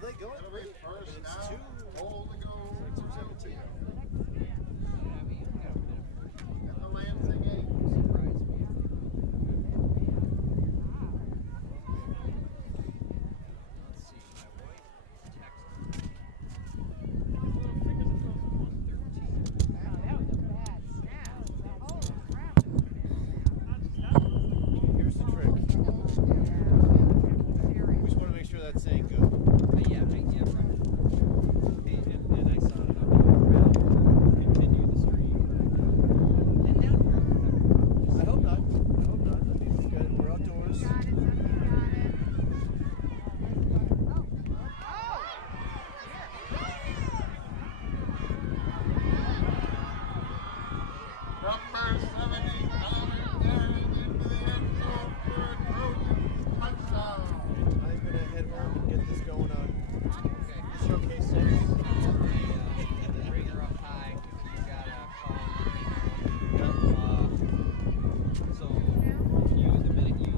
Will they go? It'll be first It's down. 2 Hold to go. 17. At the Lansing 8. Here's the trick. We just want to make sure that's saying go. Yeah, right. And I saw it up around. Continue the stream. And down here. I hope not. I hope not. I mean, we're outdoors. Number 79 carried into the end zone for a Trojan touchdown. I'm going to head home and get this going on Okay. Showcase 6. Bring her up high. You got a call. So, the minute you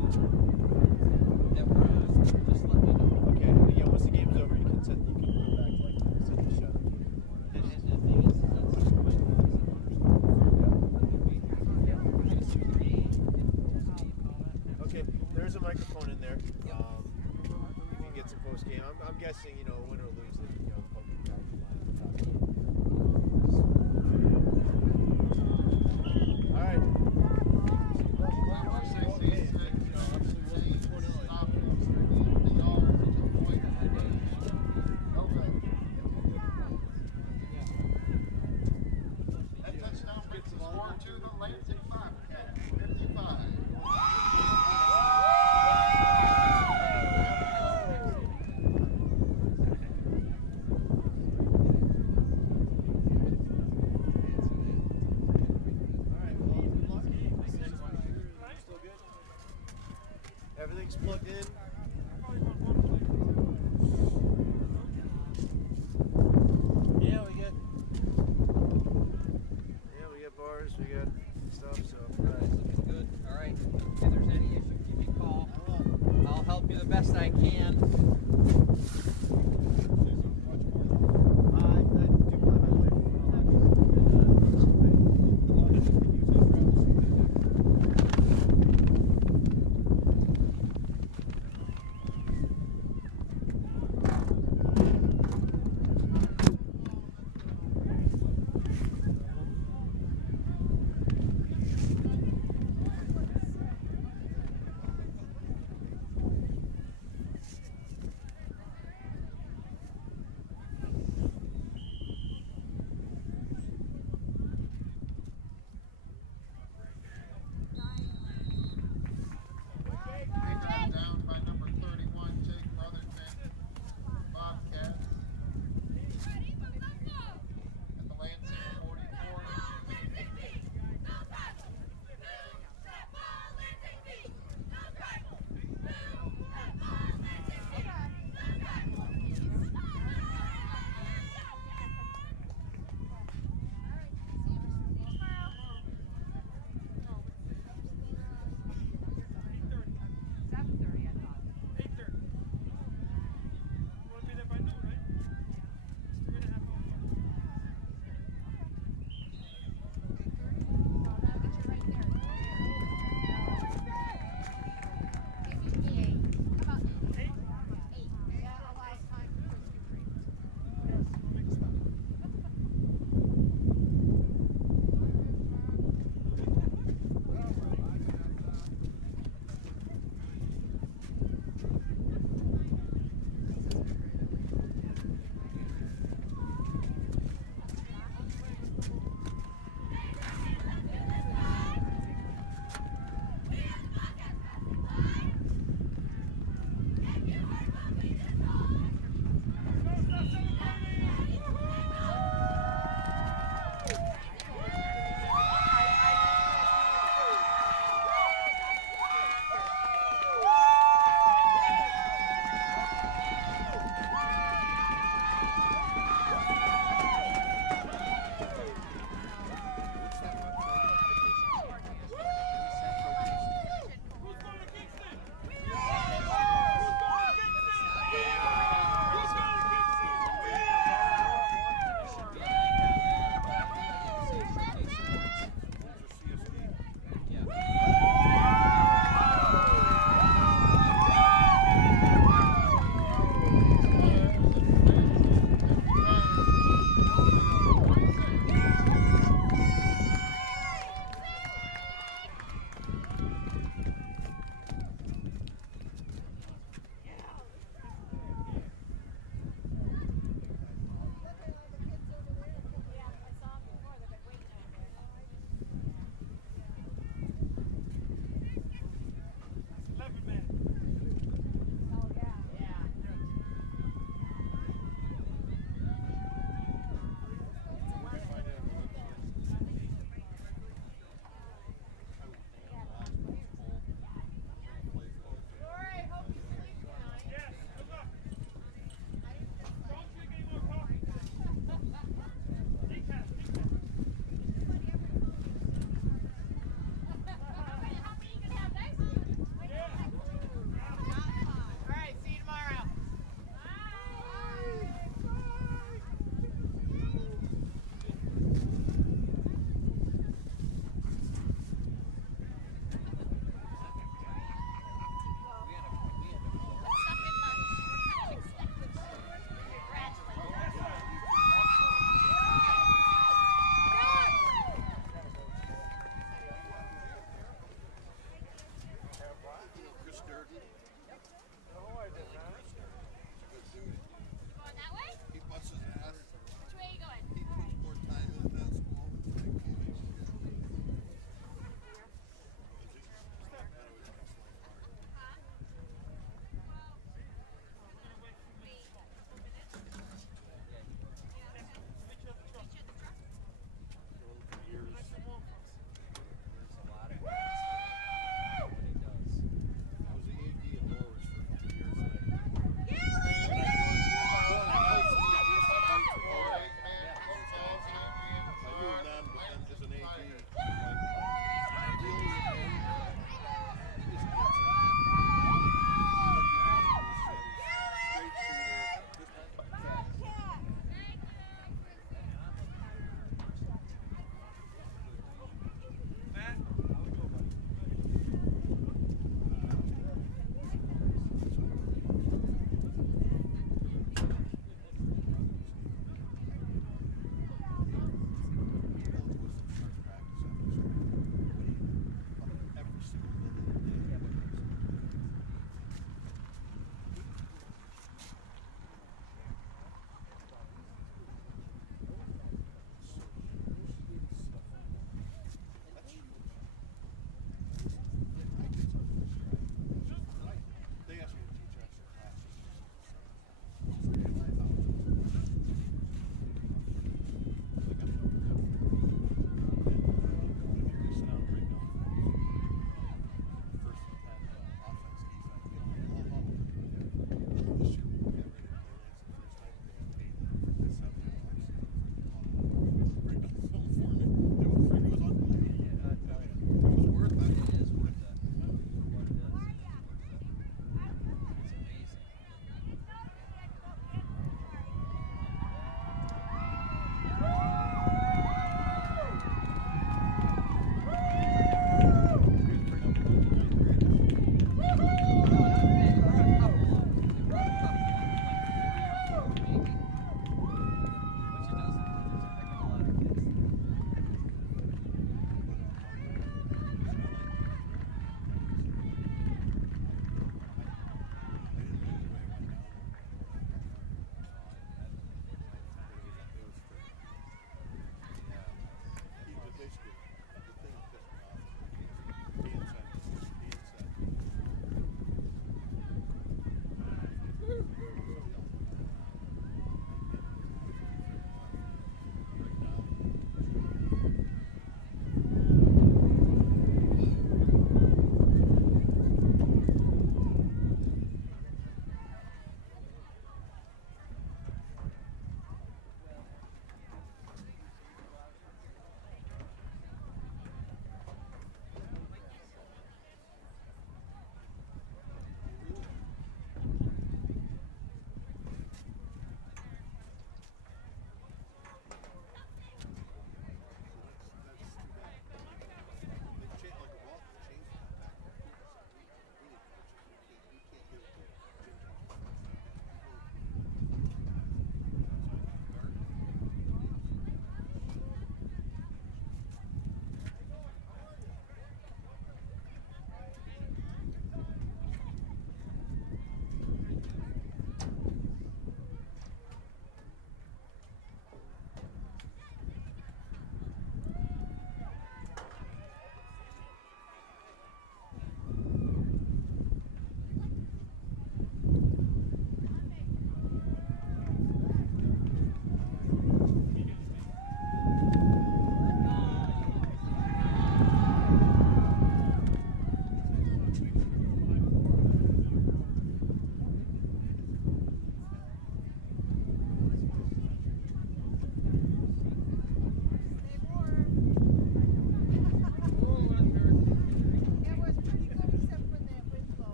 that we're on, just let me know. Okay. Yeah, once the game's over, you can come back like set the shot. And the thing is, that's Okay, there's a microphone in there. You can get some post game. I'm guessing, win or lose, the poking back the line at the top. All right. Number 66 stopped inside the yards at the point. No good. That touchdown brings the score to the Lansing Bobcats, 55. Everything's plugged in. Yeah, we get bars, we got stuff, so. looking good. All right. If there's any issue, give me a call. I'll help you the best I can.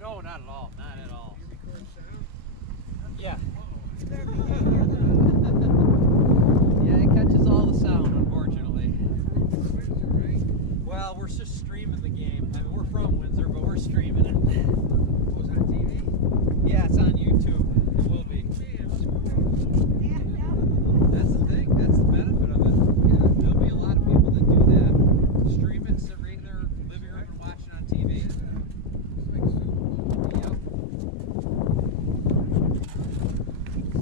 No, not at all. Not at all. Yeah. Yeah, it catches all the sound, unfortunately. Well, we're just streaming the game. I mean, we're from Windsor, but we're streaming it. Was it on TV? Yeah, it's on YouTube. It will be. That's the thing. That's the benefit of it. Yeah, there'll be a lot of people that do that. Stream it, sit right in their living room and watch it on TV. Yep.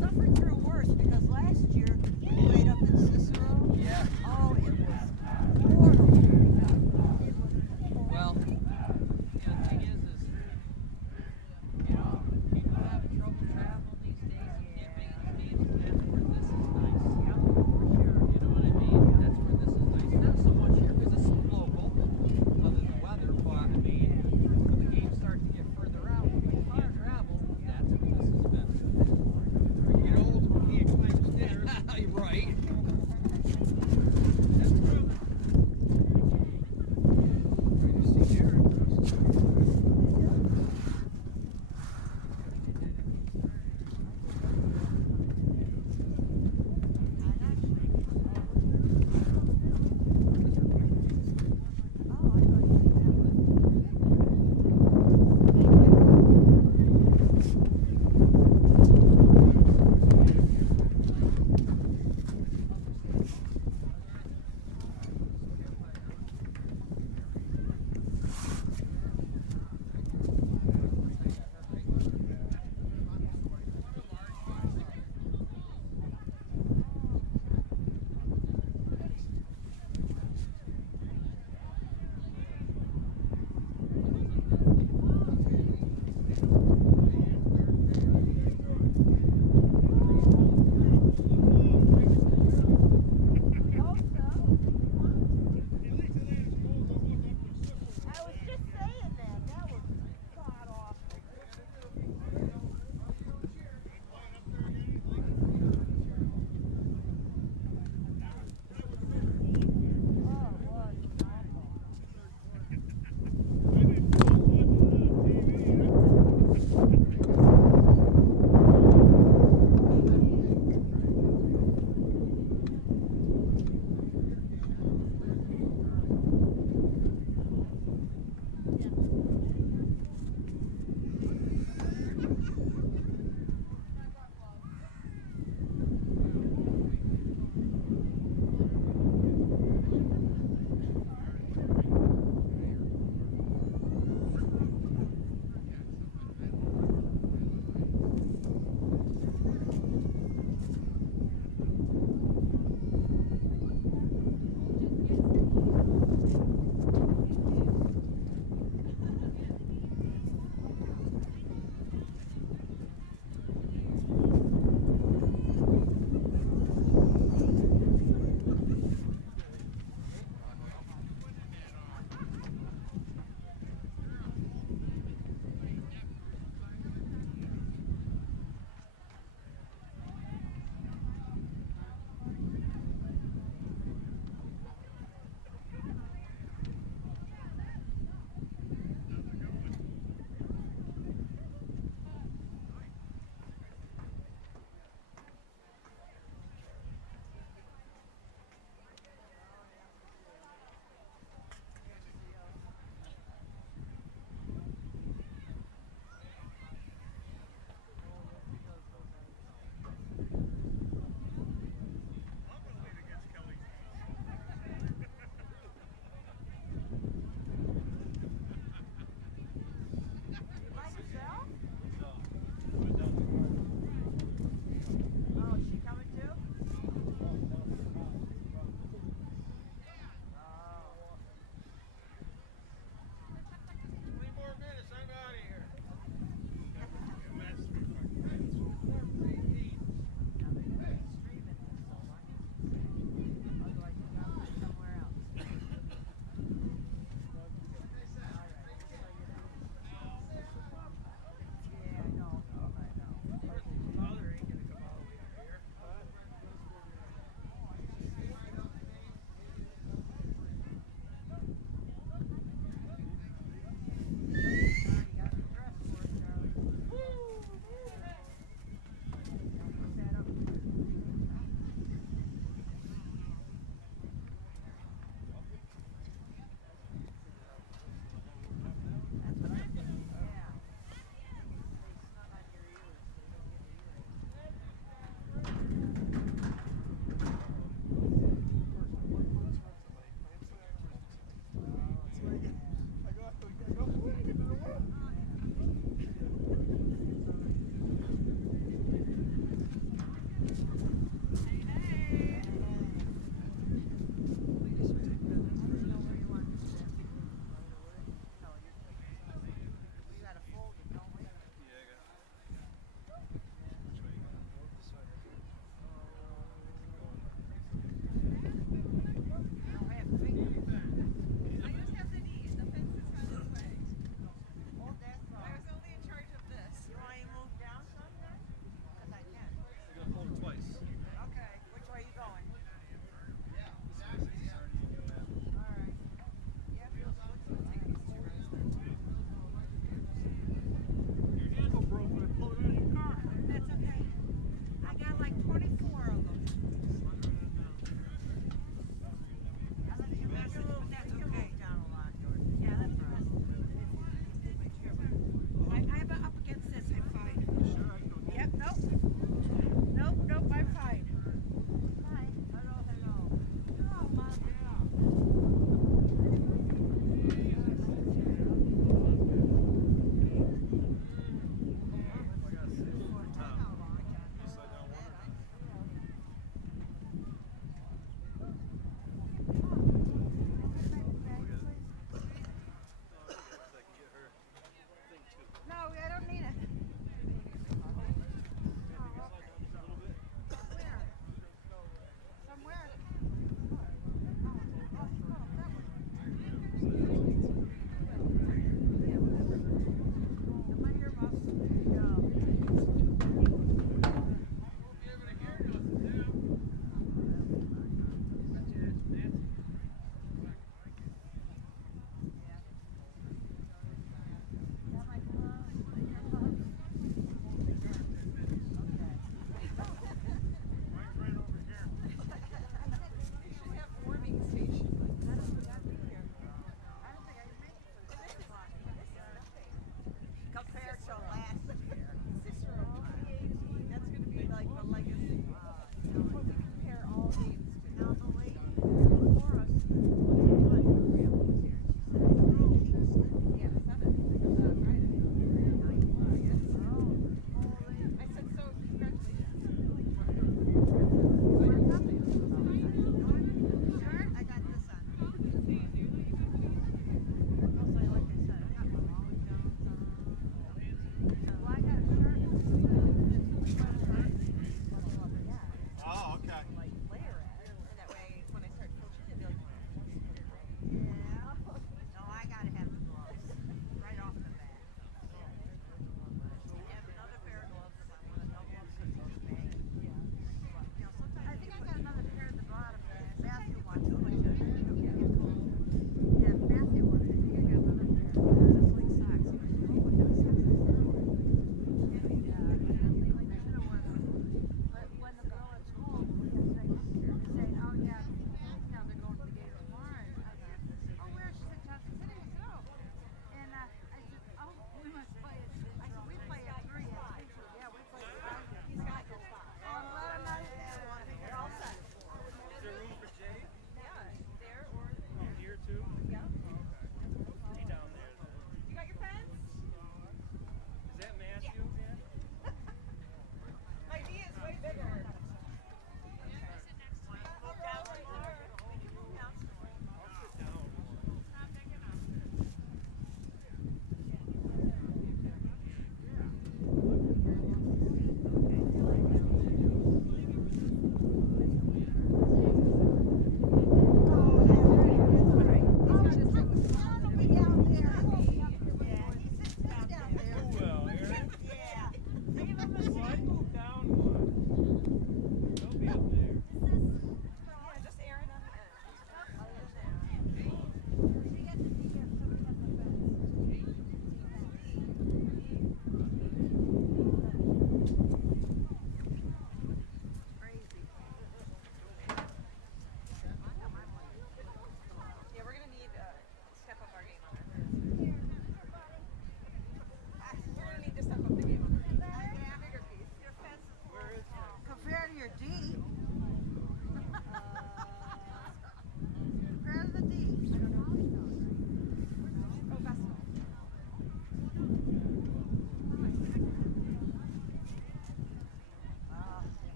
Suffered through worse because last year we played up in Cicero. Yeah. Oh, it was horrible. Well, the thing is, you know, people have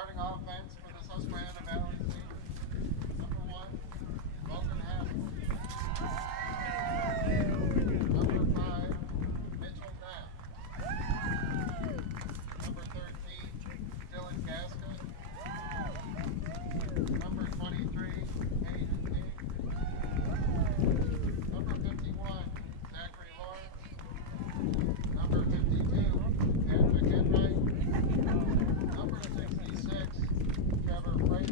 Starting offense for the Susquehanna Valley team. Number 1, Logan Hammond. Number 5, Mitchell Knapp. Number 13, Dylan Gasca. Number 23, Hayden King. Number 51, Zachary Lawrence. Number 52, Patrick Enright. Number 66, Trevor Fraser.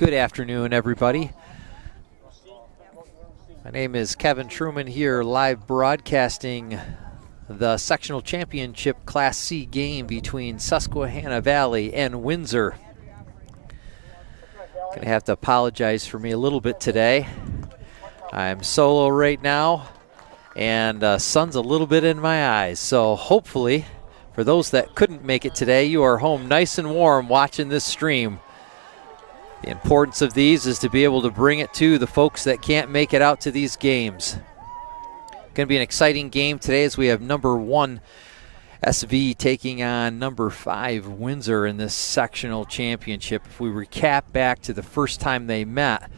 Good afternoon, everybody. My name is Kevin Truman here, live broadcasting the sectional championship Class C game between Susquehanna Valley and Windsor. Gonna have to apologize for me a little bit today. I'm solo right now, and sun's a little bit in my eyes. So hopefully, for those that couldn't make it today, you are home nice and warm watching this stream. The importance of these is to be able to bring it to the folks that can't make it out to these games. Going to be an exciting game today as we have number 1 SV taking on number 5 Windsor in this sectional championship. If we recap back to the first time they met,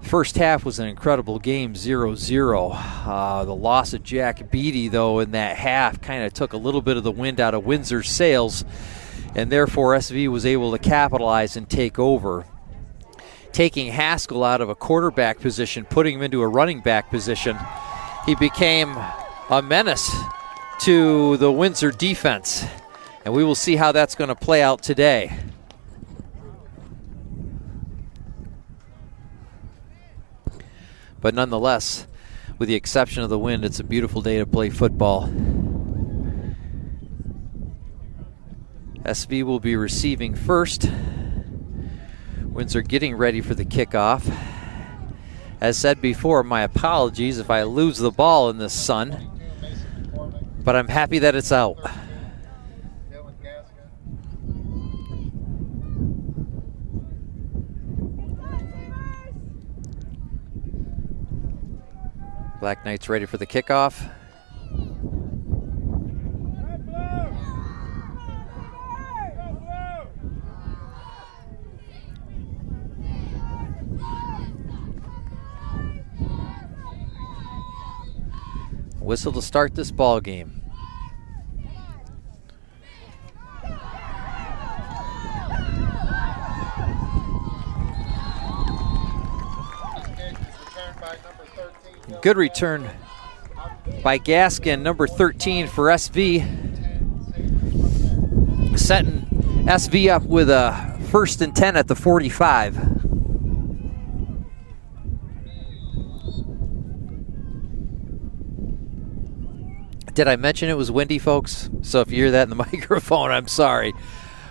first half was an incredible game, 0-0. The loss of Jack Beatty, though, in that half kind of took a little bit of the wind out of Windsor's sails, and therefore SV was able to capitalize and take over. Taking Haskell out of a quarterback position, putting him into a running back position, he became a menace to the Windsor defense, and we will see how that's going to play out today. But nonetheless, with the exception of the wind, it's a beautiful day to play football. SV will be receiving first. Windsor getting ready for the kickoff. As said before, my apologies if I lose the ball in this sun, but I'm happy that it's out. Black Knights ready for the kickoff. Whistle to start this ball game. Good return by Gaskin, number 13 for SV. Setting SV up with a 1st and 10 at the 45. Did I mention it was windy, folks? So if you hear that in the microphone, I'm sorry.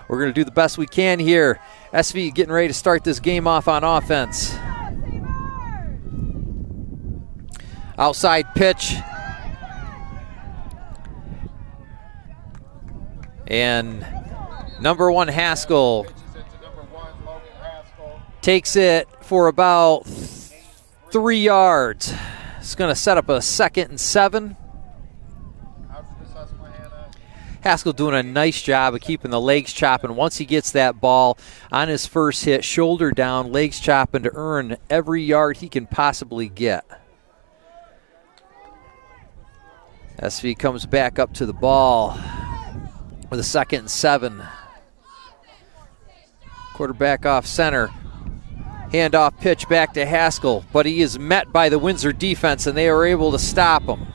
We're going to do the best we can here. SV getting ready to start this game off on offense. Outside pitch. And number 1 Haskell takes it for about 3 yards. It's going to set up a 2nd and 7. Haskell doing a nice job of keeping the legs chopping. Once he gets that ball on his first hit, shoulder down, legs chopping to earn every yard he can possibly get. SV comes back up to the ball with a 2nd and 7. Quarterback off center. Handoff pitch back to Haskell, but he is met by the Windsor defense, and they are able to stop him.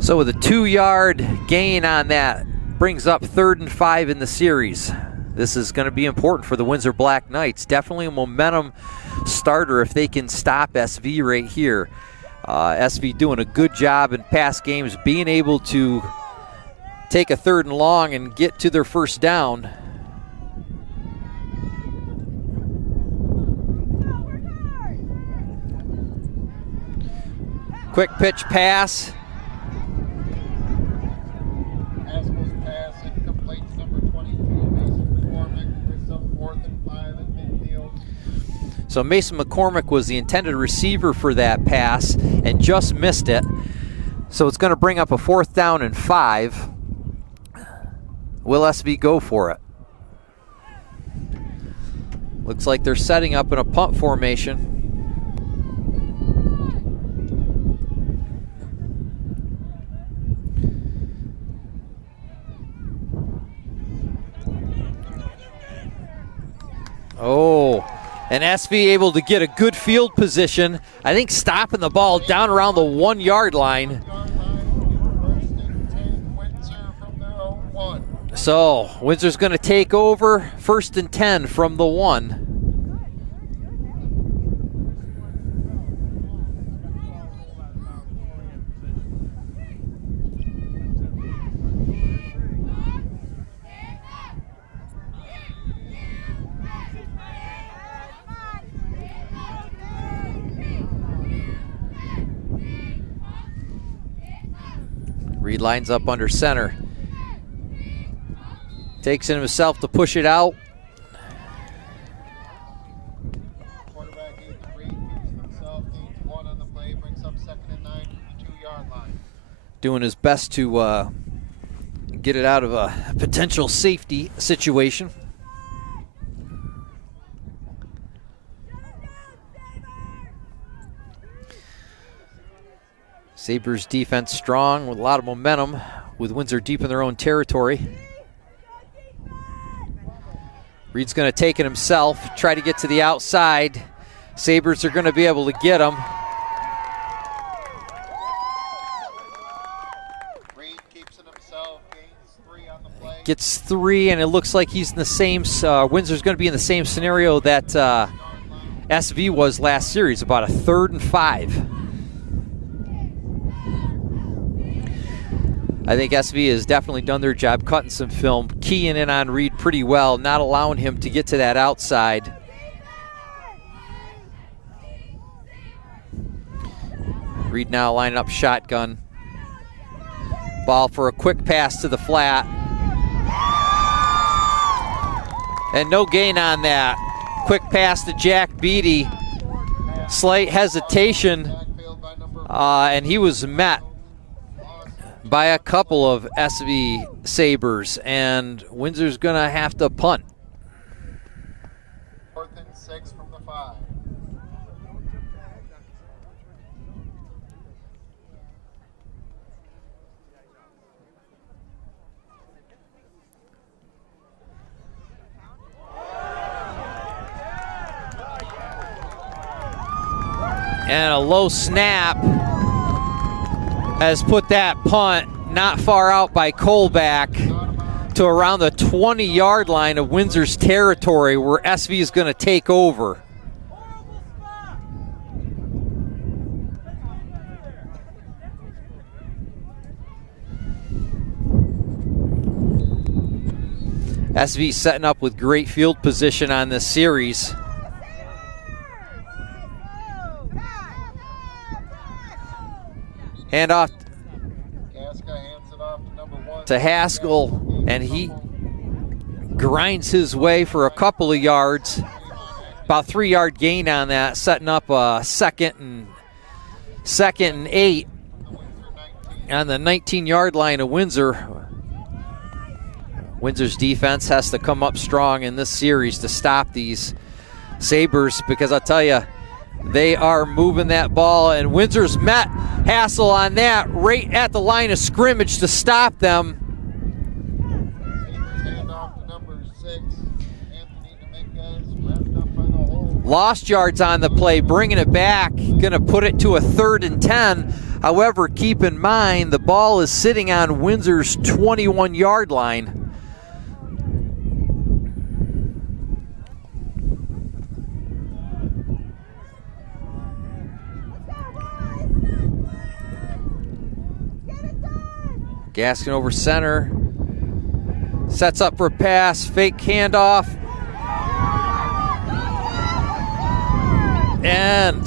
So with a 2-yard gain on that, brings up 3rd and 5 in the series. This is going to be important for the Windsor Black Knights. Definitely a momentum starter if they can stop SV right here. SV doing a good job in past games, being able to take a 3rd and long and get to their 1st down. Quick pitch pass. Haskell's pass incomplete to number 22, Mason McCormick, with some 4th and 5 at midfield. So Mason McCormick was the intended receiver for that pass and just missed it. So it's going to bring up a 4th down and 5. Will SV go for it? Looks like they're setting up in a punt formation. Oh, and SV able to get a good field position. I think stopping the ball down around the 1-yard line. So Windsor's going to take over, 1st and 10 from the 1. Reed lines up under center. Takes it himself to push it out. Quarterback Reed keeps himself, gains 1 on the play, brings up 2nd and 9 from the 2-yard line. Doing his best to get it out of a potential safety situation. Sabres defense strong with a lot of momentum with Windsor deep in their own territory. Reed's going to take it himself, try to get to the outside. Sabres are going to be able to get him. Reed keeps it himself, gains 3 on the play. Gets 3, and it looks like he's in the same, Windsor's going to be in the same scenario that SV was last series, about a 3rd and 5. I think SV has definitely done their job cutting some film, keying in on Reed pretty well, not allowing him to get to that outside. Reed now lining up shotgun. Ball for a quick pass to the flat. And no gain on that. Quick pass to Jack Beatty. Slight hesitation, and he was met by a couple of SV Sabres, and Windsor's gonna have to punt. 4th and 6 from the 5. And a low snap has put that punt not far out by Colback to around the 20-yard line of Windsor's territory, where SV is going to take over. SV setting up with great field position on this series. Hand off to Haskell, and he grinds his way for a couple of yards. About 3-yard gain on that, setting up a second and 8 on the 19-yard line of Windsor. Windsor's defense has to come up strong in this series to stop these Sabres, because I'll tell you, they are moving that ball, and Windsor's met Hassel on that right at the line of scrimmage to stop them. Lost yards on the play, bringing it back, gonna put it to a 3rd and 10. However, keep in mind, the ball is sitting on Windsor's 21-yard line. Gaskin over center, sets up for a pass, fake handoff, and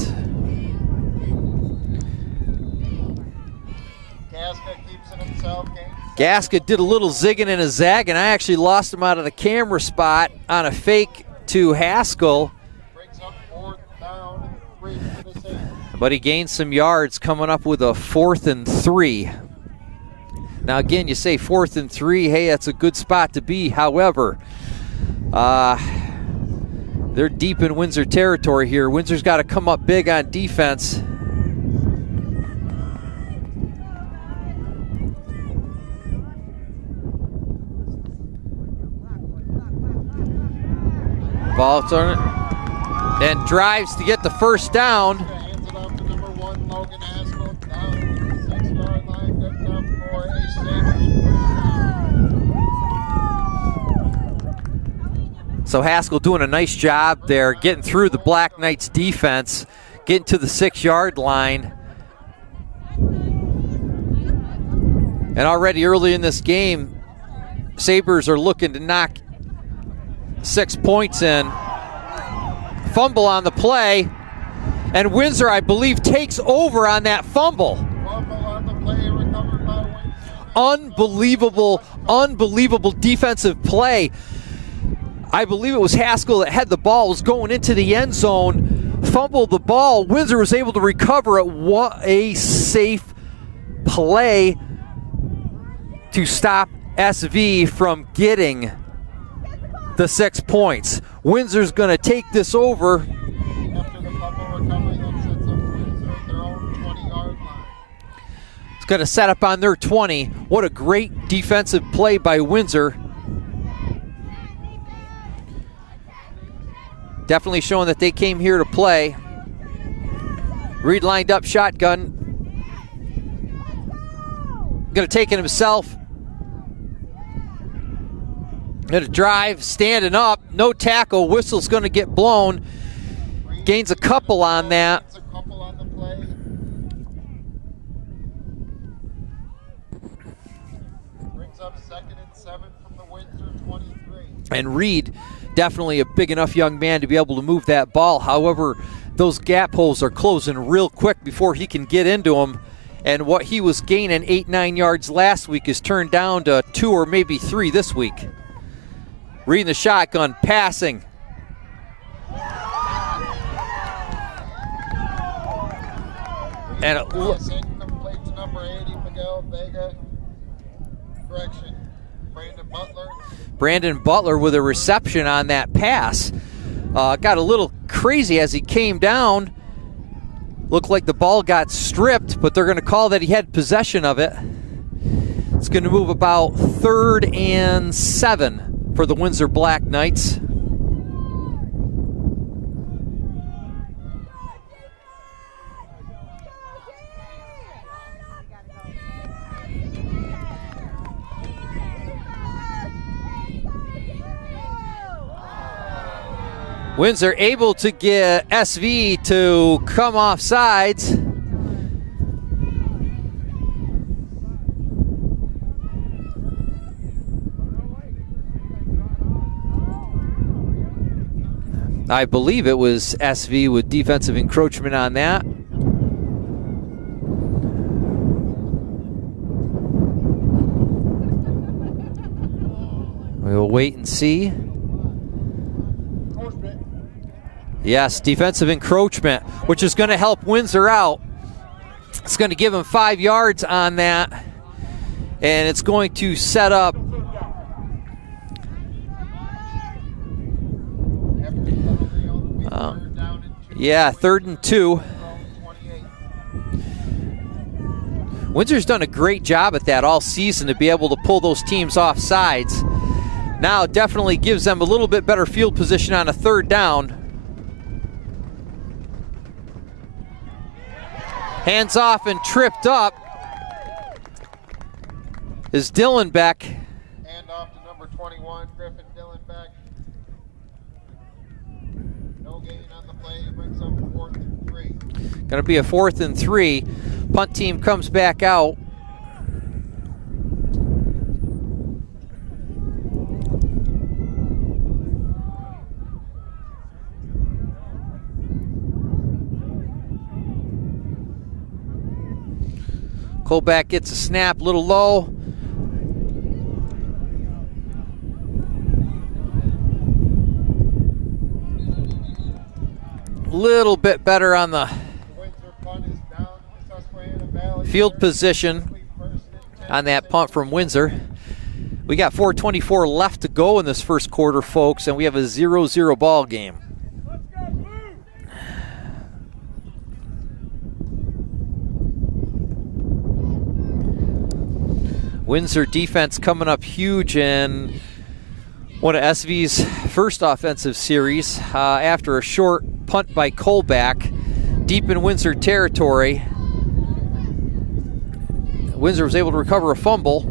Gaskin did a little zigging and a zagging. I actually lost him out of the camera spot on a fake to Haskell, but he gained some yards, coming up with a 4th and 3. Now again, you say 4th and 3, hey, that's a good spot to be. However, they're deep in Windsor territory here. Windsor's got to come up big on defense. Ball turn and drives to get the first down. So Haskell doing a nice job there, getting through the Black Knights defense, getting to the 6-yard line. And already early in this game, Sabres are looking to knock 6 points in. Fumble on the play, and Windsor, I believe, takes over on that fumble. Fumble on the play, recovered by Windsor. Unbelievable defensive play. I believe it was Haskell that had the ball, was going into the end zone, fumbled the ball. Windsor was able to recover it. What a safe play to stop SV from getting the 6 points. Windsor's going to take this over. After the fumble recovery, that sets up Windsor at their own 20-yard line. It's going to set up on their 20. What a great defensive play by Windsor. Definitely showing that they came here to play. Reed lined up shotgun. Going to take it himself. Going to drive, standing up, no tackle. Whistle's going to get blown. Gains a couple on that. Gains a couple on the play. Brings up 2nd and 7 from the Windsor 23. And Reed, definitely a big enough young man to be able to move that ball. However, those gap holes are closing real quick before he can get into them. And what he was gaining 8-9 yards last week is turned down to 2 or maybe 3 this week. Reed in the shotgun, passing. And it Pass incomplete to number 80, Miguel Vega. Correction, Brandon Butler with a reception on that pass. Got a little crazy as he came down. Looked like the ball got stripped, but they're going to call that he had possession of it. It's going to move about 3rd and 7 for the Windsor Black Knights. Windsor able to get SV to come off sides. I believe it was SV with defensive encroachment on that. We'll wait and see. Yes, defensive encroachment, which is going to help Windsor out. It's going to give him 5 yards on that, and it's going to set up yeah, 3rd and 2. Windsor's done a great job at that all season to be able to pull those teams off sides. Now it definitely gives them a little bit better field position on a 3rd down. Hands off and tripped up is Dylan Beck. Hand off to number 21, Griffin Dylan Beck. No gain on the play, brings up 4th and 3. Going to be a 4th and 3. Punt team comes back out. Colback gets a snap, a little low. Little bit better on the field position on that punt from Windsor. We got 4:24 left to go in this first quarter, folks, and we have a 0-0 ball game. Windsor defense coming up huge in one of SV's first offensive series after a short punt by Colback deep in Windsor territory. Windsor was able to recover a fumble.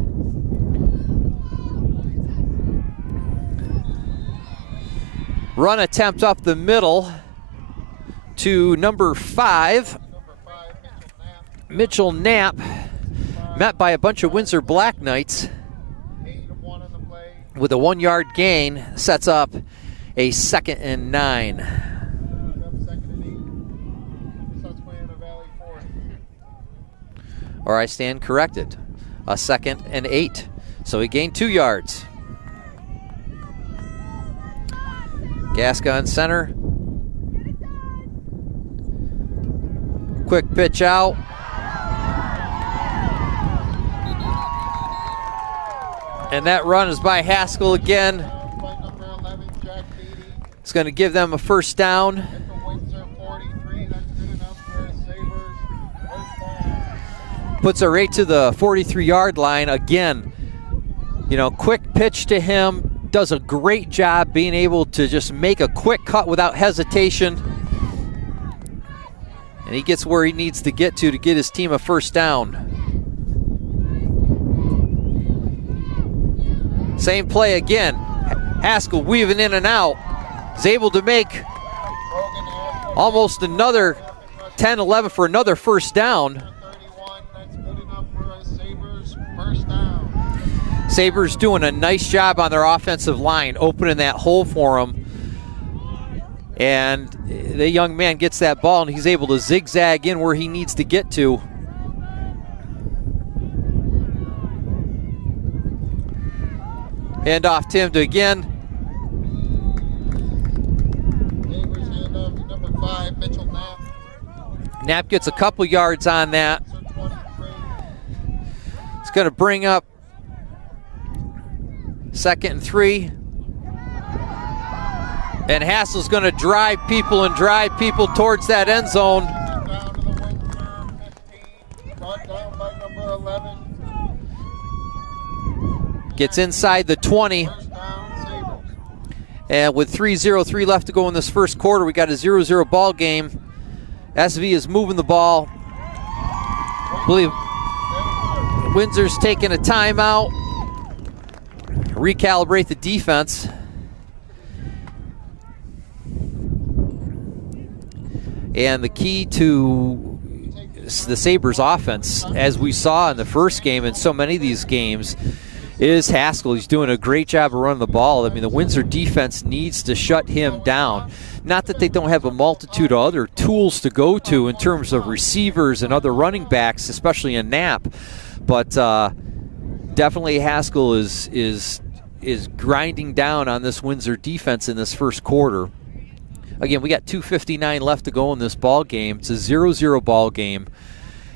Run attempt up the middle to number 5, Mitchell Knapp, met by a bunch of Windsor Black Knights with a 1-yard gain, sets up a 2nd and 9. Or I stand corrected, a 2nd and 8. So he gained 2 yards. Gascon center. Quick pitch out. And that run is by Haskell again. It's going to give them a first down. Puts it right to the 43-yard line. Again, you know, quick pitch to him. Does a great job being able to just make a quick cut without hesitation. And he gets where he needs to get his team a first down. Same play again. Haskell weaving in and out. Is able to make almost another 10, 11 for another first down. Sabres doing a nice job on their offensive line, opening that hole for him. And the young man gets that ball, and he's able to zigzag in where he needs to get to. Hand off to him to again. Hand off to number 5, Mitchell Knapp. Knapp gets a couple yards on that. It's going to bring up 2nd and 3. And Haskell's going to drive people towards that end zone. Down to the Windsor 15, brought down by number 11. Gets inside the 20. First down, Sabres. And with 3:03 left to go in this first quarter, we got a 0-0 ball game. SV is moving the ball. I believe Windsor's taking a timeout. Recalibrate the defense. And the key to the Sabres offense, as we saw in the first game and so many of these games, is Haskell. He's doing a great job of running the ball. I mean, the Windsor defense needs to shut him down. Not that they don't have a multitude of other tools to go to in terms of receivers and other running backs, especially in Knapp, but definitely Haskell is grinding down on this Windsor defense in this first quarter. Again, we got 2:59 left to go in this ball game. It's a 0-0 ball game.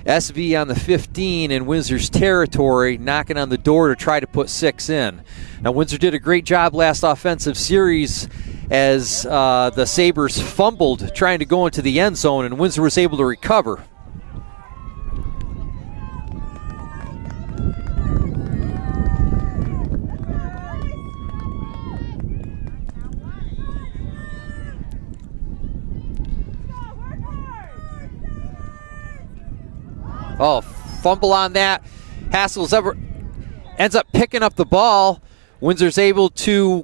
SV on the 15 in Windsor's territory, knocking on the door to try to put 6 in. Now, Windsor did a great job last offensive series as the Sabres fumbled trying to go into the end zone, and Windsor was able to recover. Oh, fumble on that. Haskell's ends up picking up the ball. Windsor's able to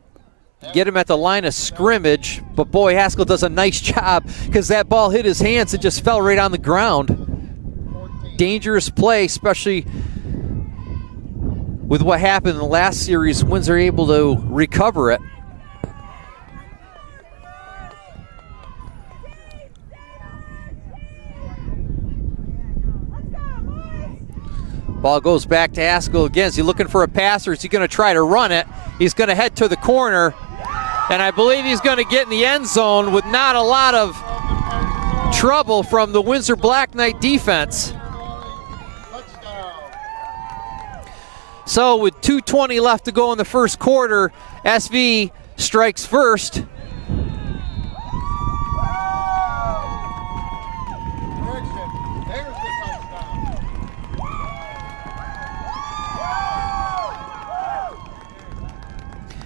get him at the line of scrimmage, but boy, Haskell does a nice job because that ball hit his hands and just fell right on the ground. Dangerous play, especially with what happened in the last series. Windsor able to recover it. Ball goes back to Haskell again. Is he looking for a pass, or is he going to try to run it? He's going to head to the corner, and I believe he's going to get in the end zone with not a lot of trouble from the Windsor Black Knight defense. So with 2:20 left to go in the first quarter, SV strikes first.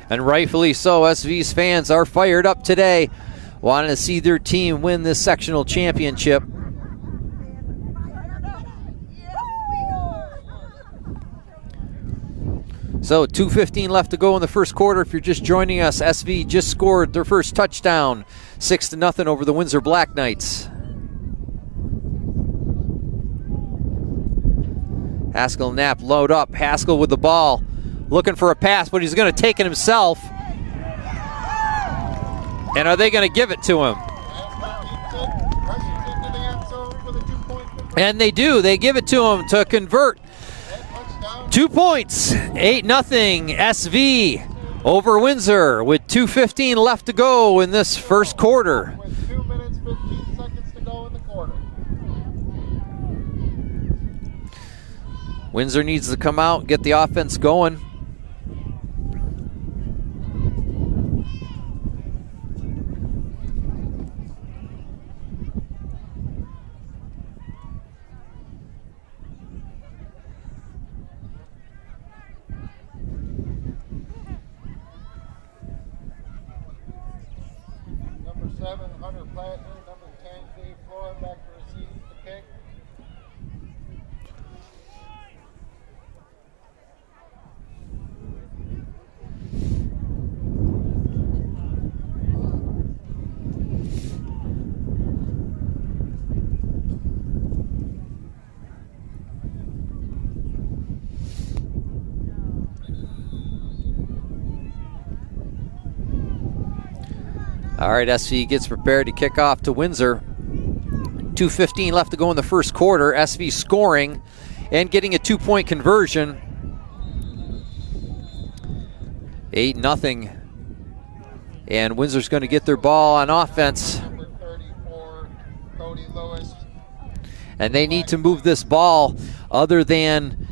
And rightfully so, SV's fans are fired up today, wanting to see their team win this sectional championship. So 2:15 left to go in the first quarter. If you're just joining us, SV just scored their first touchdown, 6-0 over the Windsor Black Knights. Haskell and Knapp load up. Haskell with the ball, looking for a pass, but he's going to take it himself. And are they going to give it to him? And they do. They give it to him to convert. 2 points, 8-0 SV over Windsor with 2:15 left to go in this first quarter. With 2 minutes, 15 seconds to go in the quarter. Windsor needs to come out and get the offense going. Number 7, Hunter Plattner. Number 10, Dave Flora, back to receive the kick. All right, SV gets prepared to kick off to Windsor. 2:15 left to go in the first quarter. SV scoring and getting a 2-point conversion. 8-0. And Windsor's going to get their ball on offense. Number 34, Cody Lewis. And they need to move this ball other than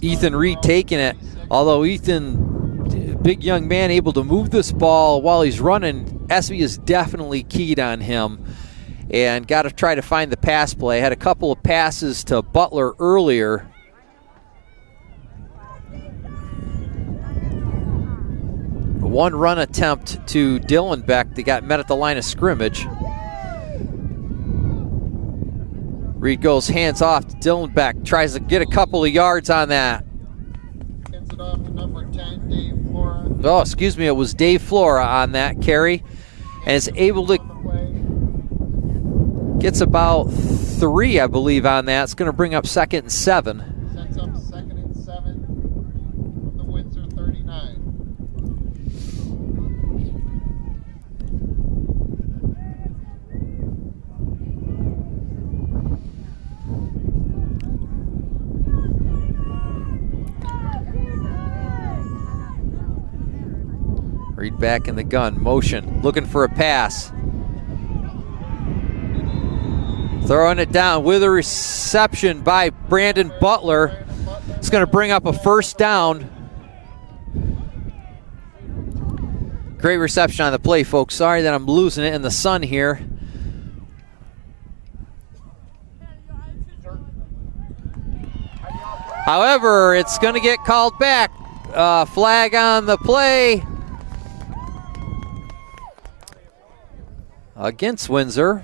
Ethan Reed taking it. Although Ethan, big young man, able to move this ball while he's running, SV is definitely keyed on him and got to try to find the pass play. Had a couple of passes to Butler earlier. One run attempt to Dylan Beck. They got met at the line of scrimmage. Reed goes hands off to Dylan Beck. Tries to get a couple of yards on that. Gets it off to number 10, Dave Flora. Oh, excuse me, it was Dave Flora on that carry. And is able to, gets about 3, I believe, on that. It's going to bring up 2nd and 7. Sets up 2nd and 7 from the Windsor 39. Reed back in the gun, motion, looking for a pass. Throwing it down with a reception by Brandon Butler. It's going to bring up a first down. Great reception on the play, folks. Sorry that I'm losing it in the sun here. However, it's going to get called back. Flag on the play against Windsor.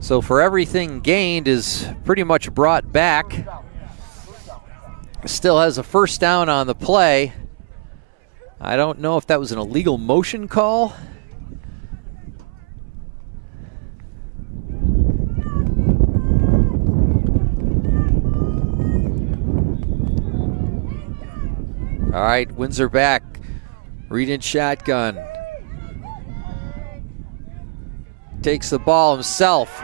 So for everything gained is pretty much brought back. Still has a first down on the play. I don't know if that was an illegal motion call. All right, Windsor back. Reed in shotgun. Takes the ball himself.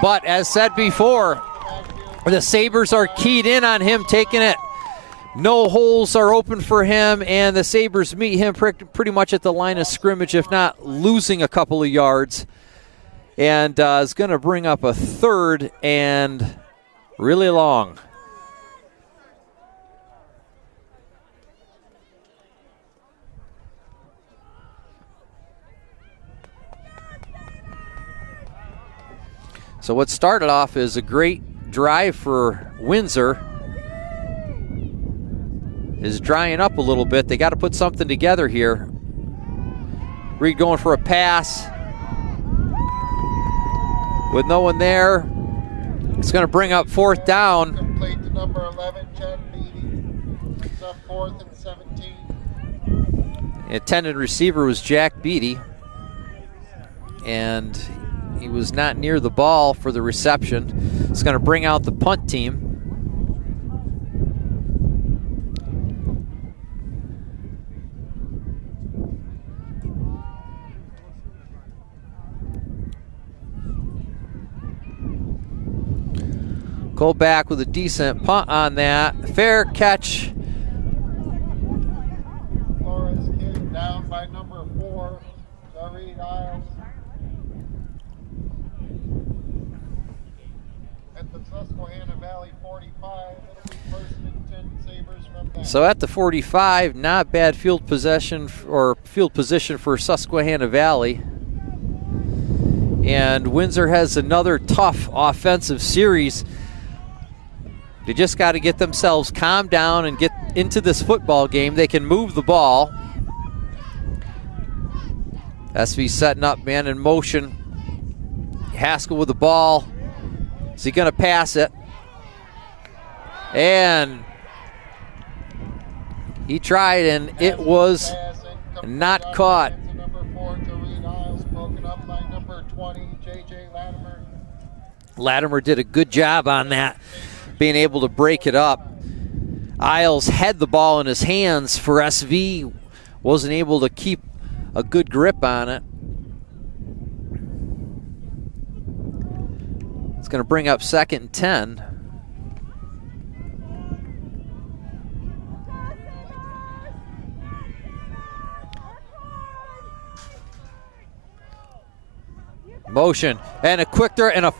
But as said before, the Sabres are keyed in on him taking it. No holes are open for him, and the Sabres meet him pretty much at the line of scrimmage, if not losing a couple of yards. And is going to bring up a 3rd and really long. So what started off as a great drive for Windsor is drying up a little bit. They got to put something together here. Reed going for a pass. With no one there, it's going to bring up 4th down. Complete to number 11, Chad Beatty. It's up 4th and 17. The intended receiver was Jack Beatty, and he was not near the ball for the reception. It's going to bring out the punt team. Go back with a decent punt on that. Fair catch. Flores kid down by number 4, Jareed Isles. At the Susquehanna Valley 45, it'll be 1st and 10 Sabres from that. So at the 45, not bad field position for Susquehanna Valley. And Windsor has another tough offensive series. They just got to get themselves calmed down and get into this football game. They can move the ball. SV setting up, man in motion. Haskell with the ball. Is he going to pass it? And he tried, and it was not caught. Number 4, Jareed Isles, broken up by number 20, J.J. Latimer. Latimer did a good job on that, being able to break it up. Isles had the ball in his hands for SV, wasn't able to keep a good grip on it. It's going to bring up 2nd and 10. Motion and a quick throw and a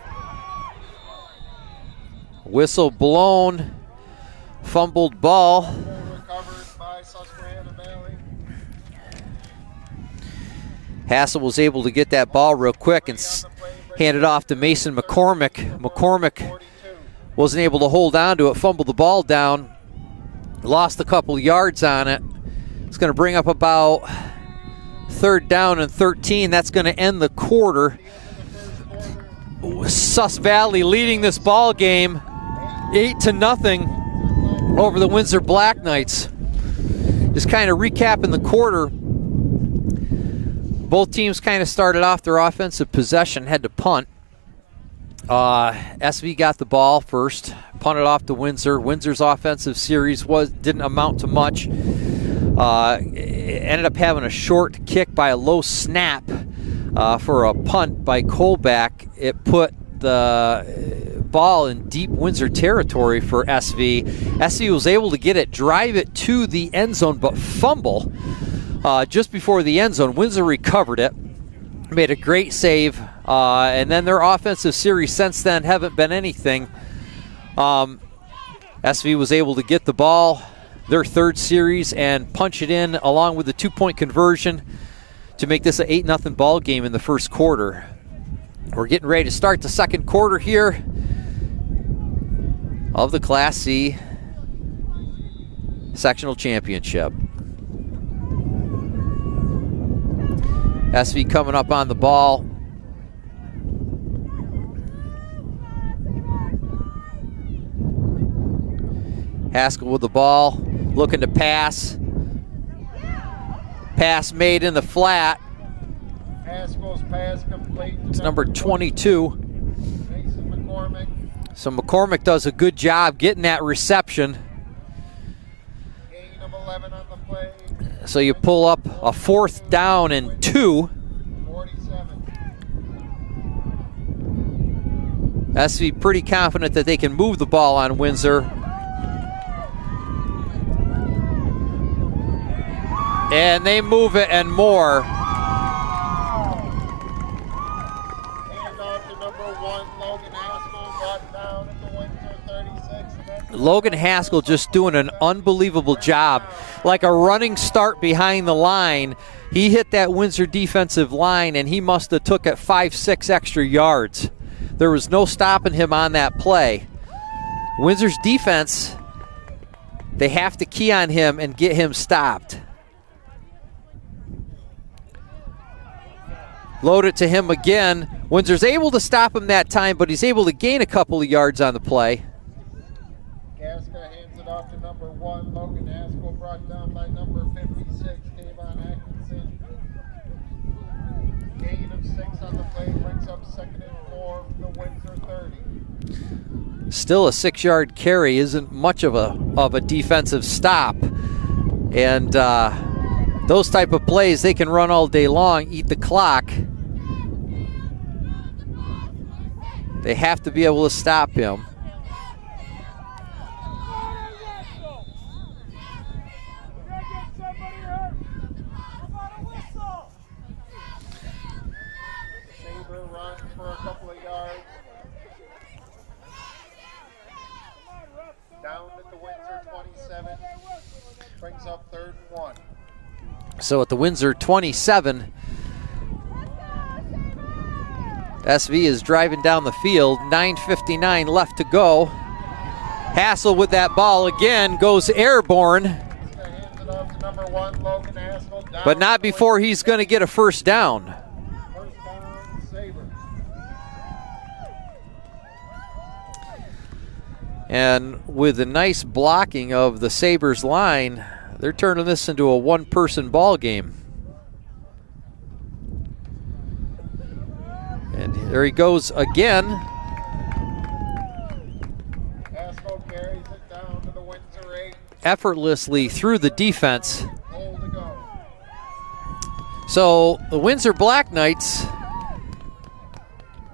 whistle blown, fumbled ball. Recovered by Susquehanna Valley. Hassel was able to get that ball real quick and hand it off to Mason McCormick. McCormick wasn't able to hold on to it, fumbled the ball down, lost a couple yards on it. It's going to bring up about 3rd down and 13. That's going to end the quarter. Sus Valley leading this ball game 8-0 over the Windsor Black Knights. Just kind of recapping the quarter. Both teams kind of started off their offensive possession, had to punt. SV got the ball first, punted off to Windsor. Windsor's offensive series didn't amount to much. Ended up having a short kick by a low snap for a punt by Colback. It put the ball in deep Windsor territory for SV. SV was able to get it, drive it to the end zone, but fumble just before the end zone. Windsor recovered it, made a great save, and then their offensive series since then haven't been anything. SV was able to get the ball, their 3rd series, and punch it in along with the 2-point conversion to make this an 8-0 ball game in the first quarter. We're getting ready to start the 2nd quarter here of the Class C Sectional Championship. SV coming up on the ball. Haskell with the ball, looking to pass. Pass made in the flat. Haskell's pass complete. It's number 22. Mason McCormick. So McCormick does a good job getting that reception. Gain of 11 on the play. So you pull up a 4th down and 2. 47. SV pretty confident that they can move the ball on Windsor. And they move it and more. Hand off to number 1, Logan Haskell, brought down at the Windsor 36. Logan Haskell just doing an unbelievable job. Like a running start behind the line. He hit that Windsor defensive line, and he must have took it 5-6 extra yards. There was no stopping him on that play. Windsor's defense They have to key on him and get him stopped. Load it to him again. Windsor's able to stop him that time, but he's able to gain a couple of yards on the play. Gaska hands it off to number 1. Logan Haskell brought down by number 56, Kayvon Atkinson. Gain of 6 on the play brings up 2nd and 4 from the Windsor 30. Still a 6-yard carry isn't much of a defensive stop. And those type of plays, they can run all day long, eat the clock. They have to be able to stop him. Saber runs for a couple of yards. Down at the Windsor 27. Brings up 3rd and 1. So at the Windsor 27, SV is driving down the field, 9:59 left to go. Hassel with that ball again, goes airborne, Hands it off to number 1, Logan Haskell. Down but not to the before he's going to get a first down. Windsor. First down, Saber. And with the nice blocking of the Sabres line, they're turning this into a one-person ball game. And there he goes again. Haskell carries it down to the Windsor 8. Effortlessly through the defense. Goal to go. So the Windsor Black Knights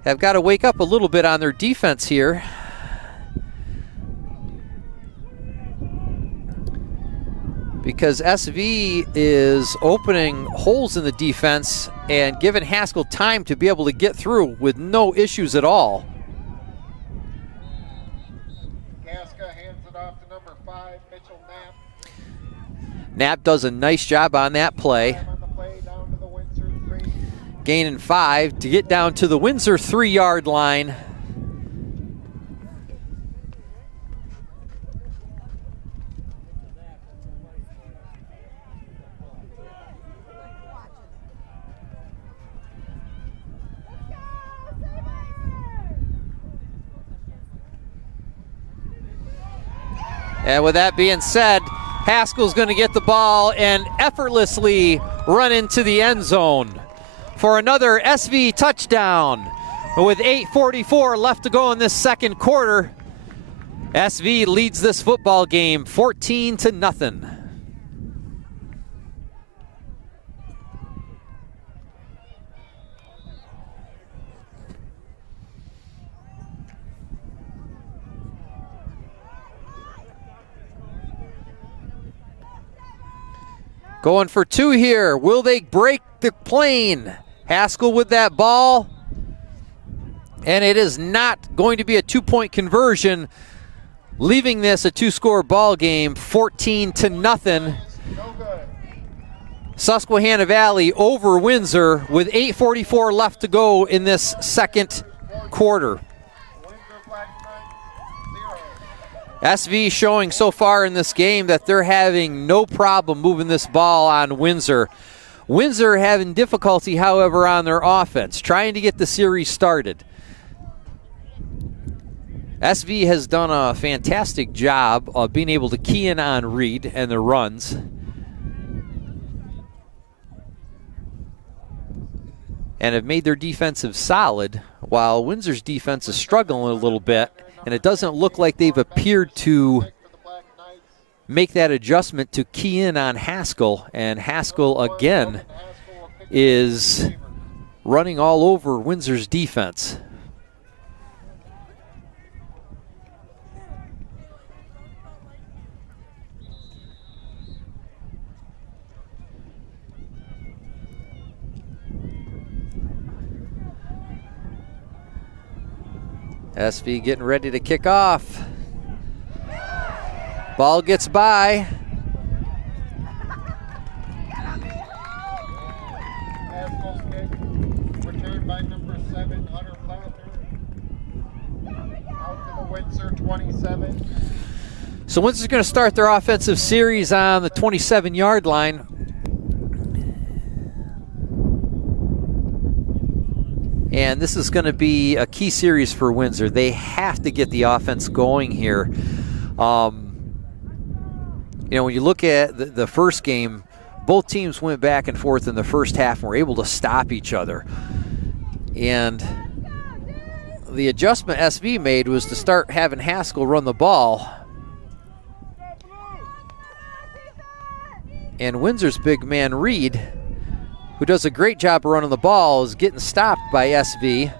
have got to wake up a little bit on their defense here. Because SV is opening holes in the defense and giving Haskell time to be able to get through with no issues at all. Gaska hands it off to number 5, Mitchell Knapp. Knapp does a nice job on that play. Time on the play down to the Windsor 3. Gaining 5 to get down to the Windsor 3-yard line. And with that being said, Haskell's going to get the ball and effortlessly run into the end zone for another SV touchdown. With 8:44 left to go in this second quarter, SV leads this football game 14-0. Going for 2 here. Will they break the plane? Haskell with that ball. And it is not going to be a 2-point conversion, leaving this a 2-score ball game, 14-0. No good. Susquehanna Valley over Windsor with 8:44 left to go in this second quarter. Windsor Black Knights 0. SV showing so far in this game that they're having no problem moving this ball on Windsor. Windsor having difficulty, however, on their offense, trying to get the series started. SV has done a fantastic job of being able to key in on Reed and the runs. And have made their defensive solid, while Windsor's defense is struggling a little bit, and it doesn't look like they've appeared to make that adjustment to key in on Haskell. And Haskell, again, is running all over Windsor's defense. SV getting ready to kick off. Ball gets by. Haskell's kick, returned by number 7, Hunter Plattner. Out to the Windsor 27. So So Windsor's going to start their offensive series on the 27-yard line. And this is going to be a key series for Windsor. They have to get the offense going here. You know, when you look at the first game, both teams went back and forth in the first half and were able to stop each other. And the adjustment SV made was to start having Haskell run the ball. And Windsor's big man, Reed, who does a great job of running the ball, is getting stopped by SV.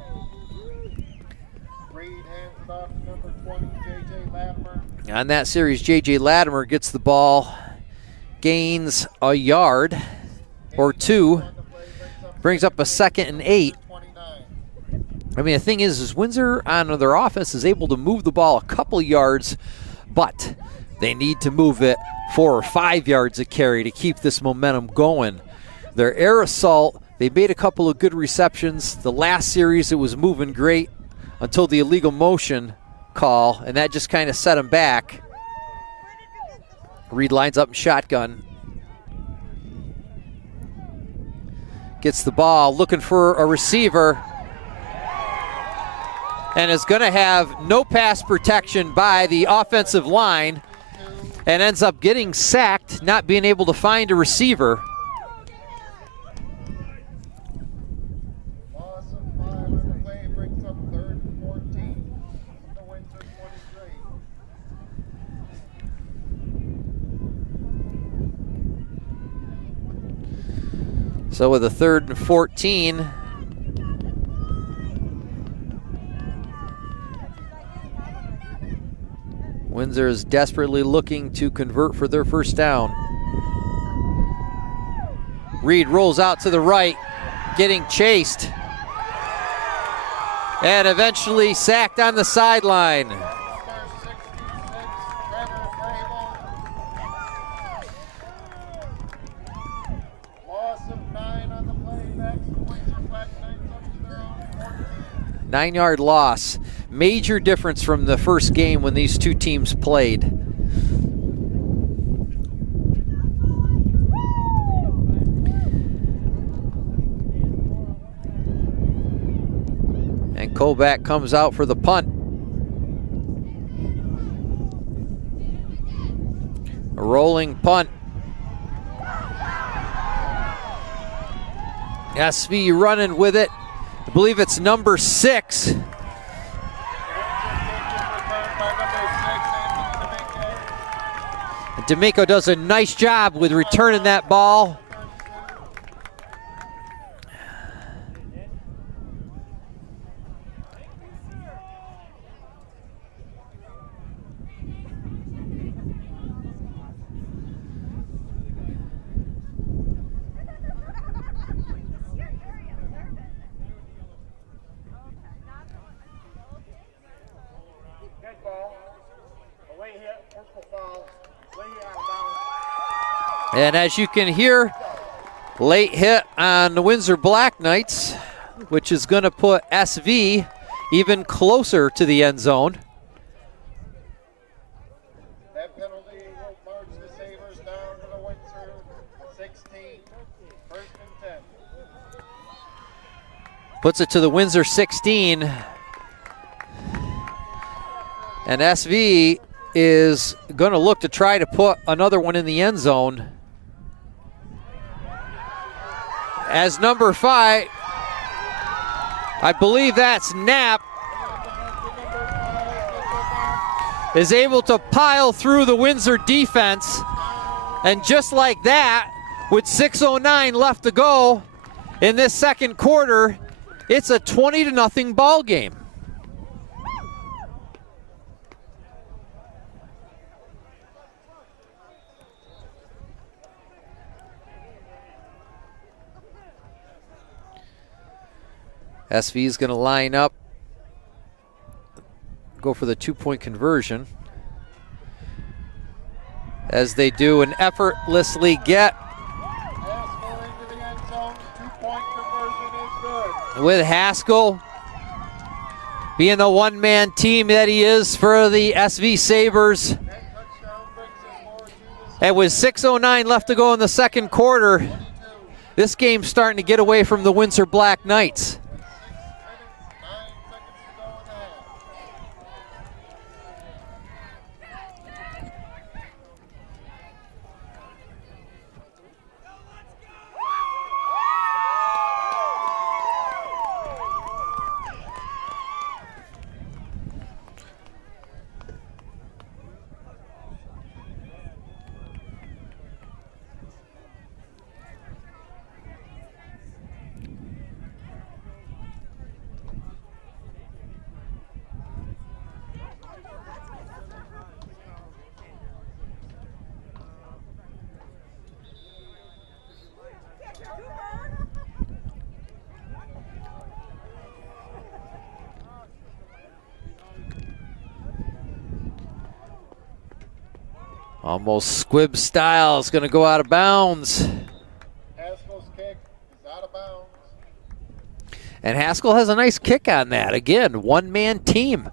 Reed hands it off to number 20, J.J. Latimer. On that series, J.J. Latimer gets the ball, gains a yard or two, brings up a 2nd and 8. I mean, the thing is Windsor on their offense is able to move the ball a couple yards, but they need to move it 4 or 5 yards a carry to keep this momentum going. Their air assault, they made a couple of good receptions. The last series, it was moving great until the illegal motion call, and that just kind of set them back. Reed lines up in shotgun. Gets the ball, looking for a receiver, and is going to have no pass protection by the offensive line, and ends up getting sacked, not being able to find a receiver. Loss of 5 on the play brings up 3rd and 14 from the Windsor 23. So with a 3rd and 14, Windsor is desperately looking to convert for their first down. Reed rolls out to the right, getting chased, and eventually sacked on the sideline. Loss of 9 on the play. Backs the Windsor Black Knights up to their own 14. 9-yard loss. Major difference from the first game when these two teams played. And Kovac comes out for the punt. A rolling punt. SV running with it. I believe it's number 6. D'Amico does a nice job with returning that ball. And as you can hear, late hit on the Windsor Black Knights, which is going to put SV even closer to the end zone. That penalty will march the Sabres down to the Windsor 16, 1st and 10. Puts it to the Windsor 16. And SV is going to look to try to put another one in the end zone. As number 5, I believe that's Knapp, is able to pile through the Windsor defense. And just like that, with 6:09 left to go in this second quarter, it's a 20-0 ball game. SV is going to line up, go for the 2-point conversion, as they do and effortlessly get. Haskell into the end zone. 2-point conversion is good. With Haskell being the one-man team that he is for the SV Sabres. That touchdown And with 6:09 left to go in the second quarter, this game's starting to get away from the Windsor Black Knights. Almost squib style is going to go out of bounds. Haskell's kick is out of bounds. And Haskell has a nice kick on that. Again, one-man team.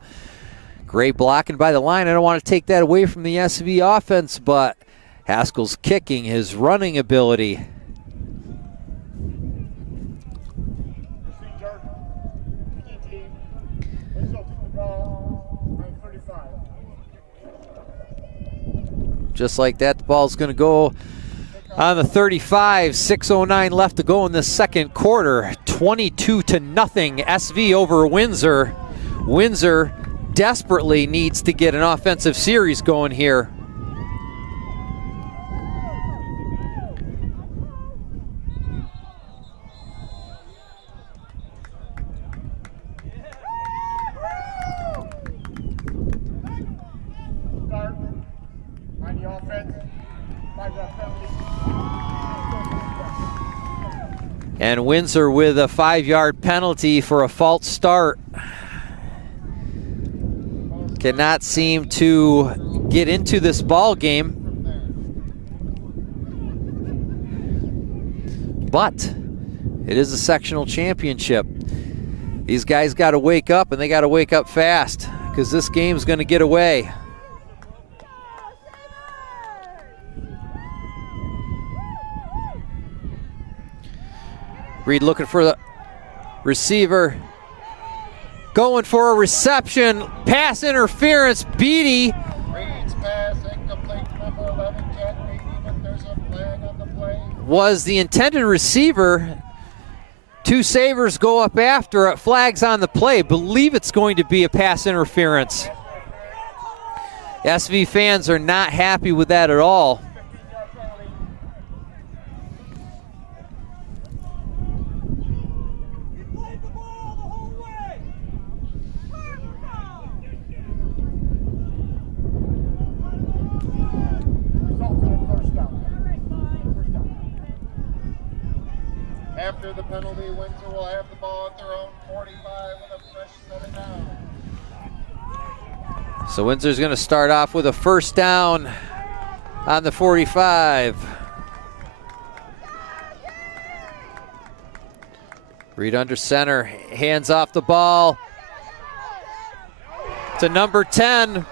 Great blocking by the line. I don't want to take that away from the SV offense, but Haskell's kicking, his running ability. Just like that, the ball's going to go on the 35. 6:09 left to go in the second quarter. 22-0 SV over Windsor. Windsor desperately needs to get an offensive series going here. And Windsor with a 5-yard penalty for a false start. Cannot seem to get into this ball game. But it is a sectional championship. These guys got to wake up, and they got to wake up fast, because this game's going to get away. Reed looking for the receiver. Going for a reception. Pass interference. Beatty. Reed's pass incomplete. Number 11, Jet Beatty, but there's a flag on the play. Was the intended receiver. Two Sabres go up after it. Flags on the play. Believe it's going to be a pass interference. SV fans are not happy with that at all. After the penalty, Windsor will have the ball at their own 45 with a fresh set of down. So Windsor's going to start off with a first down on the 45. Reed under center, hands off the ball to number 10.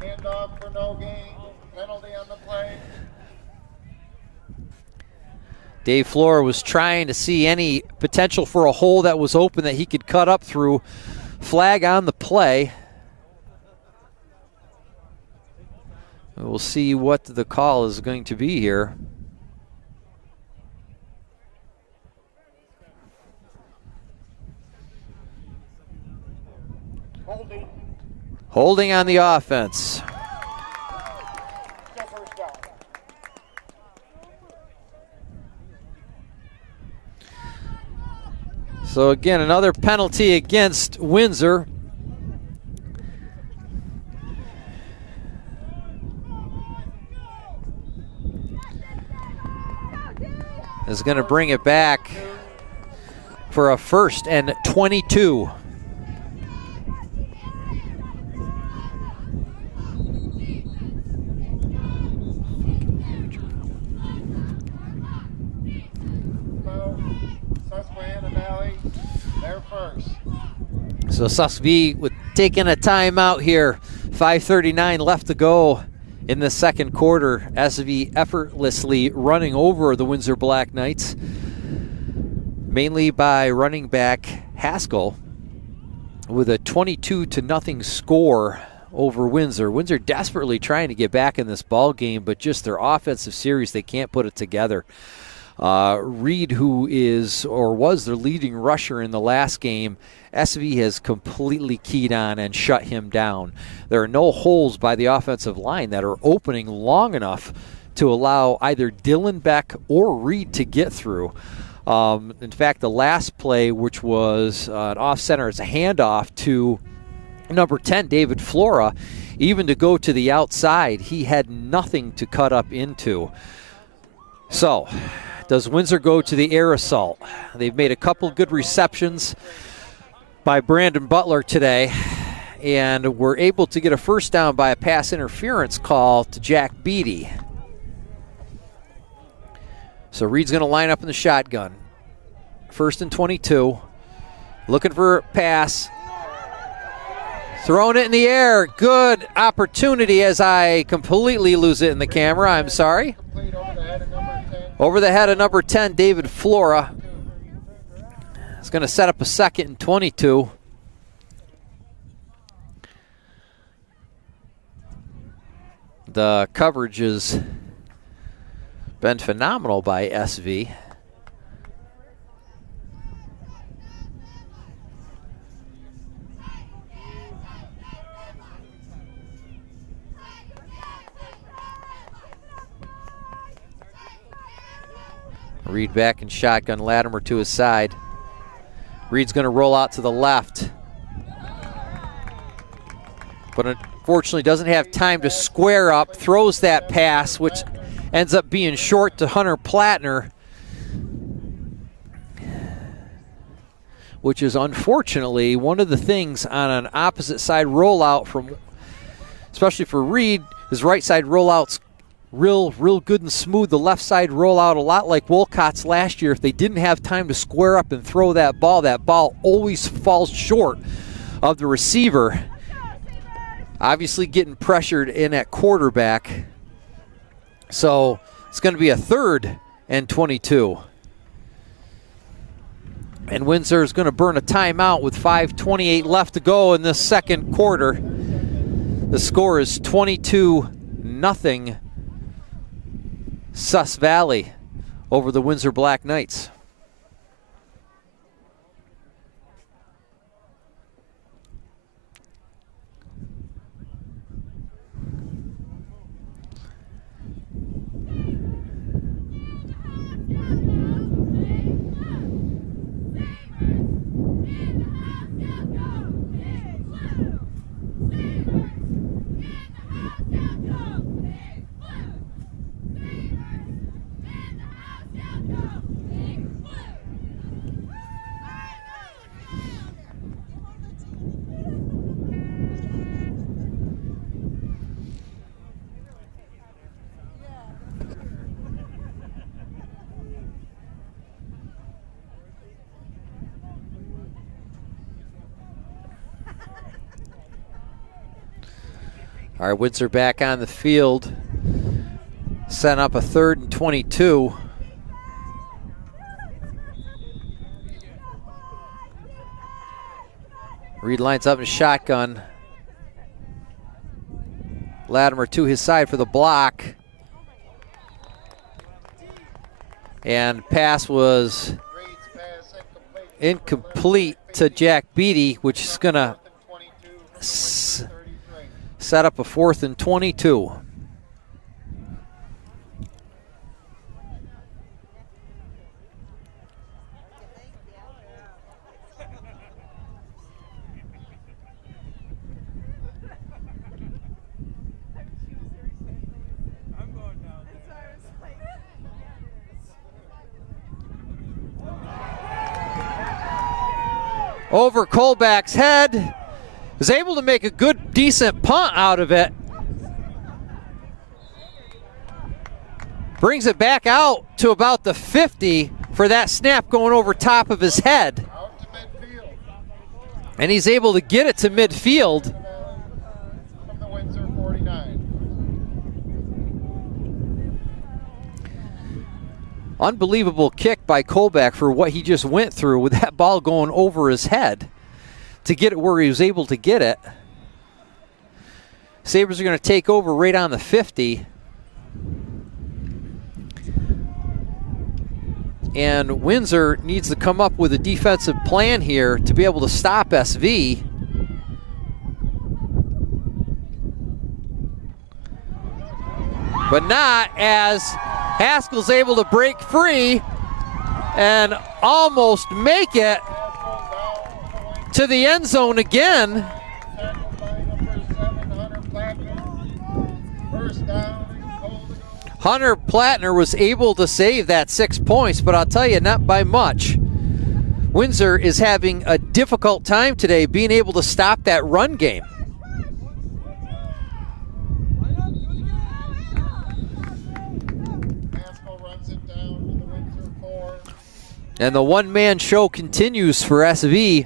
Handoff for no gain, penalty on the play. Dave Fleur was trying to see any potential for a hole that was open that he could cut up through. Flag on the play. We'll see what the call is going to be here. Holding on the offense. So again, another penalty against Windsor. Is going to bring it back for a 1st and 22. Susquehanna Valley, they're first. So Susby with taking a timeout here. 5:39 left to go in the second quarter. SV effortlessly running over the Windsor Black Knights, mainly by running back Haskell with a 22-0 score over Windsor. Windsor desperately trying to get back in this ball game, but just their offensive series, they can't put it together. Reed, who is or was their leading rusher in the last game, SV has completely keyed on and shut him down. There are no holes by the offensive line that are opening long enough to allow either Dylan Beck or Reed to get through. In fact, the last play, which was an off-center, it's a handoff to number 10, David Flora. Even to go to the outside, he had nothing to cut up into. So, does Windsor go to the air assault? They've made a couple good receptions by Brandon Butler today, and were able to get a first down by a pass interference call to Jack Beatty. So Reed's going to line up in the shotgun. 1st and 22. Looking for a pass. Throwing it in the air. Good opportunity as I completely lose it in the camera. I'm sorry. Over the head of number 10, David Flora. It's going to set up a 2nd and 22. The coverage has been phenomenal by SV. Reed back in shotgun, Latimer to his side. Reed's going to roll out to the left, but unfortunately doesn't have time to square up, throws that pass, which ends up being short to Hunter Plattner, which is unfortunately one of the things on an opposite side rollout, from, especially for Reed. His right side rollout's real good and smooth. The left side rollout, a lot like Wolcott's last year. If they didn't have time to square up and throw that ball always falls short of the receiver. Obviously getting pressured in at quarterback. So it's going to be a 3rd and 22. And Windsor is going to burn a timeout with 5:28 left to go in this second quarter. The score is 22-0. Sus Valley over the Windsor Black Knights. All right, Windsor back on the field. Set up a 3rd and 22. Reed lines up in shotgun. Latimer to his side for the block. And pass was incomplete to Jack Beatty, which is going to set up a 4th and 22. Over Colback's head. Was able to make a good, decent punt out of it. Brings it back out to about the 50 for that snap going over top of his head. And he's able to get it to midfield. From the Windsor 49. Unbelievable kick by Kolbeck for what he just went through with that ball going over his head to get it where he was able to get it. Sabres are going to take over right on the 50. And Windsor needs to come up with a defensive plan here to be able to stop SV. But not as Haskell's able to break free and almost make it to the end zone again. Hunter Plattner was able to save that 6 points, but I'll tell you, not by much. Windsor is having a difficult time today being able to stop that run game. And the one-man show continues for SV.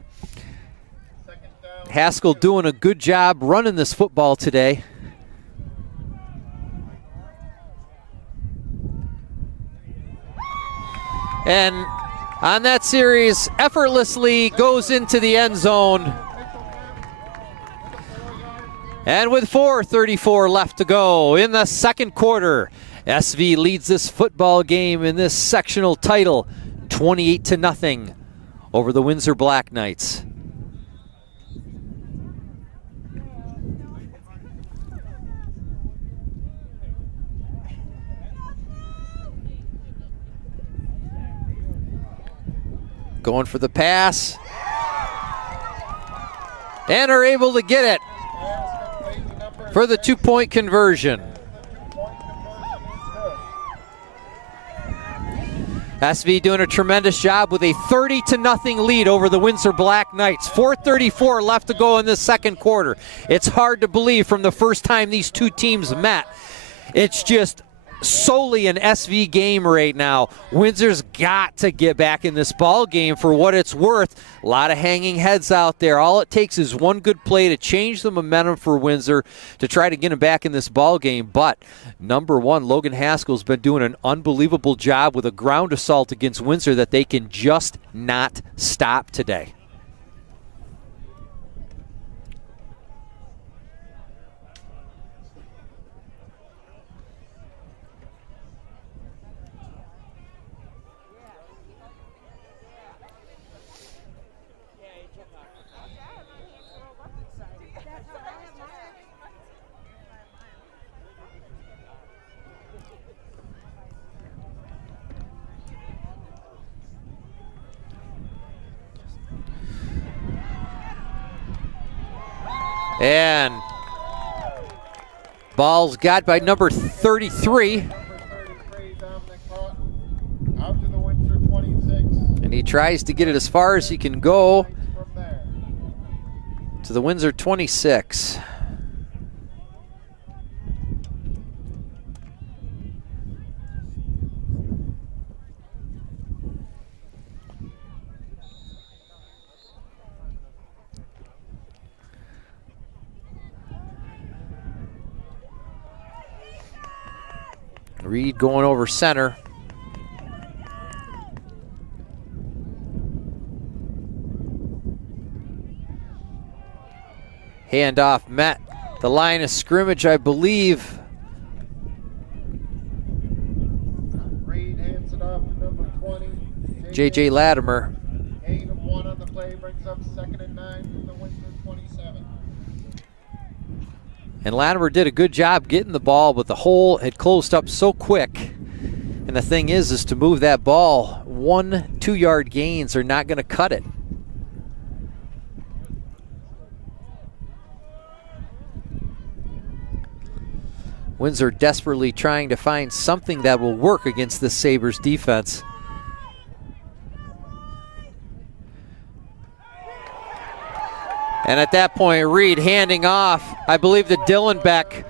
Haskell doing a good job running this football today. And on that series, effortlessly goes into the end zone. And with 4:34 left to go in the second quarter, SV leads this football game in this sectional title 28-0 over the Windsor Black Knights. Going for the pass. And are able to get it for the two-point conversion. SV doing a tremendous job with a 30-0 lead over the Windsor Black Knights. 4:34 left to go in this second quarter. It's hard to believe from the first time these two teams met. It's just solely an SV game right now. Windsor's got to get back in this ball game for what it's worth. A lot of hanging heads out there. All it takes is one good play to change the momentum for Windsor to try to get him back in this ball game. But number one, Logan Haskell's been doing an unbelievable job with a ground assault against Windsor that they can just not stop today. And ball's got by number 33. And he tries to get it as far as he can go to the Windsor 26. Reed going over center. Handoff met the line of scrimmage, I believe. Reed hands it off to number 20. J.J. Latimer. Gain of 1 on the play brings up 2nd and 9 from the Windsor 27. And Latimer did a good job getting the ball, but the hole had closed up so quick. And the thing is to move that ball, 1-2 yard gains are not going to cut it. Windsor desperately trying to find something that will work against the Sabres defense. And at that point, Reed handing off, I believe, to Dylan Beck,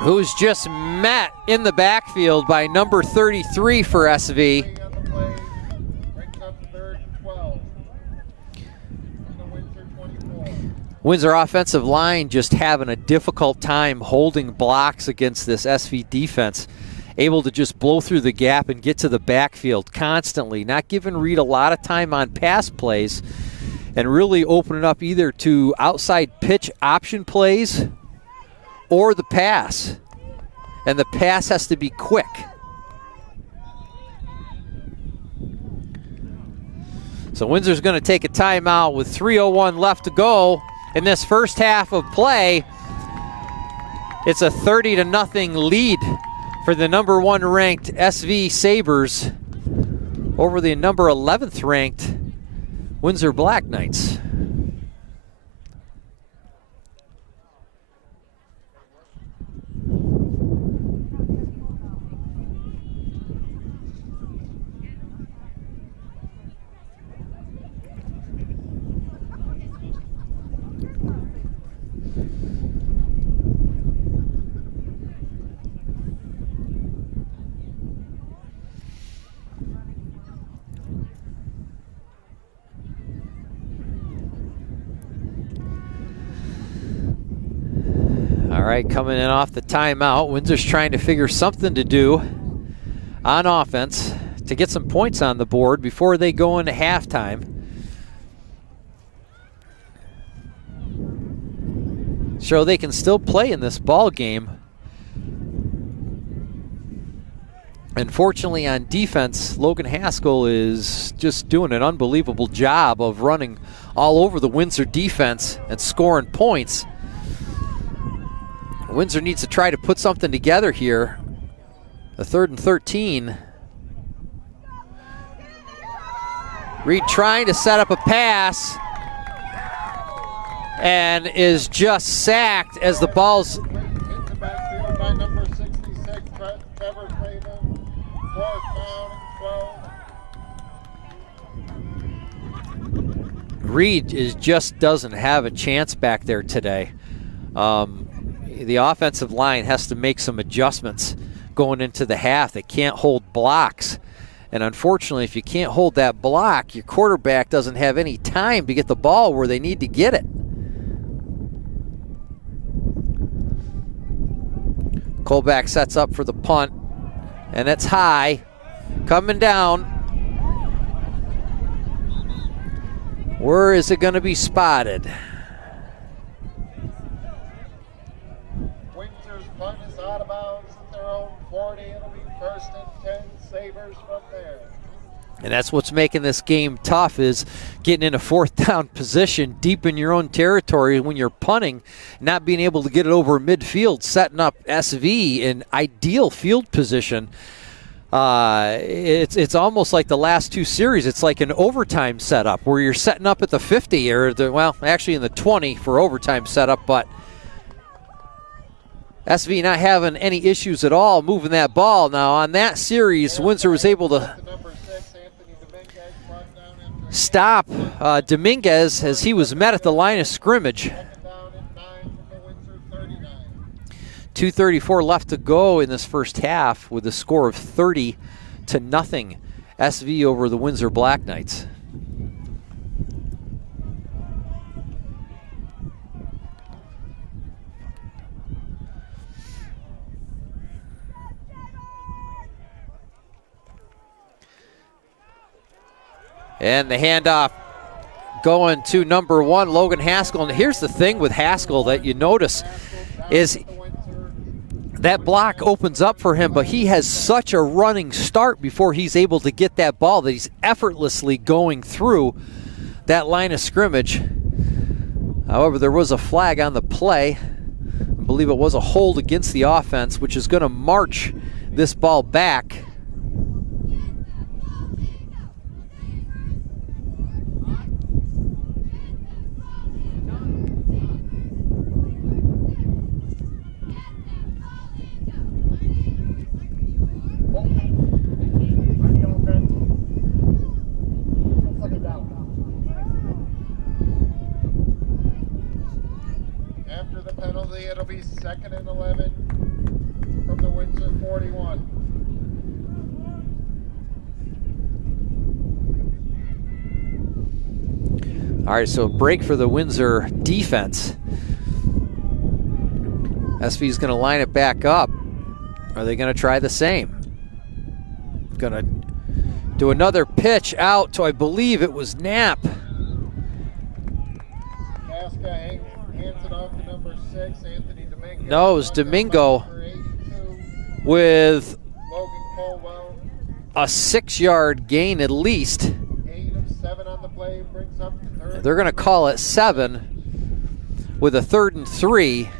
who's just met in the backfield by number 33 for SV. Windsor offensive line just having a difficult time holding blocks against this SV defense. able to just blow through the gap and get to the backfield constantly, not giving Reed a lot of time on pass plays, and really opening up either to outside pitch option plays or the pass. And the pass has to be quick. So Windsor's going to take a timeout with 3:01 left to go in this first half of play. It's a 30-0 lead for the number 1 ranked SV Sabres over the number 11th ranked Windsor Black Knights. All right, coming in off the timeout, Windsor's trying to figure something to do on offense to get some points on the board before they go into halftime. So they can still play in this ball game. Unfortunately, on defense, Logan Haskell is just doing an unbelievable job of running all over the Windsor defense and scoring points. Windsor needs to try to put something together here. The 3rd and 13. Reed trying to set up a pass and is just sacked as the ball's Hit the backfield by number 66, Trevor Craven. 4th down and 12. Reed just doesn't have a chance back there today. The offensive line has to make some adjustments going into the half. They can't hold blocks. And unfortunately, if you can't hold that block, your quarterback doesn't have any time to get the ball where they need to get it. Colback sets up for the punt, and it's high, coming down. Where is it going to be spotted? Windsor's punt is out of bounds at their own 40. It'll be 1st and 10, Sabres from there. And that's what's making this game tough, is getting in a 4th down position deep in your own territory when you're punting, not being able to get it over midfield, setting up SV in ideal field position. It's almost like the last 2 series. It's like an overtime setup where you're setting up at the 50 or actually in the 20 for overtime setup, but SV not having any issues at all moving that ball. Now on that series, Windsor was able to stop Dominguez as he was met at the line of scrimmage. 2:34 left to go in this first half with a score of 30-0 SV over the Windsor Black Knights. And the handoff going to number 1, Logan Haskell. And here's the thing with Haskell that you notice is that block opens up for him, but he has such a running start before he's able to get that ball that he's effortlessly going through that line of scrimmage. However, there was a flag on the play. I believe it was a hold against the offense, which is going to march this ball back. After the penalty, it'll be 2nd and 11 from the Windsor 41. All right, so a break for the Windsor defense. SV's going to line it back up. Are they going to try the same? Going to do another pitch out to, I believe it was Knapp. Casca hands it off to number 6, Anthony Domingo. No, it was Domingo with Logan Colwell. a 6-yard gain at least. Gain of 7 on the play brings up the third. They're going to call it 7 with a 3rd and 3.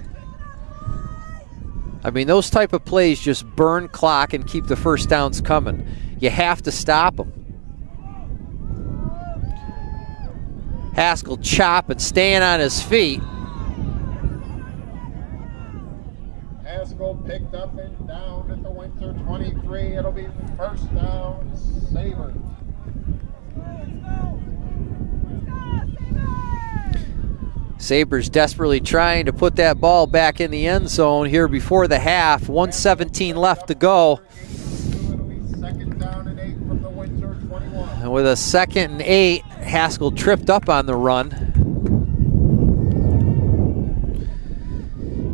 I mean, those type of plays just burn clock and keep the first downs coming. You have to stop them. Haskell chopping, staying on his feet. Haskell picked up and down at the Windsor 23. It'll be first down, Sabre. Sabres desperately trying to put that ball back in the end zone here before the half. 1:17 left to go. It'll be second down and 8 from the Windsor 21. And with a 2nd and 8, Haskell tripped up on the run.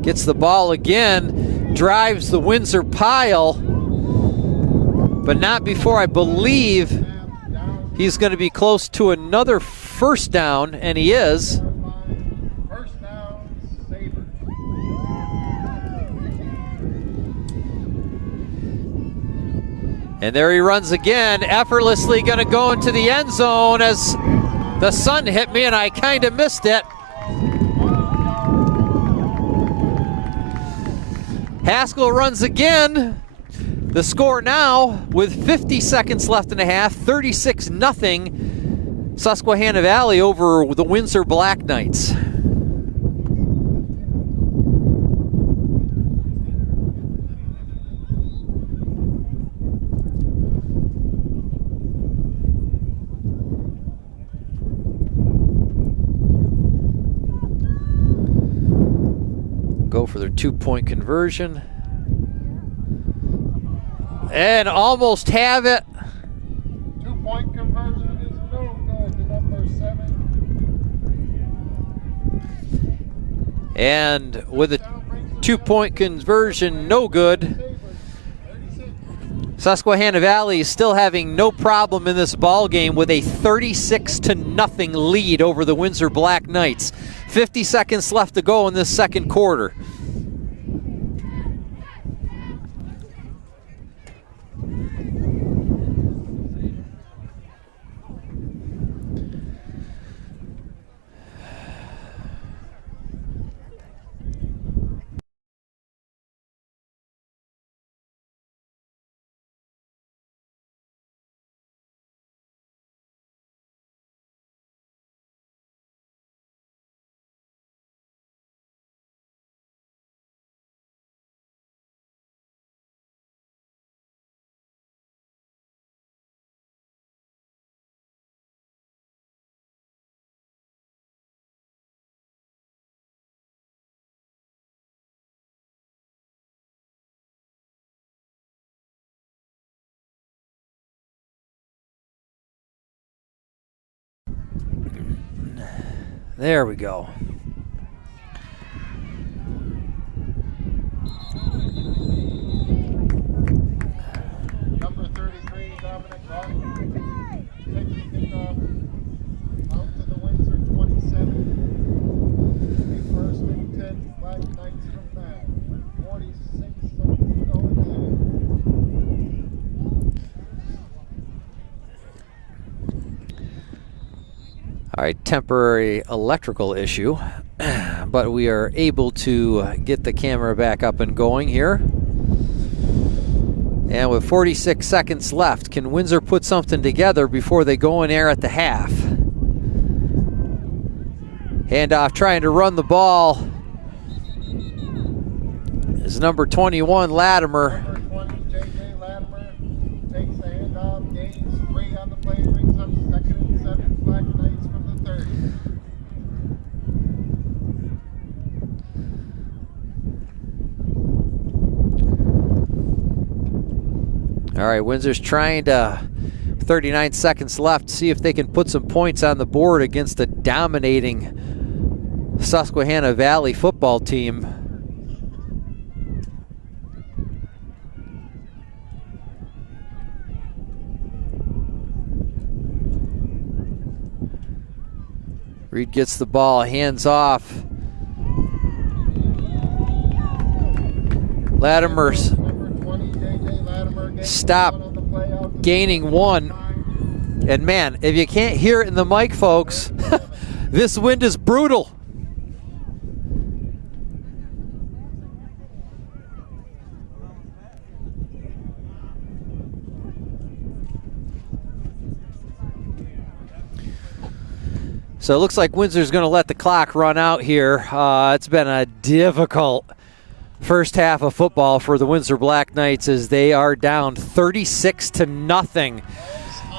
Gets the ball again, drives the Windsor pile, but not before I believe he's going to be close to another first down, and he is. First down, Sabre. And there he runs again, effortlessly going to go into the end zone as the sun hit me and I kind of missed it. Haskell runs again. The score now with 50 seconds left in the half, 36-0 Susquehanna Valley over the Windsor Black Knights. Go for their 2-point conversion. And almost have it. 2-point conversion is no good to number 7. And with a 2-point conversion, no good. Susquehanna Valley is still having no problem in this ball game with a 36-0 lead over the Windsor Black Knights. 50 seconds left to go in this second quarter. There we go. Number 33, Dominic Ross. Takes the kickoff out to the Windsor 27. A first and 10, Black Knights from that. 46 seconds to go in the half. All right, temporary electrical issue, but we are able to get the camera back up and going here. And with 46 seconds left, can Windsor put something together before they go in air at the half? Handoff trying to run the ball is number 21, Latimer. Number 20, J.J. Latimer takes the handoff, gains 3 on the play, brings up second and 7, Black Knights from the 30. All right, Windsor's trying to, 39 seconds left, see if they can put some points on the board against a dominating Susquehanna Valley football team. Reed gets the ball, hands off. Latimer's stop, gaining 1. And man, if you can't hear it in the mic, folks, this wind is brutal. So it looks like Windsor's going to let the clock run out here. It's been a difficult first half of football for the Windsor Black Knights as they are down 36-0.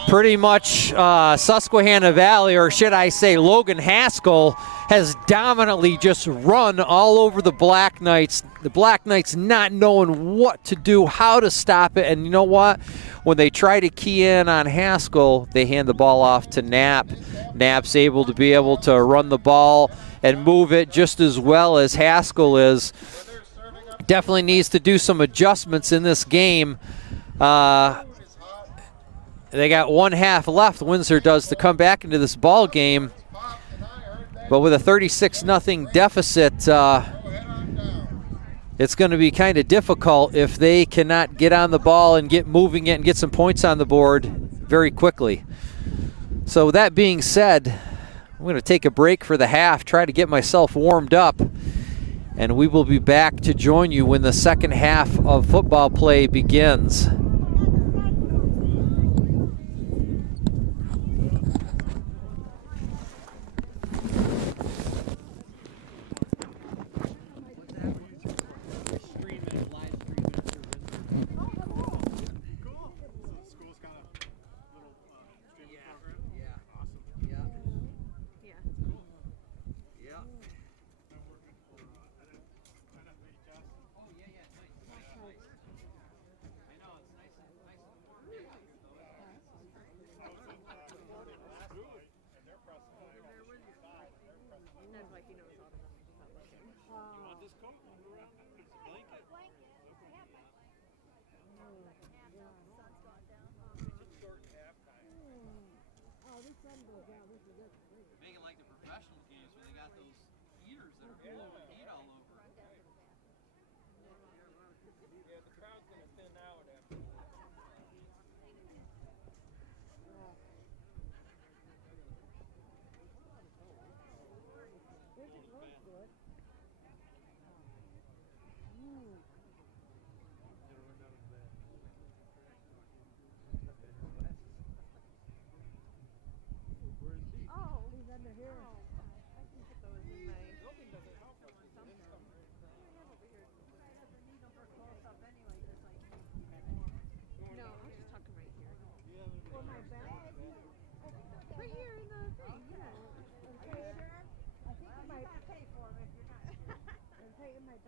Pretty much Susquehanna Valley, or should I say Logan Haskell, has dominantly just run all over the Black Knights. The Black Knights not knowing what to do, how to stop it. And you know what? When they try to key in on Haskell, they hand the ball off to Knapp. Knapp's able to run the ball and move it just as well as Haskell is. Definitely needs to do some adjustments in this game. They got 1 half left, Windsor does, to come back into this ball game. But with a 36-0 deficit, it's going to be kind of difficult if they cannot get on the ball and get moving it and get some points on the board very quickly. So with that being said, I'm going to take a break for the half, try to get myself warmed up, and we will be back to join you when the second half of football play begins. Make it like the professional games where they got those heaters that are blowing heat all over. Yeah, the crowd's going to thin out after this.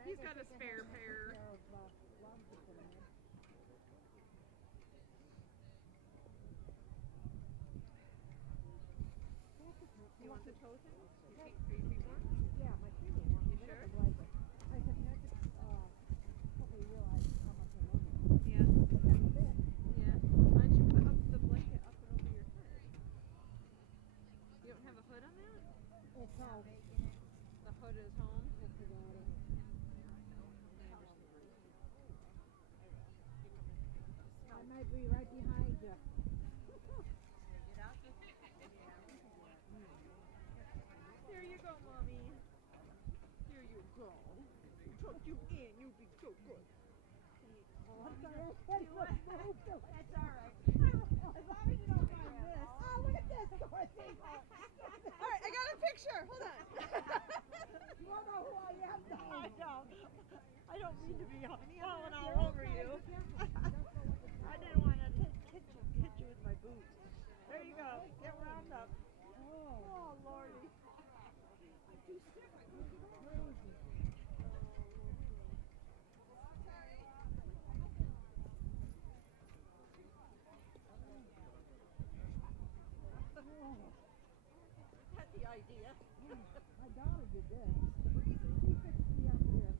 He's got a spare pair. You want the token? Are you keep one? Yeah, my premium one. You sure? I have had to help me realize how much I love it. Yeah. Yeah. Why don't you put up the blanket up and over your head? You don't have a hood on that? It's home. The hood is home? I might be right behind you. Here you go, Mommy. Here you go. Tuck you in. You be so good. That's all right. As long as you don't mind this. Oh, look at this, Dorothy. All right, I got a picture. Hold on. You won't know who I am, though. I know. I don't mean to be falling all over you. I didn't want to hit you with my boot. There you go. Get wound up. Oh, Lordy. Too stiff. Crazy. That's the idea. My daughter did this. She fixed me up here.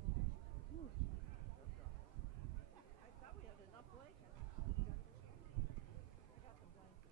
I thought we had enough blankets. I got the blanket.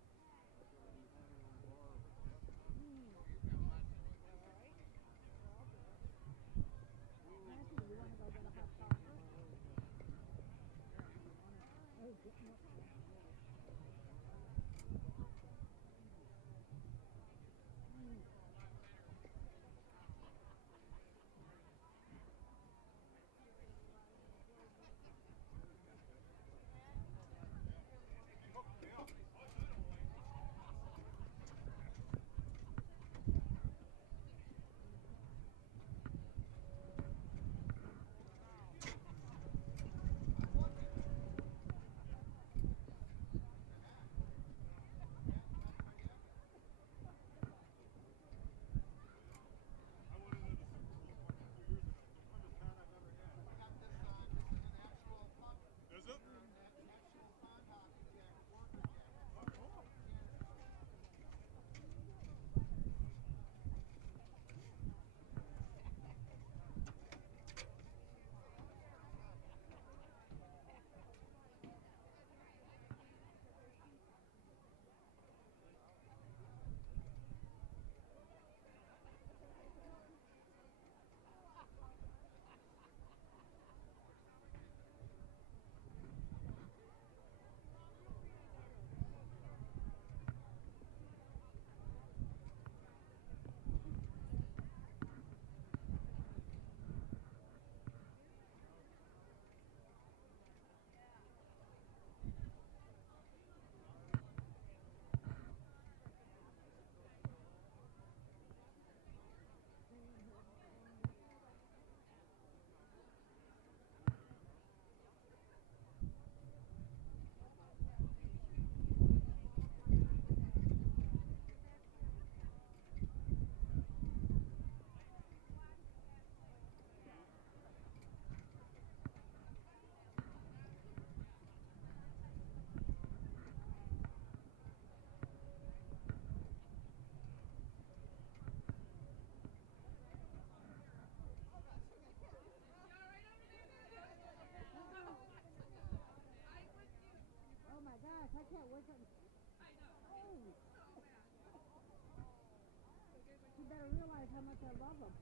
You better realize how much I love them.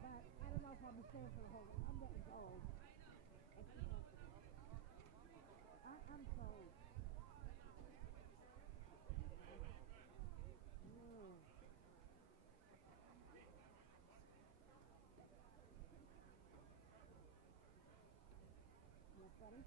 But I don't know if I'm going to stay for the whole day. I'm getting old. I'm cold. Yes, buddy?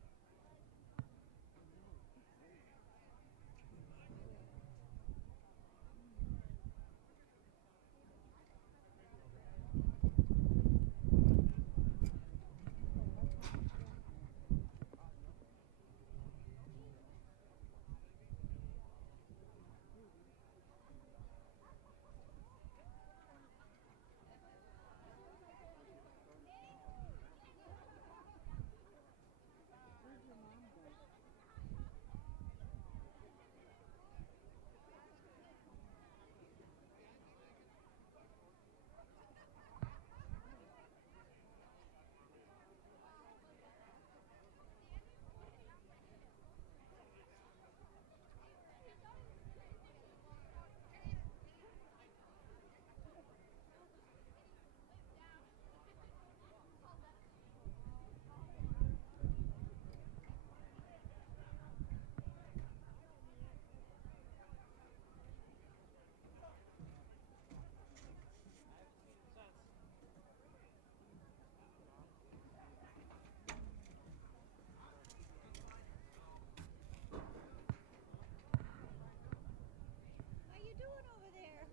How you doing over there?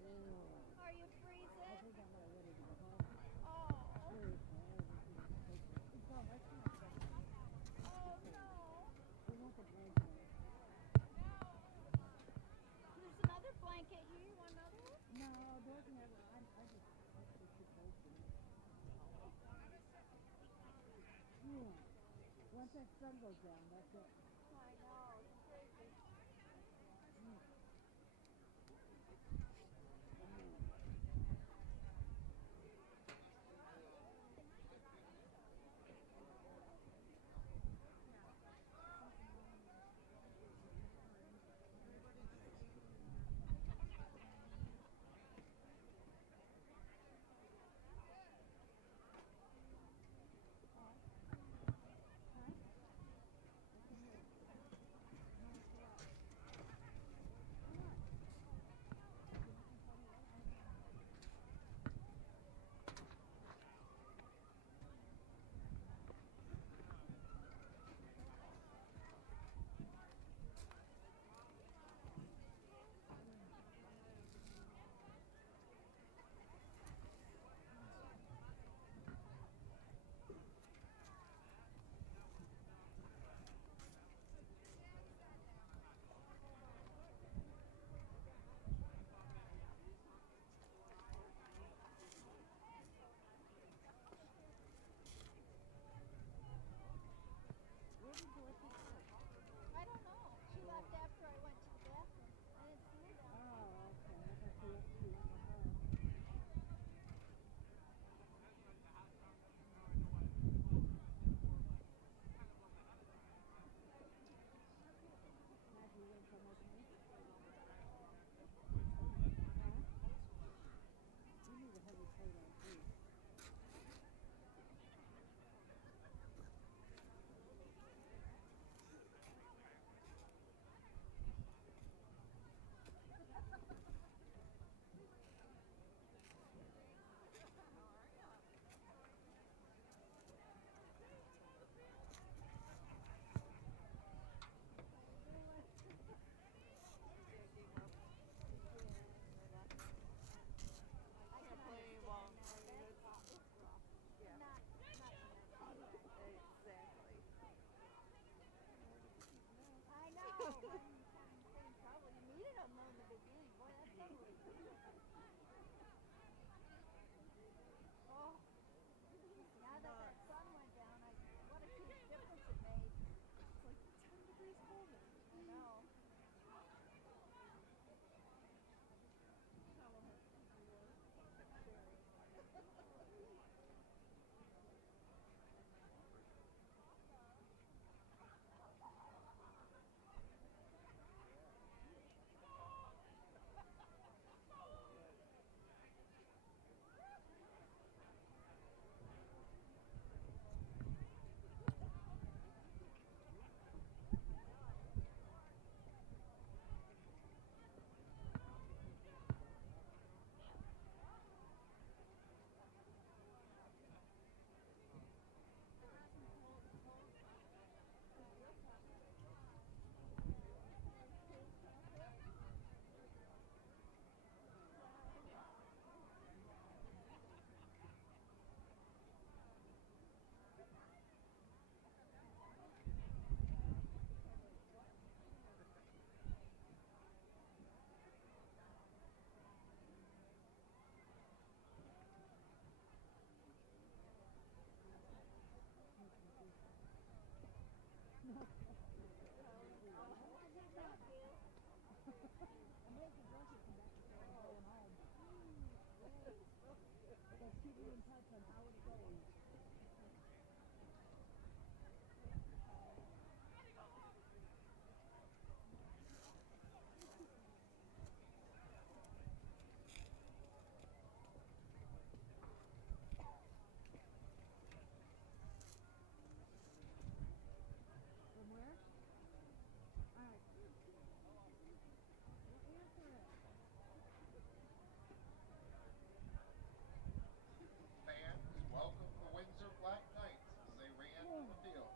Are you freezing? I think I'm ready to go home. Oh, oh no. There's another blanket here. You want another one? No, there's never. I just too cold for me. Once that sun goes down, that's it. I know. It's crazy. Fans, welcome the Windsor Black Knights as they re-enter the field.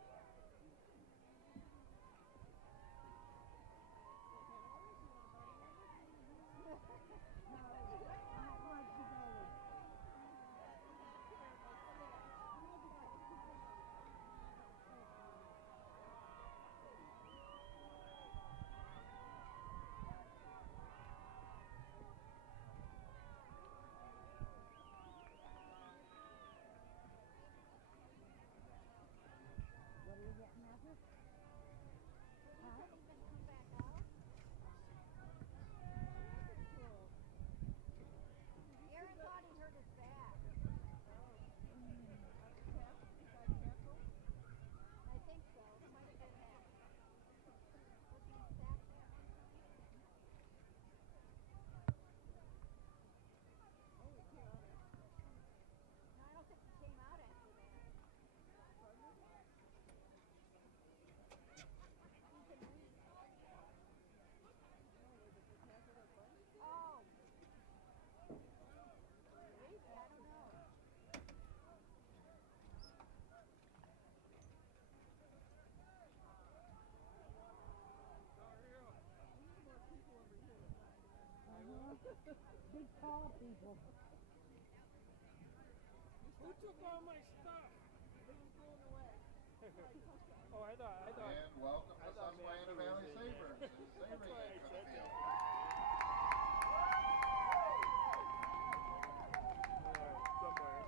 Aaron thought he hurt his back. I think so. It might have been that. Was he sacked at one point? No, I don't think he came out after that. Oh. Maybe, I don't know. Big tall people. Who took all my stuff? It was going away. Oh, I thought. And welcome the Susquehanna Valley Sabres as they re-enter the field. Somewhere.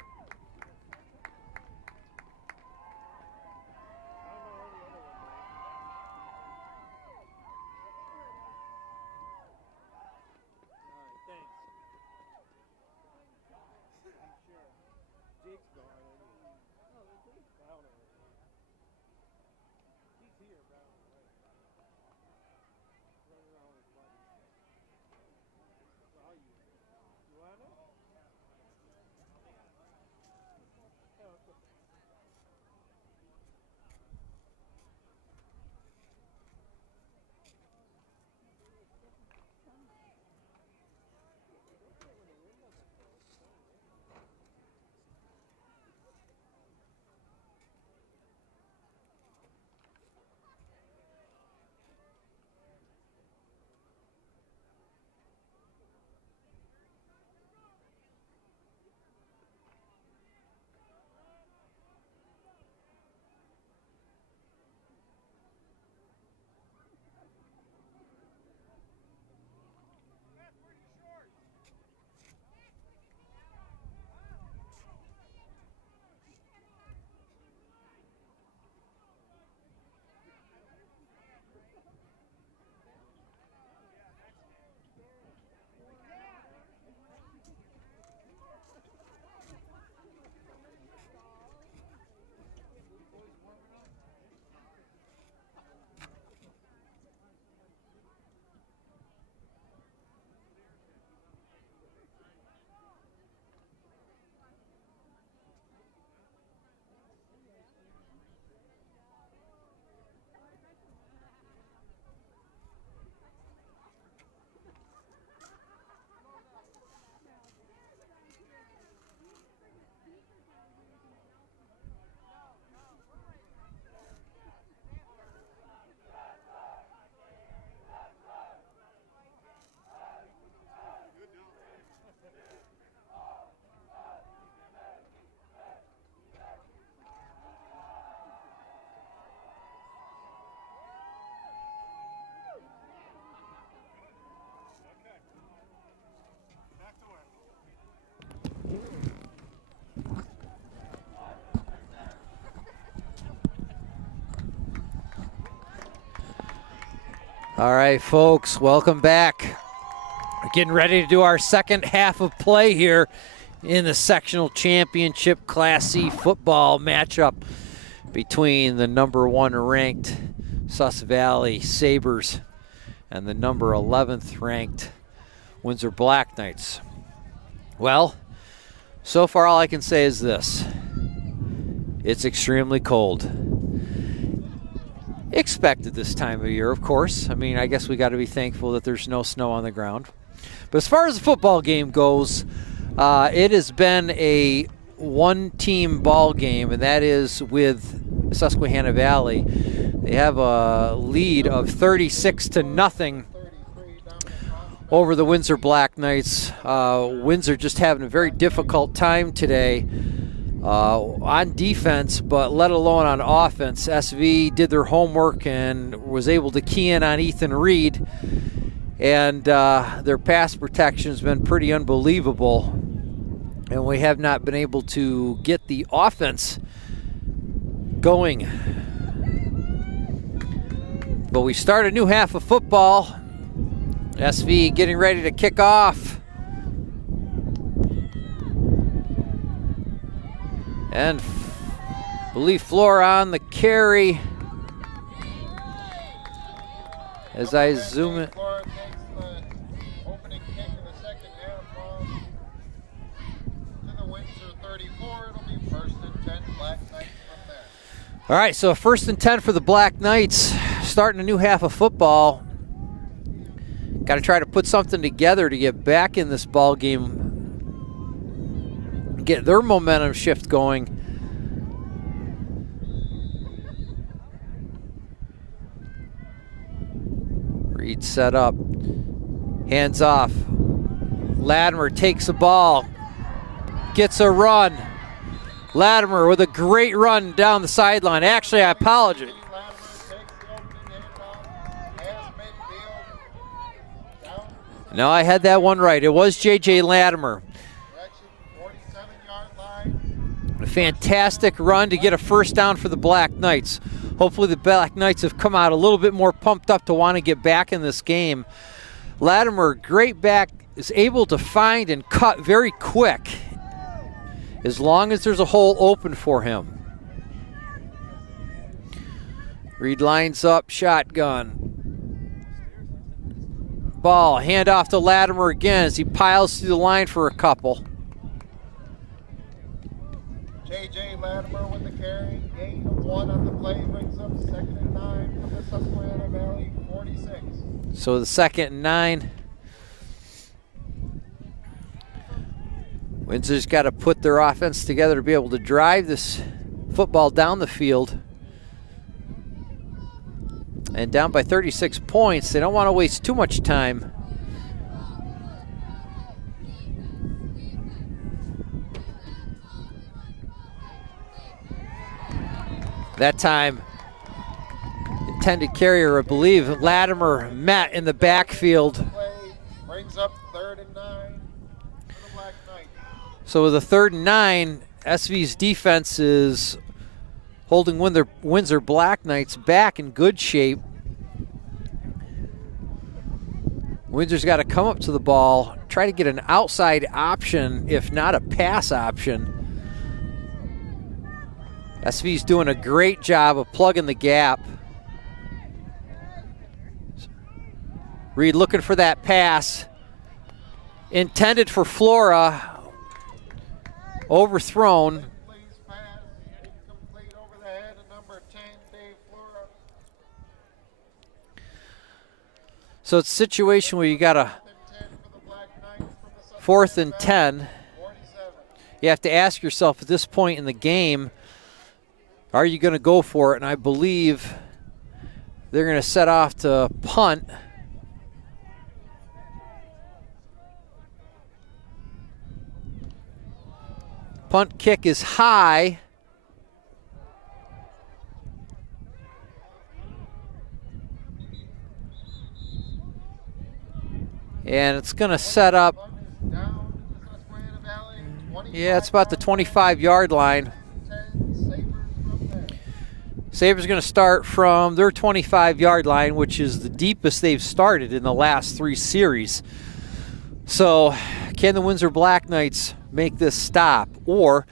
I don't know where the other one went. Alright, thanks. I'm sure. Jake's gone anyway. Oh, is he? I don't know. He's here, bro. Running around with his buddies. So I'll use it. You want it? Oh, okay. All right, folks, welcome back. We're getting ready to do our second half of play here in the sectional championship Class C football matchup between the number 1 ranked Sus Valley Sabres and the number 11th ranked Windsor Black Knights. Well, so far all I can say is this: it's extremely cold. Expected this time of year, of course. I mean, I guess we got to be thankful that there's no snow on the ground. But as far as the football game goes, it has been a one-team ball game, and that is with Susquehanna Valley. They have a lead of 36-0 over the Windsor Black Knights. Windsor just having a very difficult time today on defense, but let alone on offense. SV did their homework and was able to key in on Ethan Reed, and their pass protection has been pretty unbelievable, and we have not been able to get the offense going. But we start a new half of football. SV getting ready to kick off. And I believe Flora on the carry. As I zoom it. Flora takes the opening kick in the second half to the Windsor 34. It'll be 1st and 10 Black Knights from there. All right, so 1st and 10 for the Black Knights. Starting a new half of football. Got to try to put something together to get back in this ball game. Get their momentum shift going. Reed set up. Hands off. Latimer takes the ball. Gets a run. Latimer with a great run down the sideline. Actually, I apologize. No, I had that one right. It was J.J. Latimer. A fantastic run to get a first down for the Black Knights. Hopefully the Black Knights have come out a little bit more pumped up to want to get back in this game. Latimer, great back, is able to find and cut very quick as long as there's a hole open for him. Reed lines up, shotgun. Ball, hand off to Latimer again as he piles through the line for a couple. J.J. Latimer with the carry, gain of 1 on the play, brings up 2nd and 9 from the Susquehanna Valley 46. So the 2nd and 9. Windsor's got to put their offense together to be able to drive this football down the field. And down by 36 points, they don't want to waste too much time. That time, intended carrier, I believe, Latimer met in the backfield. Brings up 3rd and 9 for the Black Knights. So with a 3rd and 9, SV's defense is holding Windsor Black Knights back in good shape. Windsor's got to come up to the ball, try to get an outside option, if not a pass option. SV's doing a great job of plugging the gap. Reed looking for that pass. Intended for Flora. Overthrown. So it's a situation where you got a 4th and 10. You have to ask yourself at this point in the game, are you going to go for it? And I believe they're going to set off to punt. Punt kick is high. And it's going to set up, yeah, it's about the 25-yard line. Sabres going to start from their 25-yard line, which is the deepest they've started in the last 3 series. So can the Windsor Black Knights make this stop? Or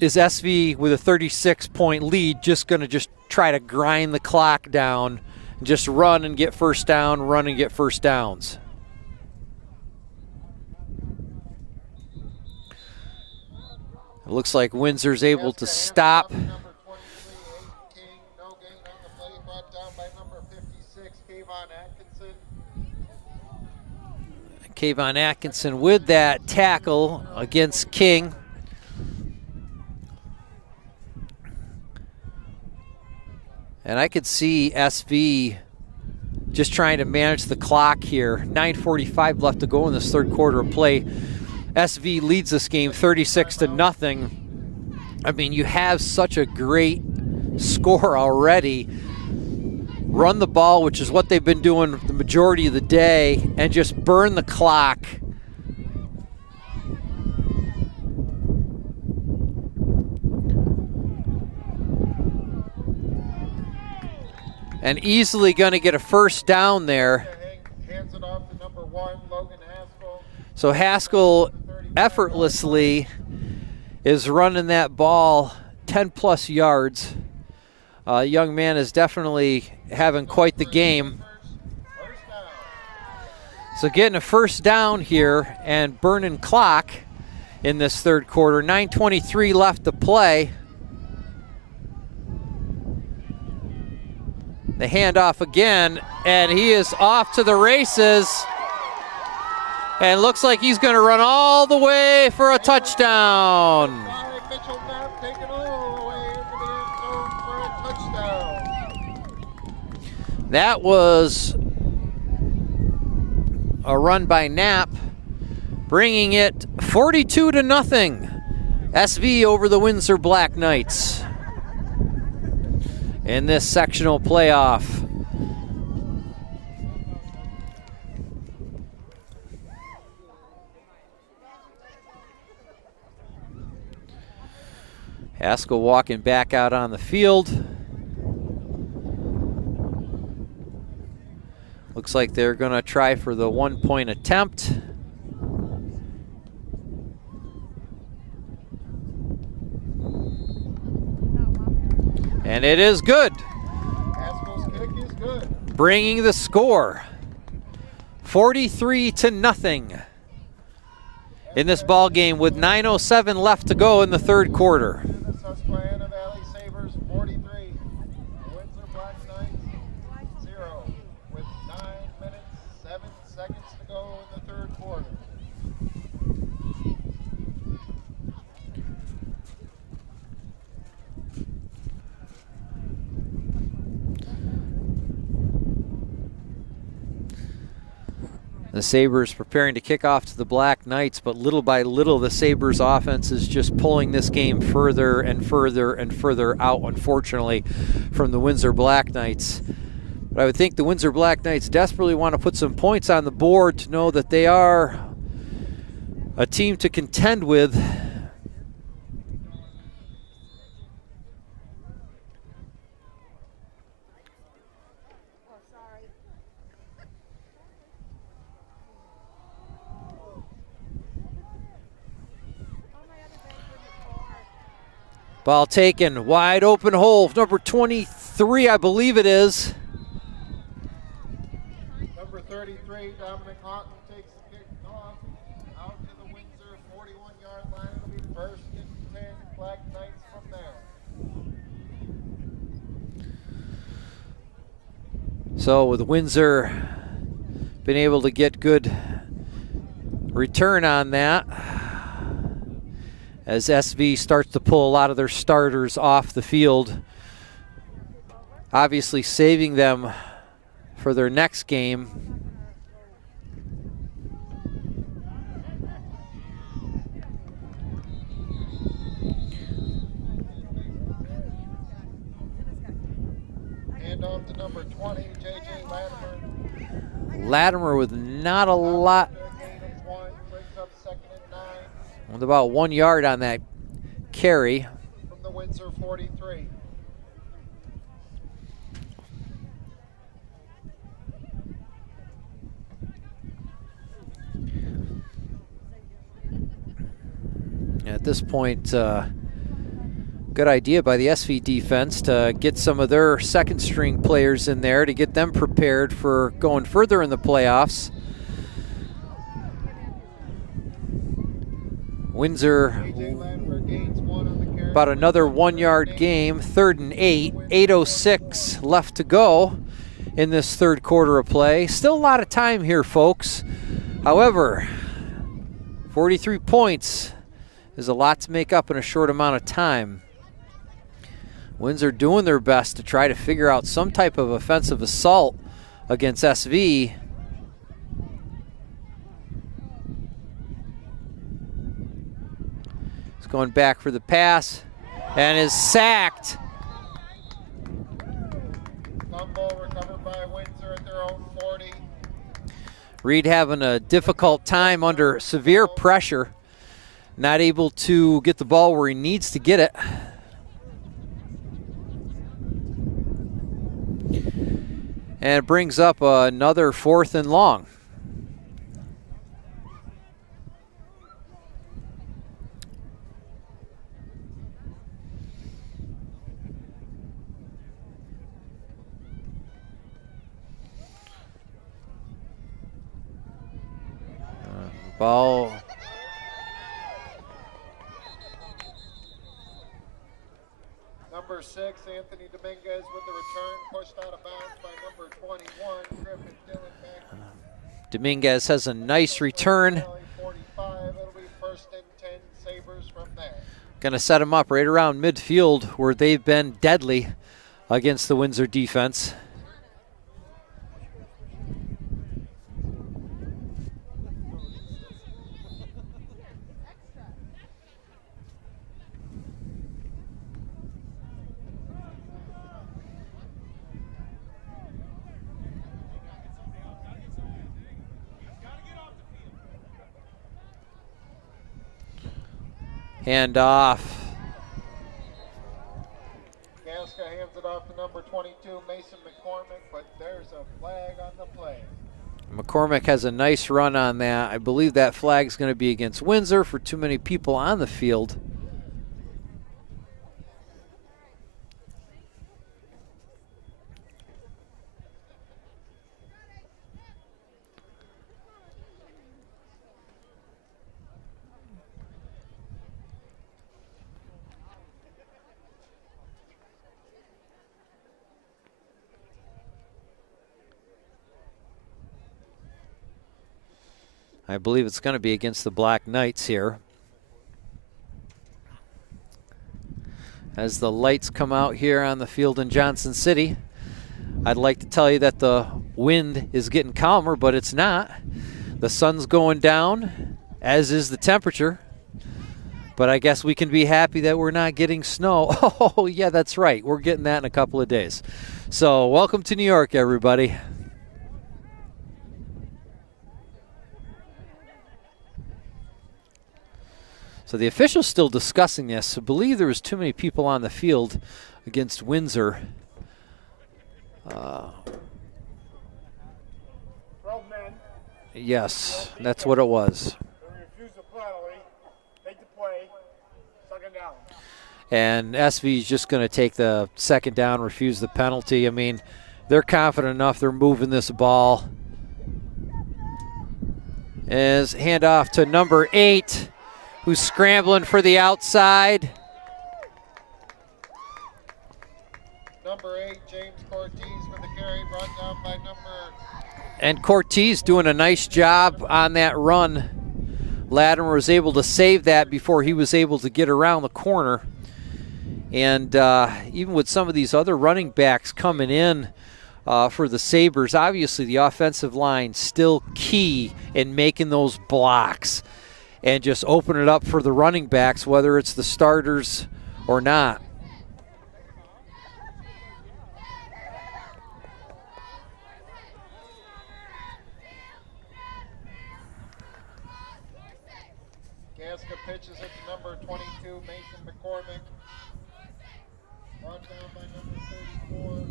is SV with a 36-point lead just going to just try to grind the clock down and just run and get first down, run and get first downs? It looks like Windsor's able to stop. Number 23, Aiden King, no gain on the play, brought down by number 56, Kayvon Atkinson. Kayvon Atkinson with that tackle against King. And I could see SV just trying to manage the clock here. 9:45 left to go in this third quarter of play. SV leads this game 36-0. I mean, you have such a great score already. Run the ball, which is what they've been doing the majority of the day, and just burn the clock. And easily going to get a first down there. Hands it off to number 1, Logan Haskell. So Haskell effortlessly is running that ball 10-plus yards. Young man is definitely having quite the game. So getting a first down here and burning clock in this third quarter. 9:23 left to play. The handoff again, and he is off to the races. And looks like he's going to run all the way for a touchdown. Mitchell Knapp taking all the way into the end zone for a touchdown. That was a run by Knapp, bringing it 42-0. SV over the Windsor Black Knights in this sectional playoff. Haskell walking back out on the field. Looks like they're going to try for the 1-point attempt. And it is good. Haskell's kick is good. Bringing the score 43-0 in this ball game with 9:07 left to go in the third quarter. The Susquehanna Valley Sabres 43, Windsor Black Knights 0, with 9 minutes 7 seconds to go in the third quarter. The Sabres preparing to kick off to the Black Knights, but little by little the Sabres offense is just pulling this game further and further and further out, unfortunately, from the Windsor Black Knights. But I would think the Windsor Black Knights desperately want to put some points on the board to know that they are a team to contend with. Ball taken, wide open hole, number 23, I believe it is. Number 33, Dominic Houghton takes the kick off out to the Windsor 41-yard line. It'll be first and 10, Black Knights from there. So with Windsor being able to get good return on that, as SV starts to pull a lot of their starters off the field, obviously saving them for their next game. Hand off to number 20, J.J. Latimer. Latimer with not a lot, with about 1 yard on that carry. From the Windsor 43. at this point, good idea by the SV defense to get some of their second string players in there to get them prepared for going further in the playoffs. Windsor about another 1 yard game, 3rd and 8, 8:06 left to go in this third quarter of play. Still a lot of time here, folks. However, 43 points is a lot to make up in a short amount of time. Windsor doing their best to try to figure out some type of offensive assault against SV. He's going back for the pass and is sacked. Fumble recovered by Windsor at their own 40. Reed having a difficult time under severe pressure, not able to get the ball where he needs to get it. And it brings up another 4th and long. Ball. Number 6, Anthony Dominguez with the return, pushed out of bounds by number 21, Griffin Dillon back. Dominguez has a nice return. 45, it'll be 1st and 10, Sabres from there. Going to set him up right around midfield where they've been deadly against the Windsor defense. Hand off. Gaska hands it off to number 22, Mason McCormick, but there's a flag on the play. McCormick has a nice run on that. I believe that flag's going to be against Windsor for too many people on the field. I believe it's going to be against the Black Knights here. As the lights come out here on the field in Johnson City, I'd like to tell you that the wind is getting calmer, but it's not. The sun's going down, as is the temperature. But I guess we can be happy that we're not getting snow. Oh, yeah, that's right. We're getting that in a couple of days. So welcome to New York, everybody. So the official's still discussing this. I believe there was too many people on the field against Windsor. 12 men. Yes, that's what it was. Refuse the penalty, take the play, second down. And SV is just going to take the second down, refuse the penalty. I mean, they're confident enough they're moving this ball. As handoff to number 8. Who's scrambling for the outside. Number 8, James Cortez with the carry, brought down by number. And Cortez doing a nice job on that run. Latimer was able to save that before he was able to get around the corner. And even with some of these other running backs coming in for the Sabres, obviously the offensive line still key in making those blocks. And just open it up for the running backs, whether it's the starters or not. Gaska pitches it to number 22, Mason McCormick. Brought down by number 34.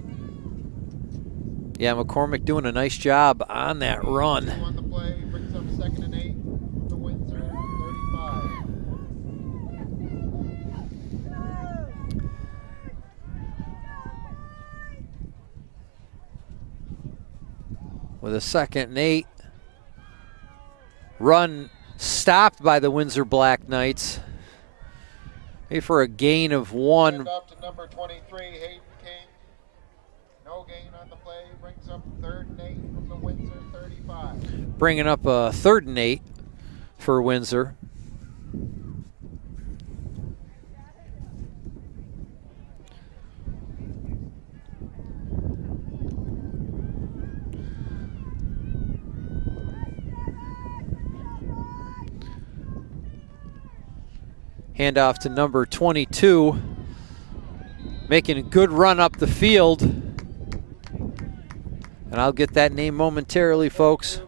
Yeah, McCormick doing a nice job on that run. On the play, brings up 2nd and 8 to Windsor, 35. with a 2nd and 8. Run stopped by the Windsor Black Knights. For a gain of 1. Hand off to number 23, Hayden King. No gain on the play. Brings up 3rd and 8 from the Windsor 35. Bringing up a 3rd and 8 for Windsor. Handoff to number 22. Making a good run up the field. And I'll get that name momentarily, folks.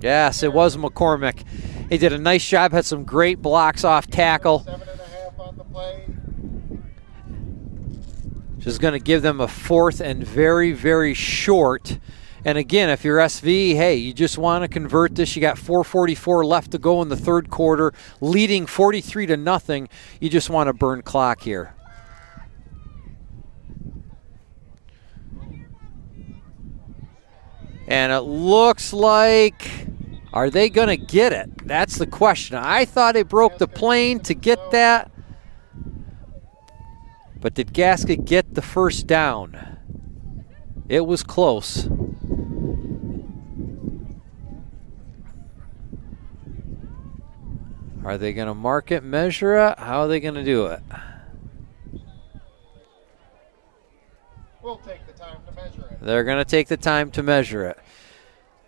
Yes, it was McCormick. He did a nice job, had some great blocks off tackle. 7.5 on the play. Just going to give them a 4th and very, very short. And again, if you're SV, hey, you just want to convert this. You got 4:44 left to go in the 3rd quarter, leading 43-0. You just want to burn clock here. And it looks like, are they going to get it? That's the question. I thought they broke the plane to get that. But did Gasket get the first down? It was close. Are they going to mark it, measure it? How are they going to do it? We'll take the time to measure it. They're going to take the time to measure it.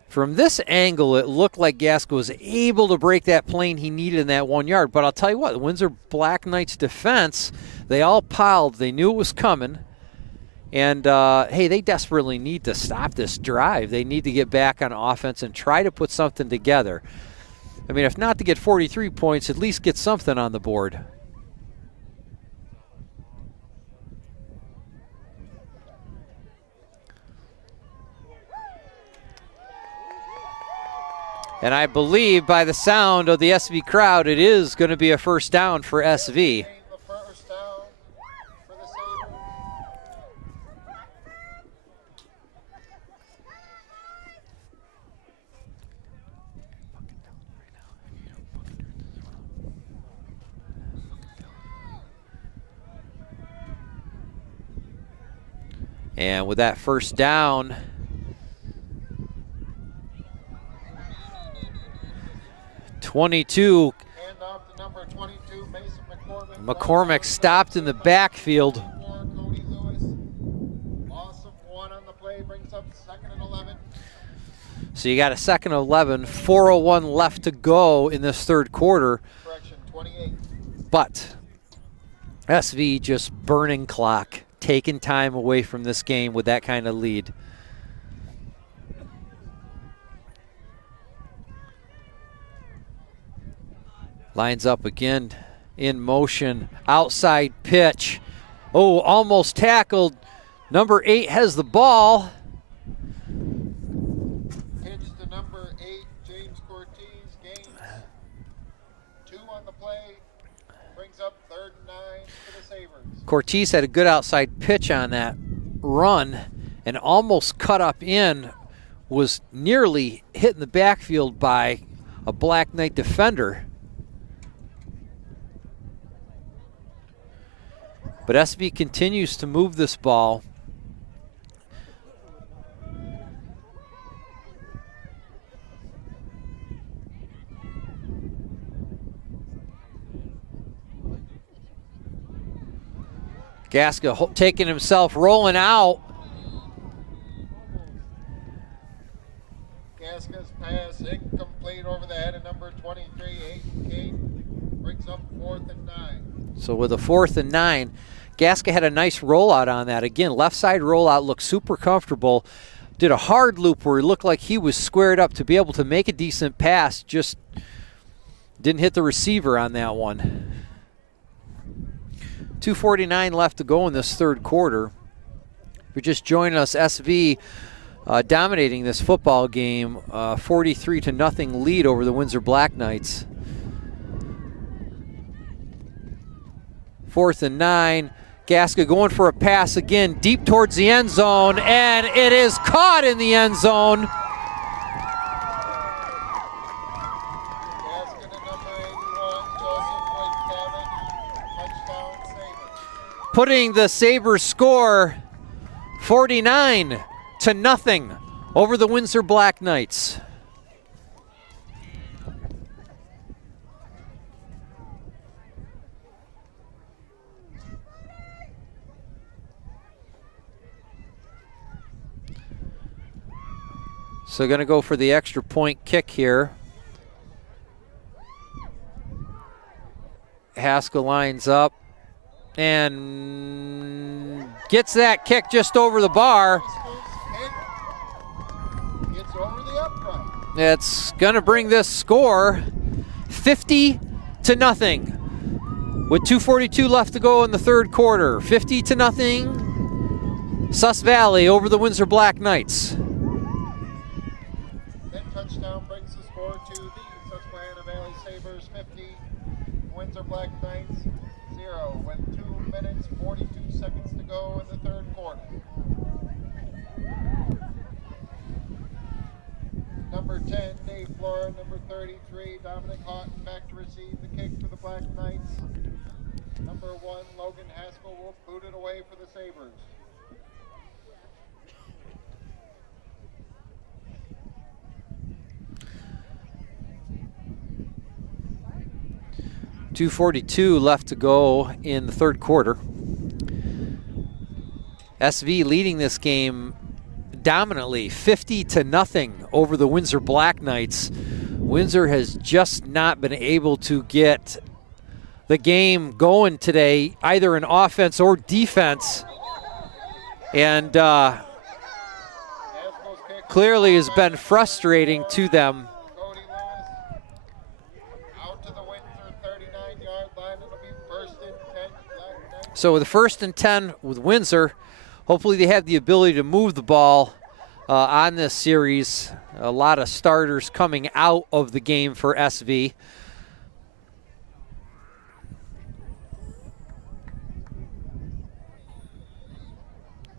From this angle, it looked like Gasket was able to break that plane he needed in that 1 yard. But I'll tell you what, the Windsor Black Knights defense, they all piled. They knew it was coming. And, hey, they desperately need to stop this drive. They need to get back on offense and try to put something together. I mean, if not to get 43 points, at least get something on the board. And I believe by the sound of the SV crowd, it is going to be a first down for SV. And with that first down, '22. Hand off to number 22, Mason McCormick. McCormick stopped in the backfield. Cody Lewis. Awesome 1 on the play, brings up 2nd and 11. So you got a 2nd and 11, 4:01 left to go in this 3rd quarter. Correction, 28. But SV just burning clock, taking time away from this game with that kind of lead. Lines up again, in motion, outside pitch. Oh, almost tackled. Number 8 has the ball. Pitch to number 8, James Cortez, gains 2 on the play, brings up 3rd and 9 for the Sabres. Cortez had a good outside pitch on that run and almost cut up in, was nearly hit in the backfield by a Black Knight defender. But SV continues to move this ball. Gaska taking himself, rolling out. Gaska's pass incomplete over the head of number 23, Hayden King, brings up 4th and 9. So with a 4th and 9, Gaska had a nice rollout on that. Again, left side rollout looked super comfortable. Did a hard loop where it looked like he was squared up to be able to make a decent pass. Just didn't hit the receiver on that one. 2:49 left to go in this 3rd quarter. If you're just joining us, SV dominating this football game, 43-0 lead over the Windsor Black Knights. 4th and 9. Gaska going for a pass again, deep towards the end zone, and it is caught in the end zone. putting the Sabres score 49-0 over the Windsor Black Knights. So going to go for the extra point kick here. Haskell lines up and gets that kick just over the bar. Gets over the upright. It's going to bring this score 50-0 with 2:42 left to go in the third quarter. 50-0, Sus Valley over the Windsor Black Knights. That touchdown brings the score to the Susquehanna Valley Sabres 50, Windsor Black Knights 0, with 2 minutes 42 seconds to go in the third quarter. Number 10, Dave Flora. Number 33, Dominic Houghton, back to receive the kick for the Black Knights. Number 1, Logan Haskell will boot it away for the Sabres. .242 left to go in the third quarter. SV leading this game dominantly, 50-0 over the Windsor Black Knights. Windsor has just not been able to get the game going today, either in offense or defense. And clearly has been frustrating to them. So with the 1st and 10 with Windsor, hopefully they have the ability to move the ball on this series. A lot of starters coming out of the game for SV.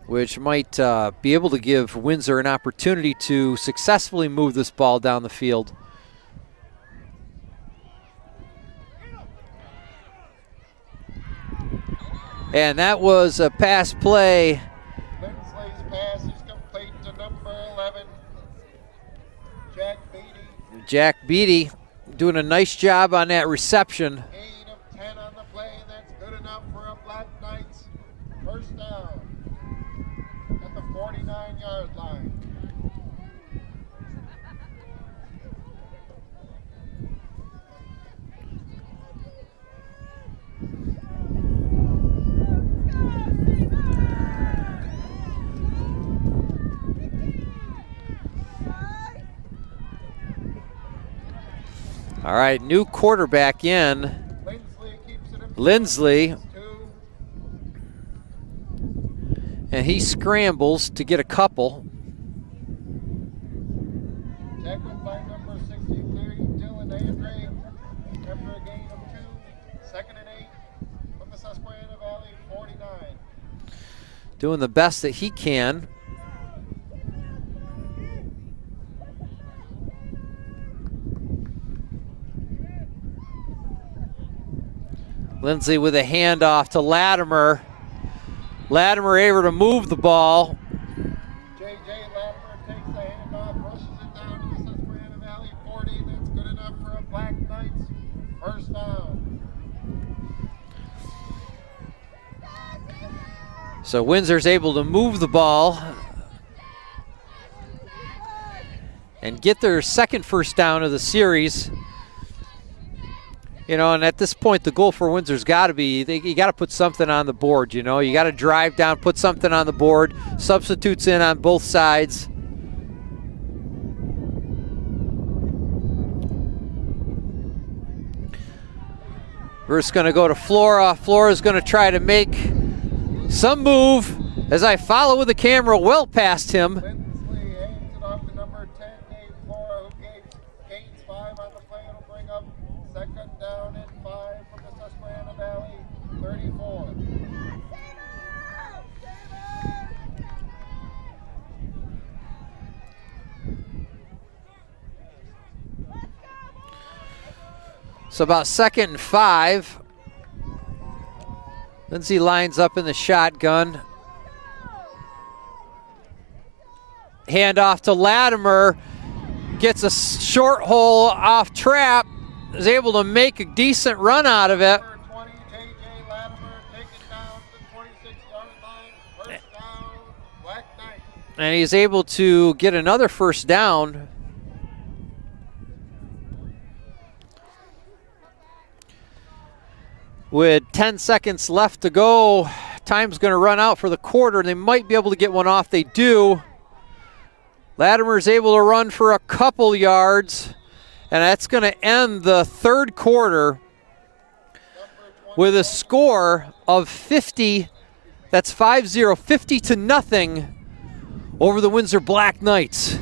Which might be able to give Windsor an opportunity to successfully move this ball down the field. And that was a pass play. Lindsley's pass is complete to number 11, Jack Beatty. Jack Beatty doing a nice job on that reception. Gain of 10 on the play, and that's good enough for a Black Knights first down at the 49-yard line. All right, new quarterback in. Lindsley. And he scrambles to get a couple. Tackled by number 63, Dylan Andre, after a gain of 2, 2nd and 8 from the Susquehanna Valley 49. Doing the best that he can. Lindsley with a handoff to Latimer. Latimer able to move the ball. J.J. Latimer takes the handoff, rushes it down to the Susquehanna Valley 40. That's good enough for a Black Knights first down. So Windsor's able to move the ball and get their second first down of the series. You know, and at this point, the goal for Windsor's got to be, you got to put something on the board, you know. You got to drive down, put something on the board, substitutes in on both sides. We're just going to go to Flora. Flora's going to try to make some move as I follow with the camera well past him. Lindsley hands it off to number 10, Dave Flora, who gains 5 on the play. It'll bring up 2nd down and 5 from the Susquehanna Valley 34. So about 2nd and 5. Lindsay lines up in the shotgun. Hand off to Latimer. Gets a short hole off trap. Is able to make a decent run out of it. Number 20, J.J. Latimer, taken down to the 26-yard line. First down, Black Knight. And he's able to get another first down. With 10 seconds left to go, time's going to run out for the quarter. They might be able to get one off. They do. Latimer's able to run for a couple yards, and that's going to end the third quarter with a score of 50. That's 5-0, 50-0 over the Windsor Black Knights.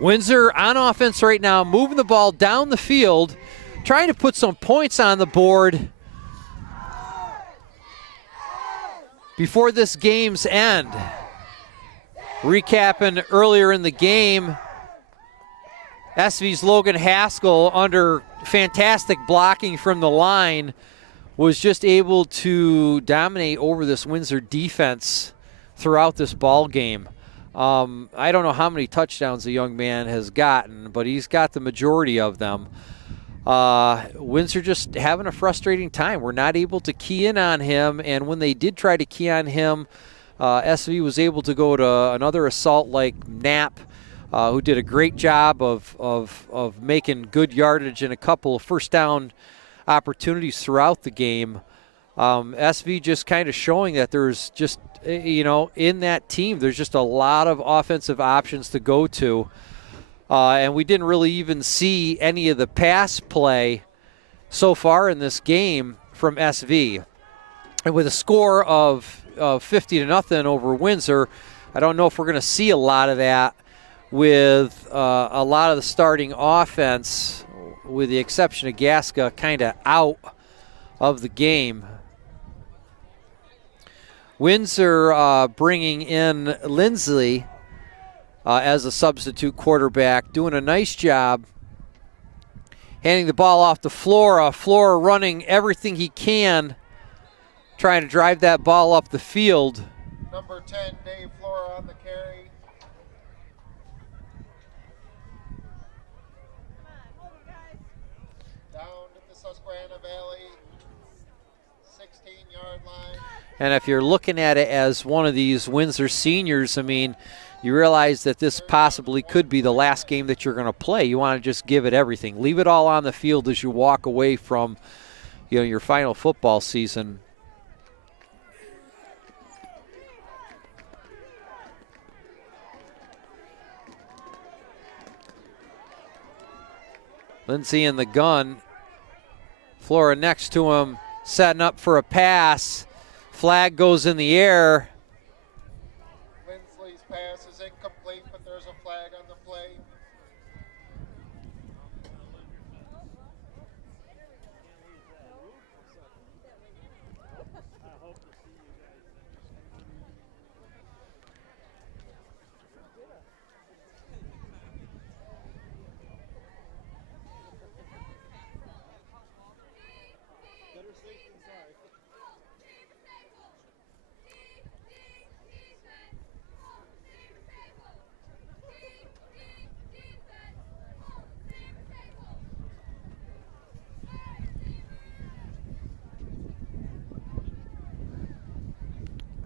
Windsor on offense right now, moving the ball down the field, trying to put some points on the board before this game's end. Recapping earlier in the game, SV's Logan Haskell, under fantastic blocking from the line, was just able to dominate over this Windsor defense throughout this ball game. I don't know how many touchdowns the young man has gotten, but he's got the majority of them. Windsor just having a frustrating time. We're not able to key in on him, and when they did try to key on him, SV was able to go to another assault like Knapp, who did a great job of making good yardage and a couple of first down opportunities throughout the game. SV just kind of showing that there's just, in that team, there's just a lot of offensive options to go to. And we didn't really even see any of the pass play so far in this game from SV. And with a score of 50-0 over Windsor, I don't know if we're going to see a lot of that with a lot of the starting offense, with the exception of Gasca, kind of out of the game. Windsor bringing in Lindsley as a substitute quarterback, doing a nice job handing the ball off to Flora. Flora running everything he can, trying to drive that ball up the field. Number 10, Dave Flora on the carry. Down at the Susquehanna Valley, 16-yard line. And if you're looking at it as one of these Windsor seniors, I mean, you realize that this possibly could be the last game that you're going to play. You want to just give it everything. Leave it all on the field as you walk away from, your final football season. Lindsay in the gun. Flora next to him, setting up for a pass. Flag goes in the air. Lindsley's pass is incomplete, but there's a flag on the play.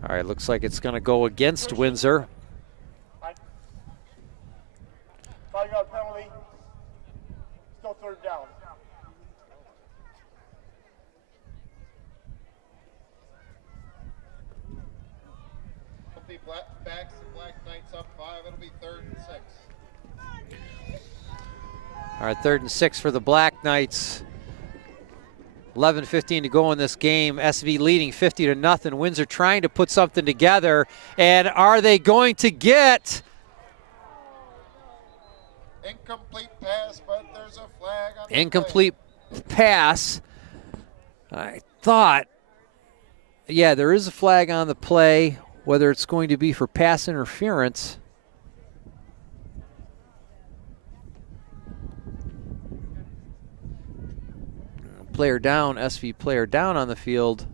All right, looks like it's going to go against Windsor. 5-yard penalty. Still third down. It'll be backs and Black Knights up 5. It'll be 3rd and 6. All right, 3rd and 6 for the Black Knights. 11:15 to go in this game. SV leading 50-0. Windsor trying to put something together. And are they going to get? Incomplete pass, but there's a flag on the Incomplete pass. I thought, yeah, there is a flag on the play. Whether it's going to be for pass interference. Player down, SV player down on the field.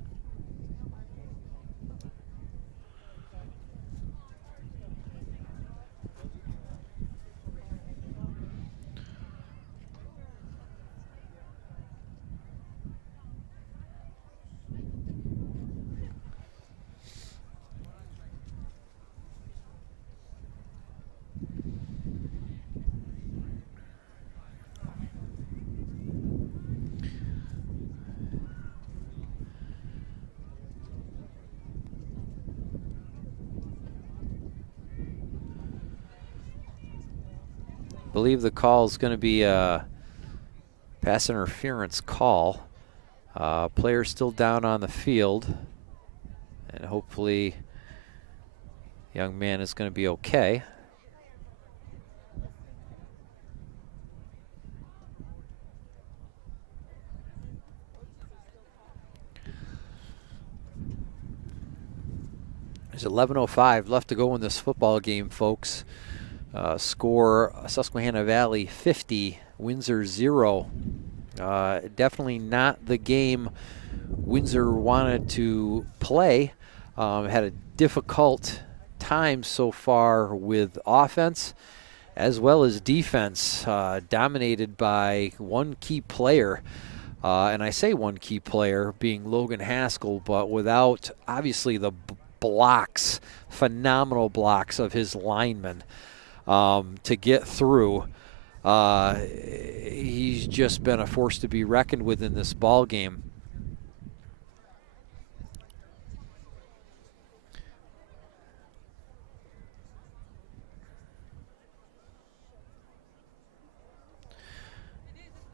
believe the call is going to be a pass interference call. Player still down on the field, and hopefully young man is going to be okay. There's 11:05 left to go in this football game, folks. Score Susquehanna Valley 50, Windsor 0. Definitely not the game Windsor wanted to play. Had a difficult time so far with offense as well as defense, dominated by one key player. And I say one key player being Logan Haskell, but without obviously the blocks, phenomenal blocks of his linemen to get through. He's just been a force to be reckoned with in this ball game.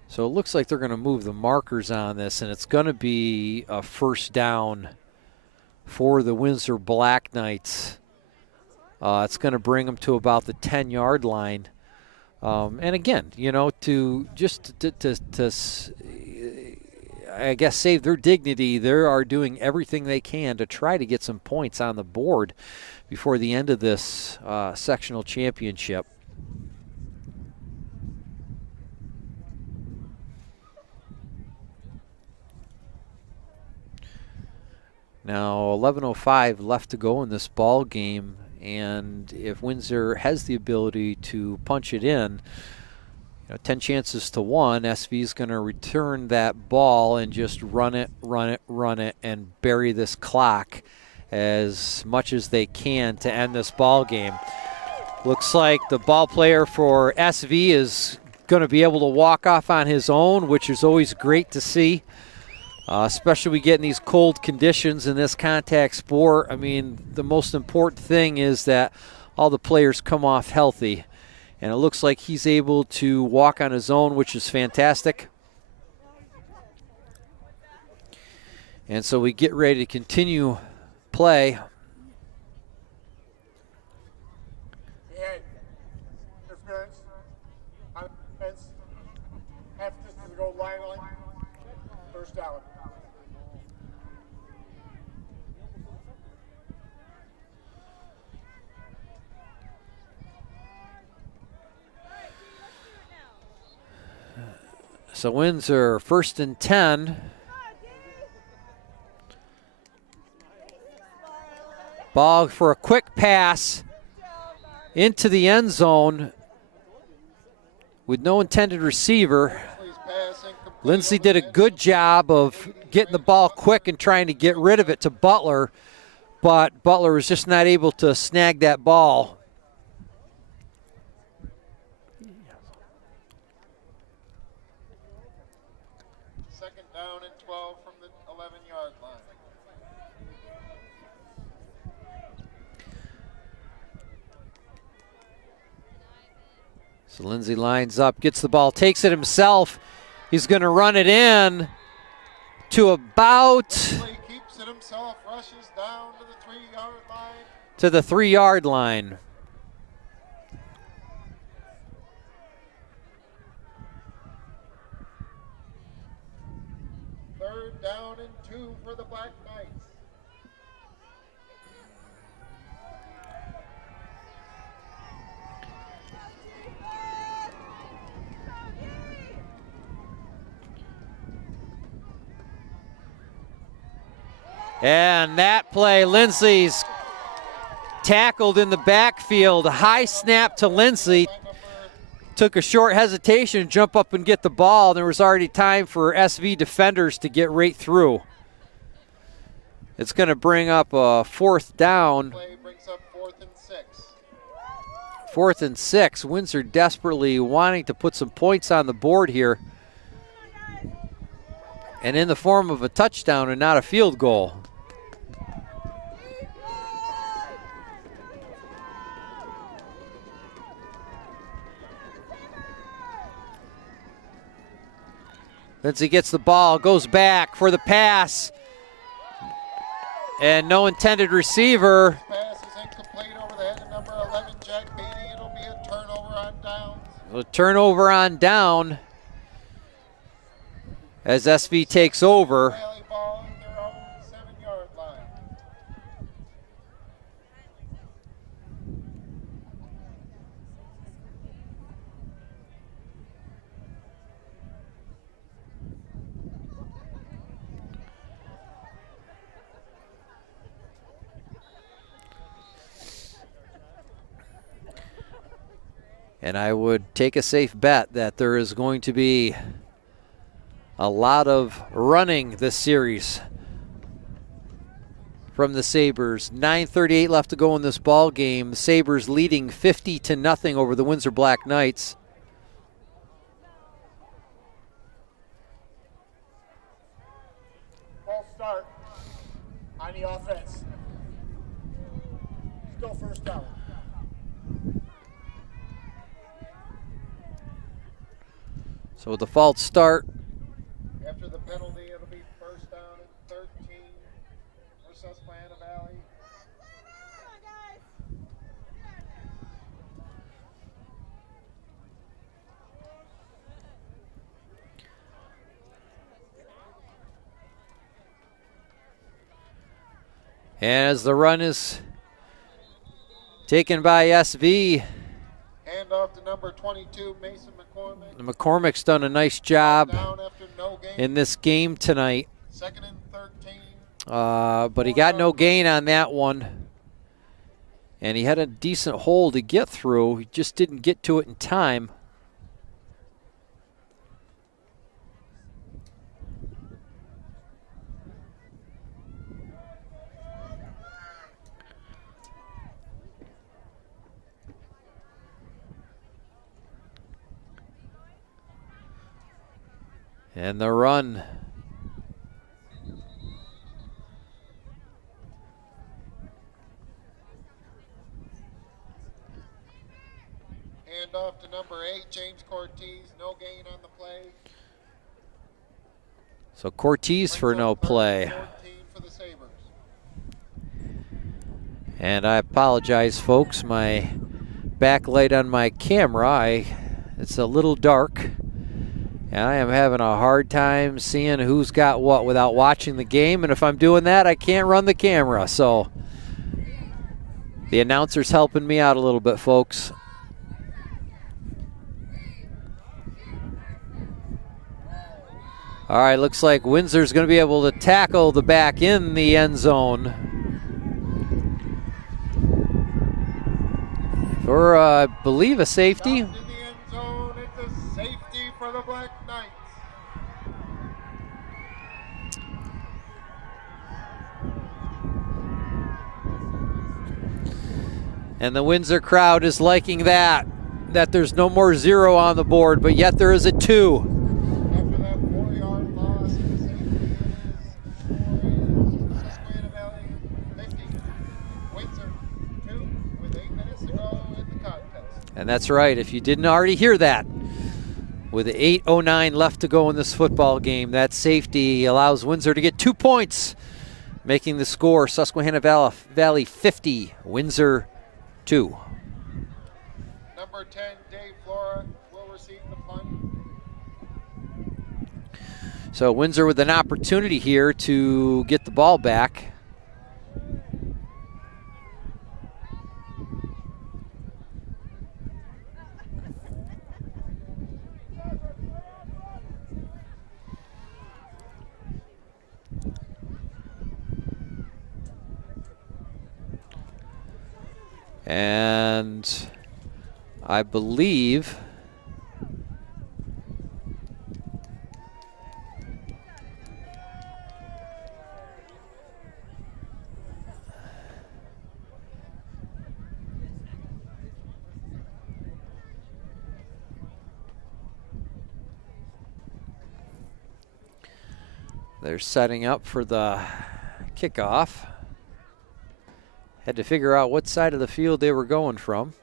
So it looks like they're going to move the markers on this, and it's going to be a first down for the Windsor Black Knights. It's going to bring them to about the 10-yard line. And again, you know, to I guess save their dignity, they are doing everything they can to try to get some points on the board before the end of this sectional championship. Now 11:05 left to go in this ball game, and if Windsor has the ability to punch it in, 10 chances to 1, SV is going to return that ball and just run it, and bury this clock as much as they can to end this ball game. Looks like the ball player for SV is going to be able to walk off on his own, which is always great to see. Especially we get in these cold conditions in this contact sport. I mean, the most important thing is that all the players come off healthy. And it looks like he's able to walk on his own, which is fantastic. And so we get ready to continue play. First down. So Windsor 1st and 10. Ball for a quick pass into the end zone with no intended receiver. Lindsay did a good job of getting the ball quick and trying to get rid of it to Butler, but Butler was just not able to snag that ball. Second down and 12 from the 11-yard line. So Lindsay lines up, gets the ball, takes it himself. He's going to run it in to about Keeps it himself, rushes down to the 3-yard line. To the 3-yard line. Third down and 2 for the Black Knights. And that play, Lindsay's tackled in the backfield. High snap to Lindsay. Took a short hesitation, jump up and get the ball. There was already time for SV defenders to get right through. It's going to bring up a 4th down. Play brings up 4th and 6. 4th and 6. Windsor desperately wanting to put some points on the board here. And in the form of a touchdown and not a field goal. Lindsay gets the ball, goes back for the pass. And no intended receiver. Pass is incomplete over the head of number 11, Jack Beatty. It'll be a turnover on downs. A turnover on down as SV takes over. Rally ball at their own 7-yard line. And I would take a safe bet that there is going to be a lot of running this series from the Sabres. 9:38 left to go in this ball game. Sabres leading 50-0 over the Windsor Black Knights. False start on the offense. Still first down. So with the false start, After the penalty, it'll be first down at 13 for Susquehanna Valley. as the run is taken by SV, Hand off to number 22, Mason McCormick. McCormick's done a nice job Down after no gain. in this game tonight. Second and 13. But he got no gain on that one. And he had a decent hole to get through. He just didn't get to it in time. And the run. Hand off to number 8, James Cortez. No gain on the play. So Cortez for no play. 14 for the Sabres. And I apologize, folks. My backlight on my camera, it's a little dark. And I am having a hard time seeing who's got what without watching the game. And if I'm doing that, I can't run the camera. So the announcer's helping me out a little bit, folks. All right, looks like Windsor's going to be able to tackle the back in the end zone. For, I believe, a safety. Down to the end zone. It's a safety for the Black Knights. And the Windsor crowd is liking that there's no more 0 on the board, but yet there is a 2. After that 4-yard loss, the safety is Susquehanna Valley 50. Windsor 2 with 8 minutes to go in the contest. And that's right, if you didn't already hear that. With 8:09 left to go in this football game, that safety allows Windsor to get 2 points, making the score Susquehanna Valley 50, Windsor 2. Number 10, Dave Flora, will receive the punt. So Windsor with an opportunity here to get the ball back. And I believe they're setting up for the kickoff. Had to figure out what side of the field they were going from.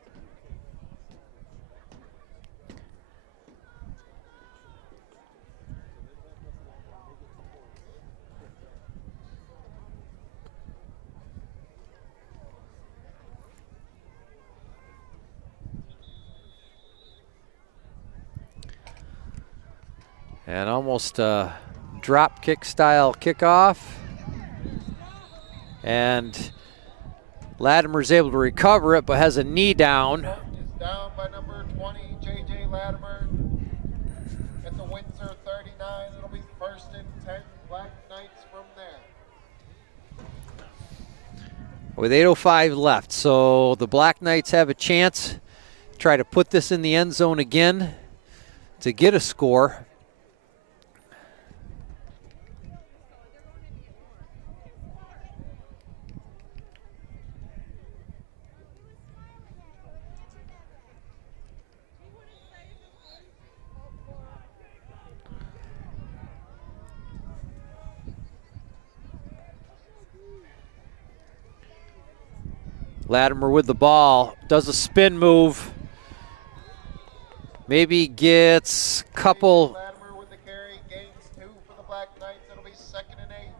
And almost a drop kick style kickoff. And Latimer's able to recover it, but has a knee down. Is down by number 20, J.J. Latimer. At the Windsor 39, it'll be 1st and 10, Black Knights from there. With 8:05 left, so the Black Knights have a chance to try to put this in the end zone again to get a score. Latimer with the ball, does a spin move. Maybe gets a couple. Latimer with the carry, gains 2 for the Black Knights. It'll be 2nd and 8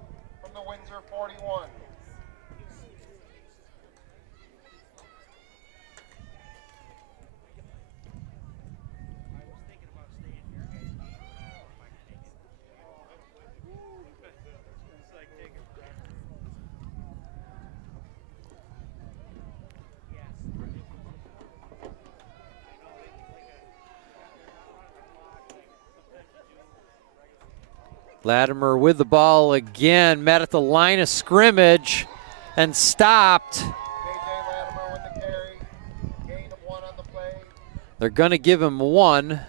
from the Windsor 41. Latimer with the ball again, met at the line of scrimmage and stopped. J.J. Latimer with the carry, gain of 1 on the play. They're going to give him 1. Brought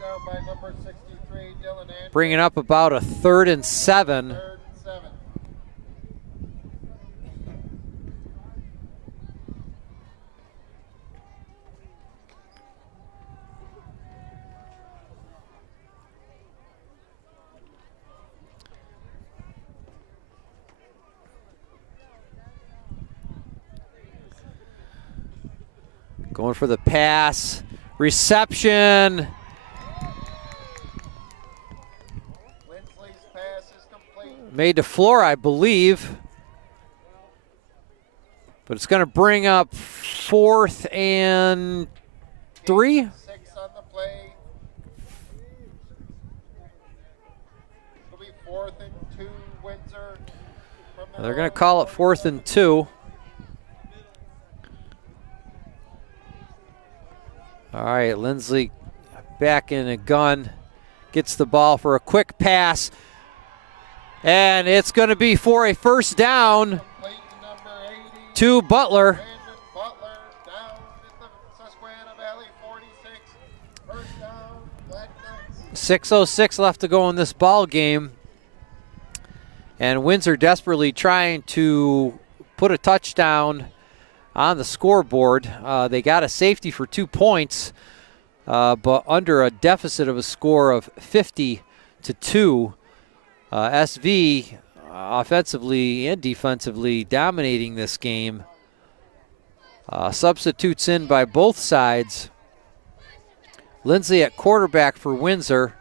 down by number 63, Dylan Andrews. Bringing up about a 3rd and 7. 3rd and 7. Going for the pass, reception. Lindsley's pass is complete. Made to floor, I believe. But it's going to bring up 4th and 3. 6 on the play. It'll be 4th and 2, Windsor. They're going to call it 4th and 2. All right, Lindsley back in a gun, gets the ball for a quick pass, and it's going to be for a first down to Butler. Brandon Butler down at the Susquehanna Valley 46. First down, Black Knights. 6:06 left to go in this ball game, and Windsor desperately trying to put a touchdown on the scoreboard. They got a safety for 2 points, but under a deficit of a score of 50-2. SV offensively and defensively dominating this game. Substitutes in by both sides. Lindsley at quarterback for Windsor.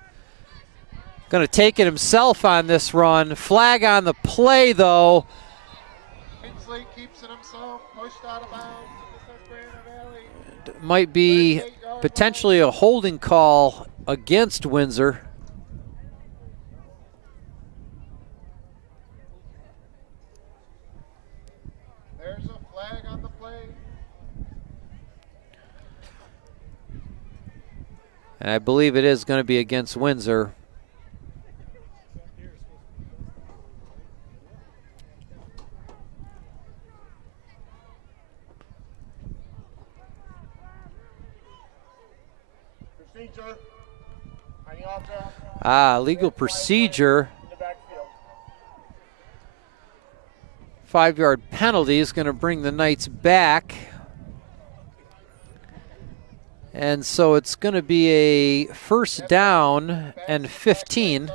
Going to take it himself on this run. Flag on the play, though. Lindsley keeps it himself, pushed out of bounds in the Susquehanna Valley. Might be potentially a holding call against Windsor. There's a flag on the play. And I believe it is going to be against Windsor. Legal procedure. 5-yard penalty is going to bring the Knights back. And so it's going to be a first down and 15.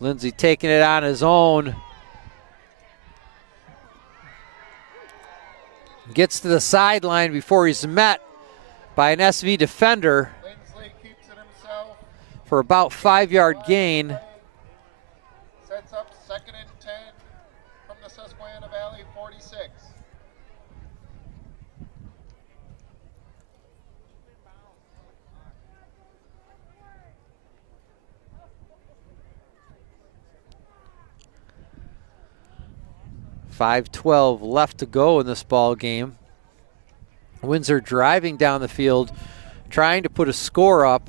Lindsay taking it on his own. Gets to the sideline before he's met by an SV defender for about 5-yard gain. Sets up 2nd and 10 from the Susquehanna Valley 46. .5:12 left to go in this ball game. Windsor driving down the field, trying to put a score up.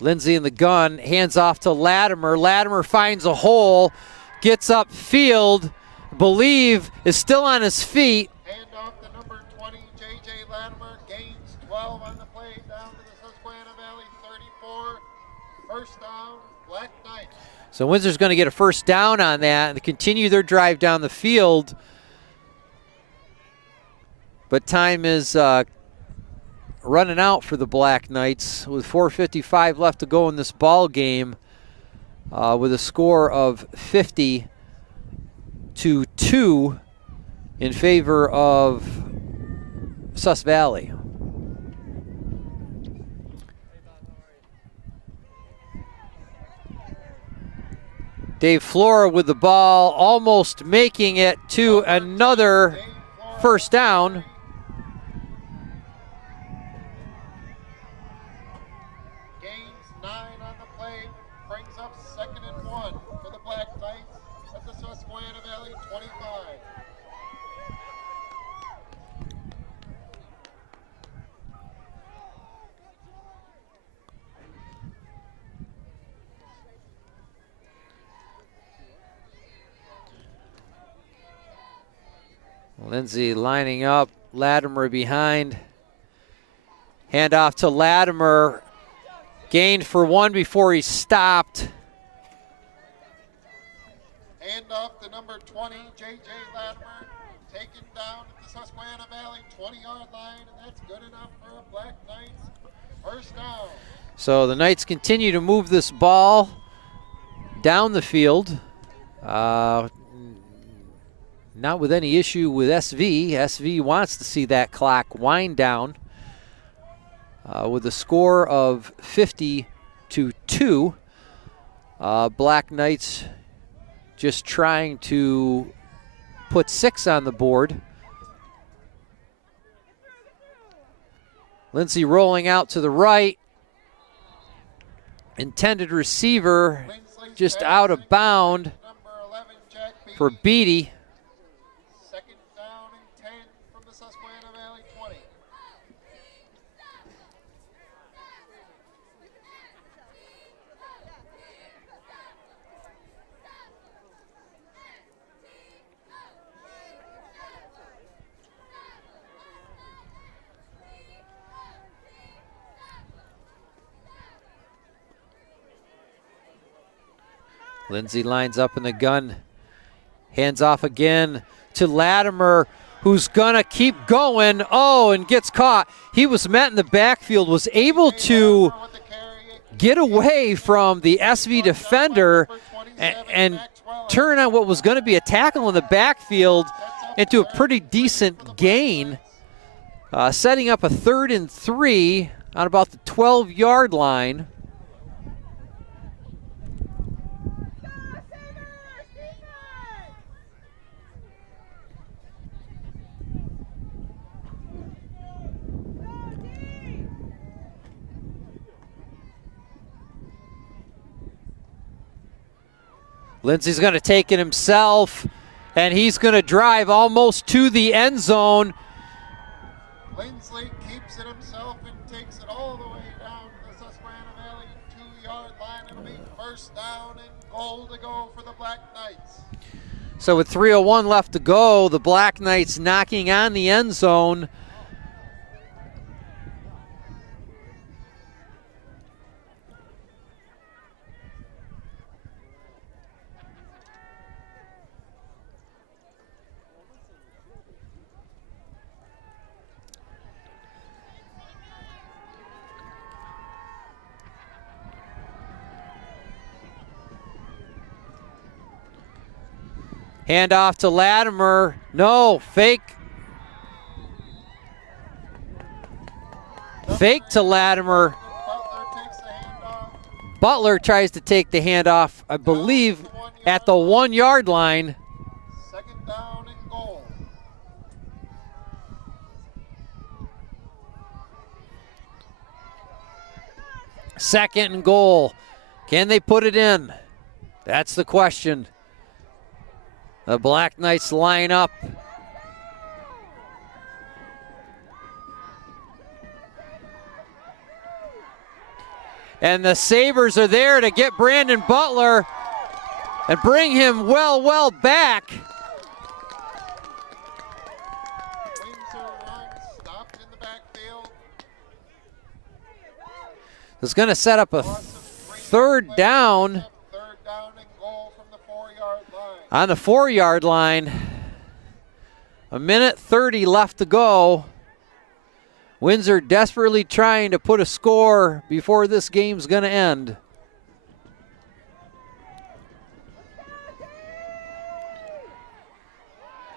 Lindsay in the gun, hands off to Latimer. Latimer finds a hole, gets upfield, Believe is still on his feet. Hand off to number 20, J.J. Latimer, gains 12 on the play, down to the Susquehanna Valley 34. First down, Black Knights. So Windsor's going to get a first down on that and continue their drive down the field. But time is running out for the Black Knights with 4:55 left to go in this ball game, with a score of 50-2 in favor of Sus Valley. Dave Flora with the ball, almost making it to another first down. Gains 9 on the play, brings up 2nd and 1 for the Black Knights at the Susquehanna Valley 25. Lindsay lining up, Latimer behind. Hand off to Latimer. Gained for 1 before he stopped. Hand off to number 20, J.J. Latimer, taken down at the Susquehanna Valley 20-yard line, and that's good enough for a Black Knights first down. So the Knights continue to move this ball down the field. Not with any issue with SV. SV wants to see that clock wind down with a score of 50-2. Black Knights just trying to put 6 on the board. Lindsay rolling out to the right. Intended receiver just out of bound for Beatty. Lindsay lines up in the gun, hands off again to Latimer, who's gonna keep going. Oh, and gets caught. He was met in the backfield, was able to get away from the SV defender and turn on what was gonna be a tackle in the backfield into a pretty decent gain, setting up a 3rd and 3 on about the 12-yard line. Lindsay's going to take it himself, and he's going to drive almost to the end zone. Lindsley keeps it himself and takes it all the way down to the Susquehanna Valley 2-yard line. It'll be first down and goal to go for the Black Knights. So with 3:01 left to go, the Black Knights knocking on the end zone. Hand off to Latimer. No, fake. Fake to Latimer. Butler takes the handoff. Butler tries to take the handoff, I believe, at the 1 yard line. Second down and goal. Second and goal. Can they put it in? That's the question. The Black Knights line up. And the Sabres are there to get Brandon Butler and bring him well back. Windsor run stopped in the backfield. It's going to set up a third down Third down and goal from the 4-yard line. on the 4-yard line. A minute 30 left to go. Windsor desperately trying to put a score before this game's going to end.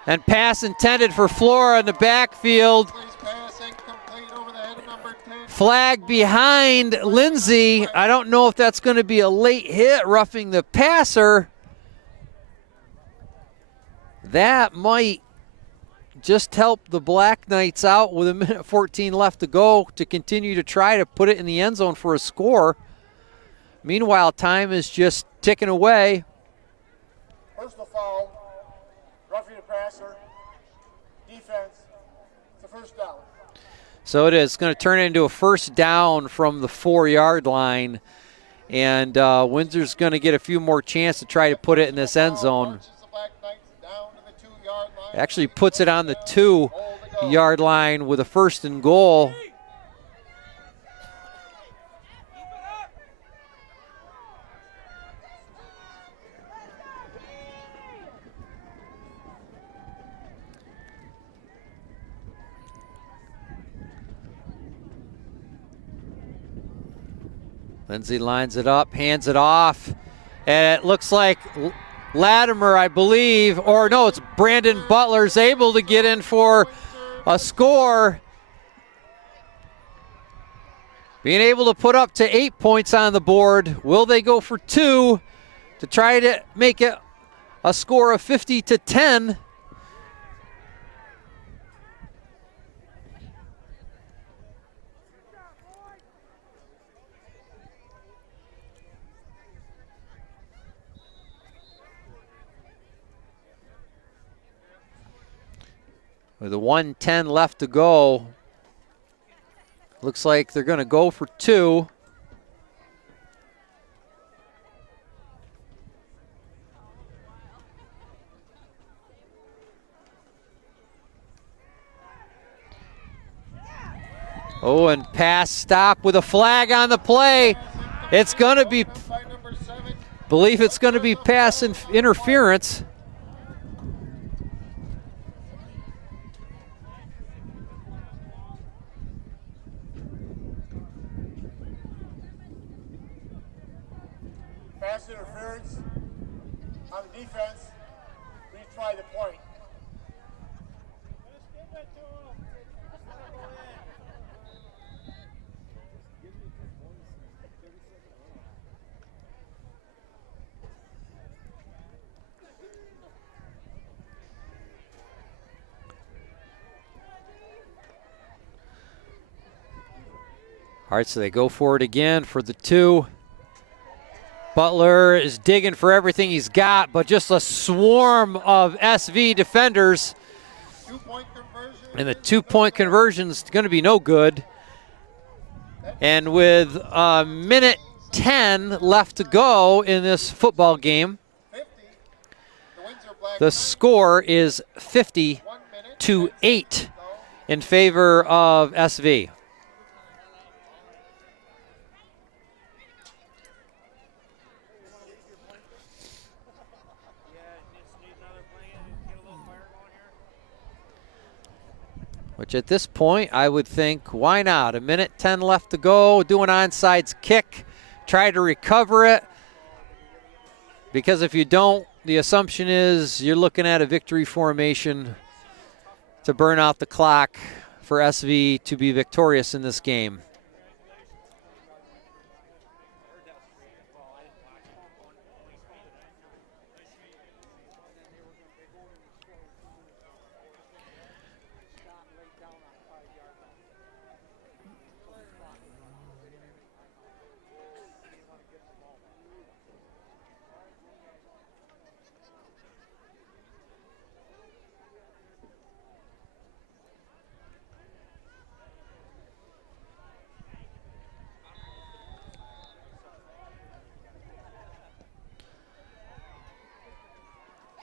And pass intended for Flora in the backfield. Pass incomplete over the head of number 10. Flag behind Lindsay. I don't know if that's going to be a late hit, roughing the passer. That might just help the Black Knights out with a minute 14 left to go to continue to try to put it in the end zone for a score. Meanwhile, time is just ticking away. Personal foul, roughing the passer, defense, it's a first down. So it is. It's going to turn into a first down from the 4-yard line. And Windsor's going to get a few more chances to try to put it in this end zone. Actually puts it on the 2-yard line with a first and goal. Lindsay lines it up, hands it off, and it looks like Latimer, I believe, or no, it's Brandon Butler's able to get in for a score. Being able to put up to 8 points on the board. Will they go for 2 to try to make it a score of 50-10? With a 1:10 left to go, looks like they're going to go for 2. Oh, and pass stop with a flag on the play. It's going to be, believe it's going to be pass interference. Pass interference on the defense, retry the point. All right, so they go for it again for the 2. Butler is digging for everything he's got, but just a swarm of SV defenders. 2-point conversion. And the 2-point conversion is going to be no good. And with a minute 10 left to go in this football game, the score is 50-8 in favor of SV. Which at this point, I would think, why not? A minute 10 left to go, do an onside kick, try to recover it. Because if you don't, the assumption is you're looking at a victory formation to burn out the clock for SV to be victorious in this game.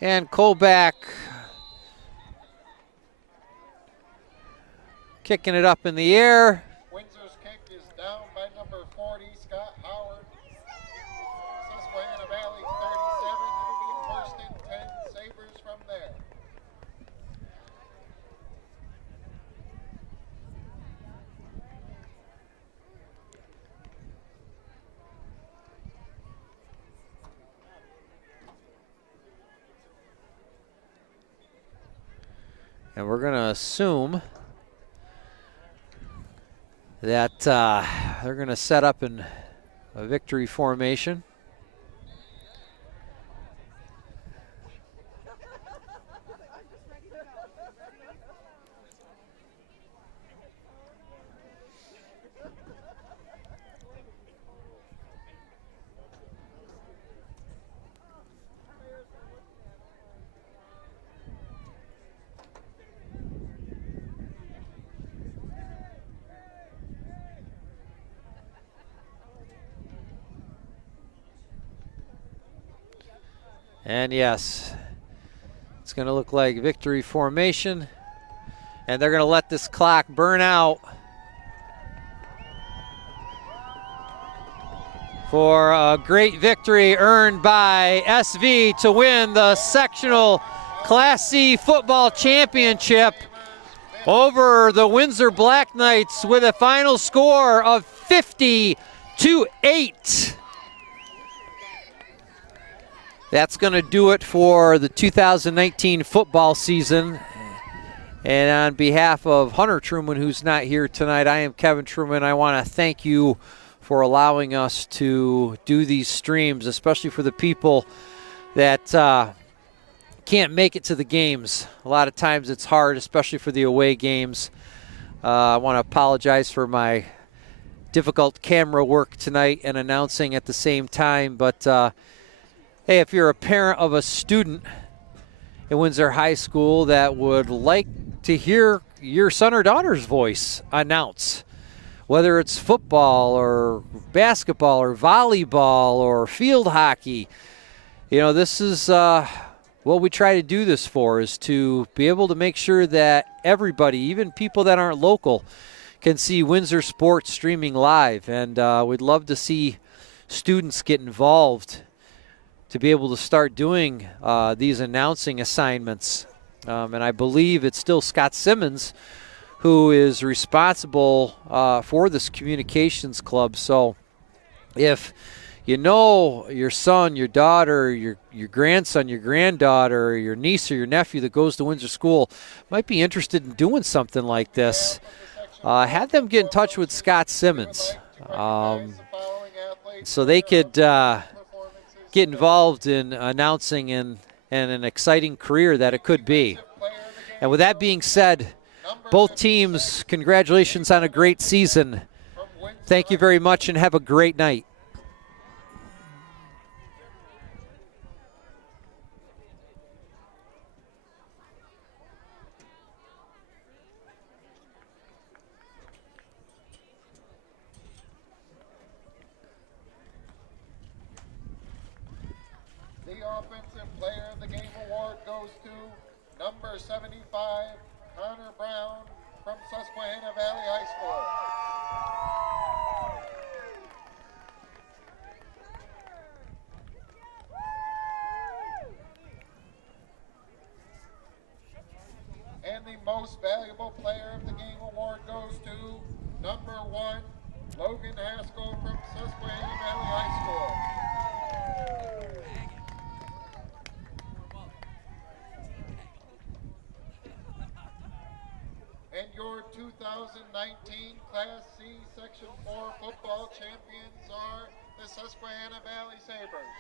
And Kolbach kicking it up in the air. Windsor's kick is down by number 40, Scott Howard. Susquehanna Valley 37. It'll be first and 10 Sabres from there. And we're going to assume that they're going to set up in a victory formation. And yes, it's going to look like victory formation. And they're going to let this clock burn out for a great victory earned by SV to win the sectional Class C football championship over the Windsor Black Knights with a final score of 50-8. That's going to do it for the 2019 football season. And on behalf of Hunter Truman, who's not here tonight, I am Kevin Truman. I want to thank you for allowing us to do these streams, especially for the people that can't make it to the games. A lot of times it's hard, especially for the away games. I want to apologize for my difficult camera work tonight and announcing at the same time, but hey, if you're a parent of a student at Windsor High School that would like to hear your son or daughter's voice announce, whether it's football or basketball or volleyball or field hockey, you know, this is what we try to do this for, is to be able to make sure that everybody, even people that aren't local, can see Windsor sports streaming live. And we'd love to see students get involved to be able to start doing these announcing assignments. And I believe it's still Scott Simmons who is responsible for this communications club. So if you know your son, your daughter, your grandson, your granddaughter, your niece or your nephew that goes to Windsor School might be interested in doing something like this, have them get in touch with Scott Simmons so they could get involved in announcing and an exciting career that it could be. And with that being said, both teams, congratulations on a great season. Thank you very much and have a great night. The Offensive Player of the Game award goes to number 75, Connor Brown from Susquehanna Valley High School. And the Most Valuable Player of the Game award goes to number 1, Logan Haskell from Susquehanna Valley High School. And your 2019 Class C Section 4 football champions are the Susquehanna Valley Sabres.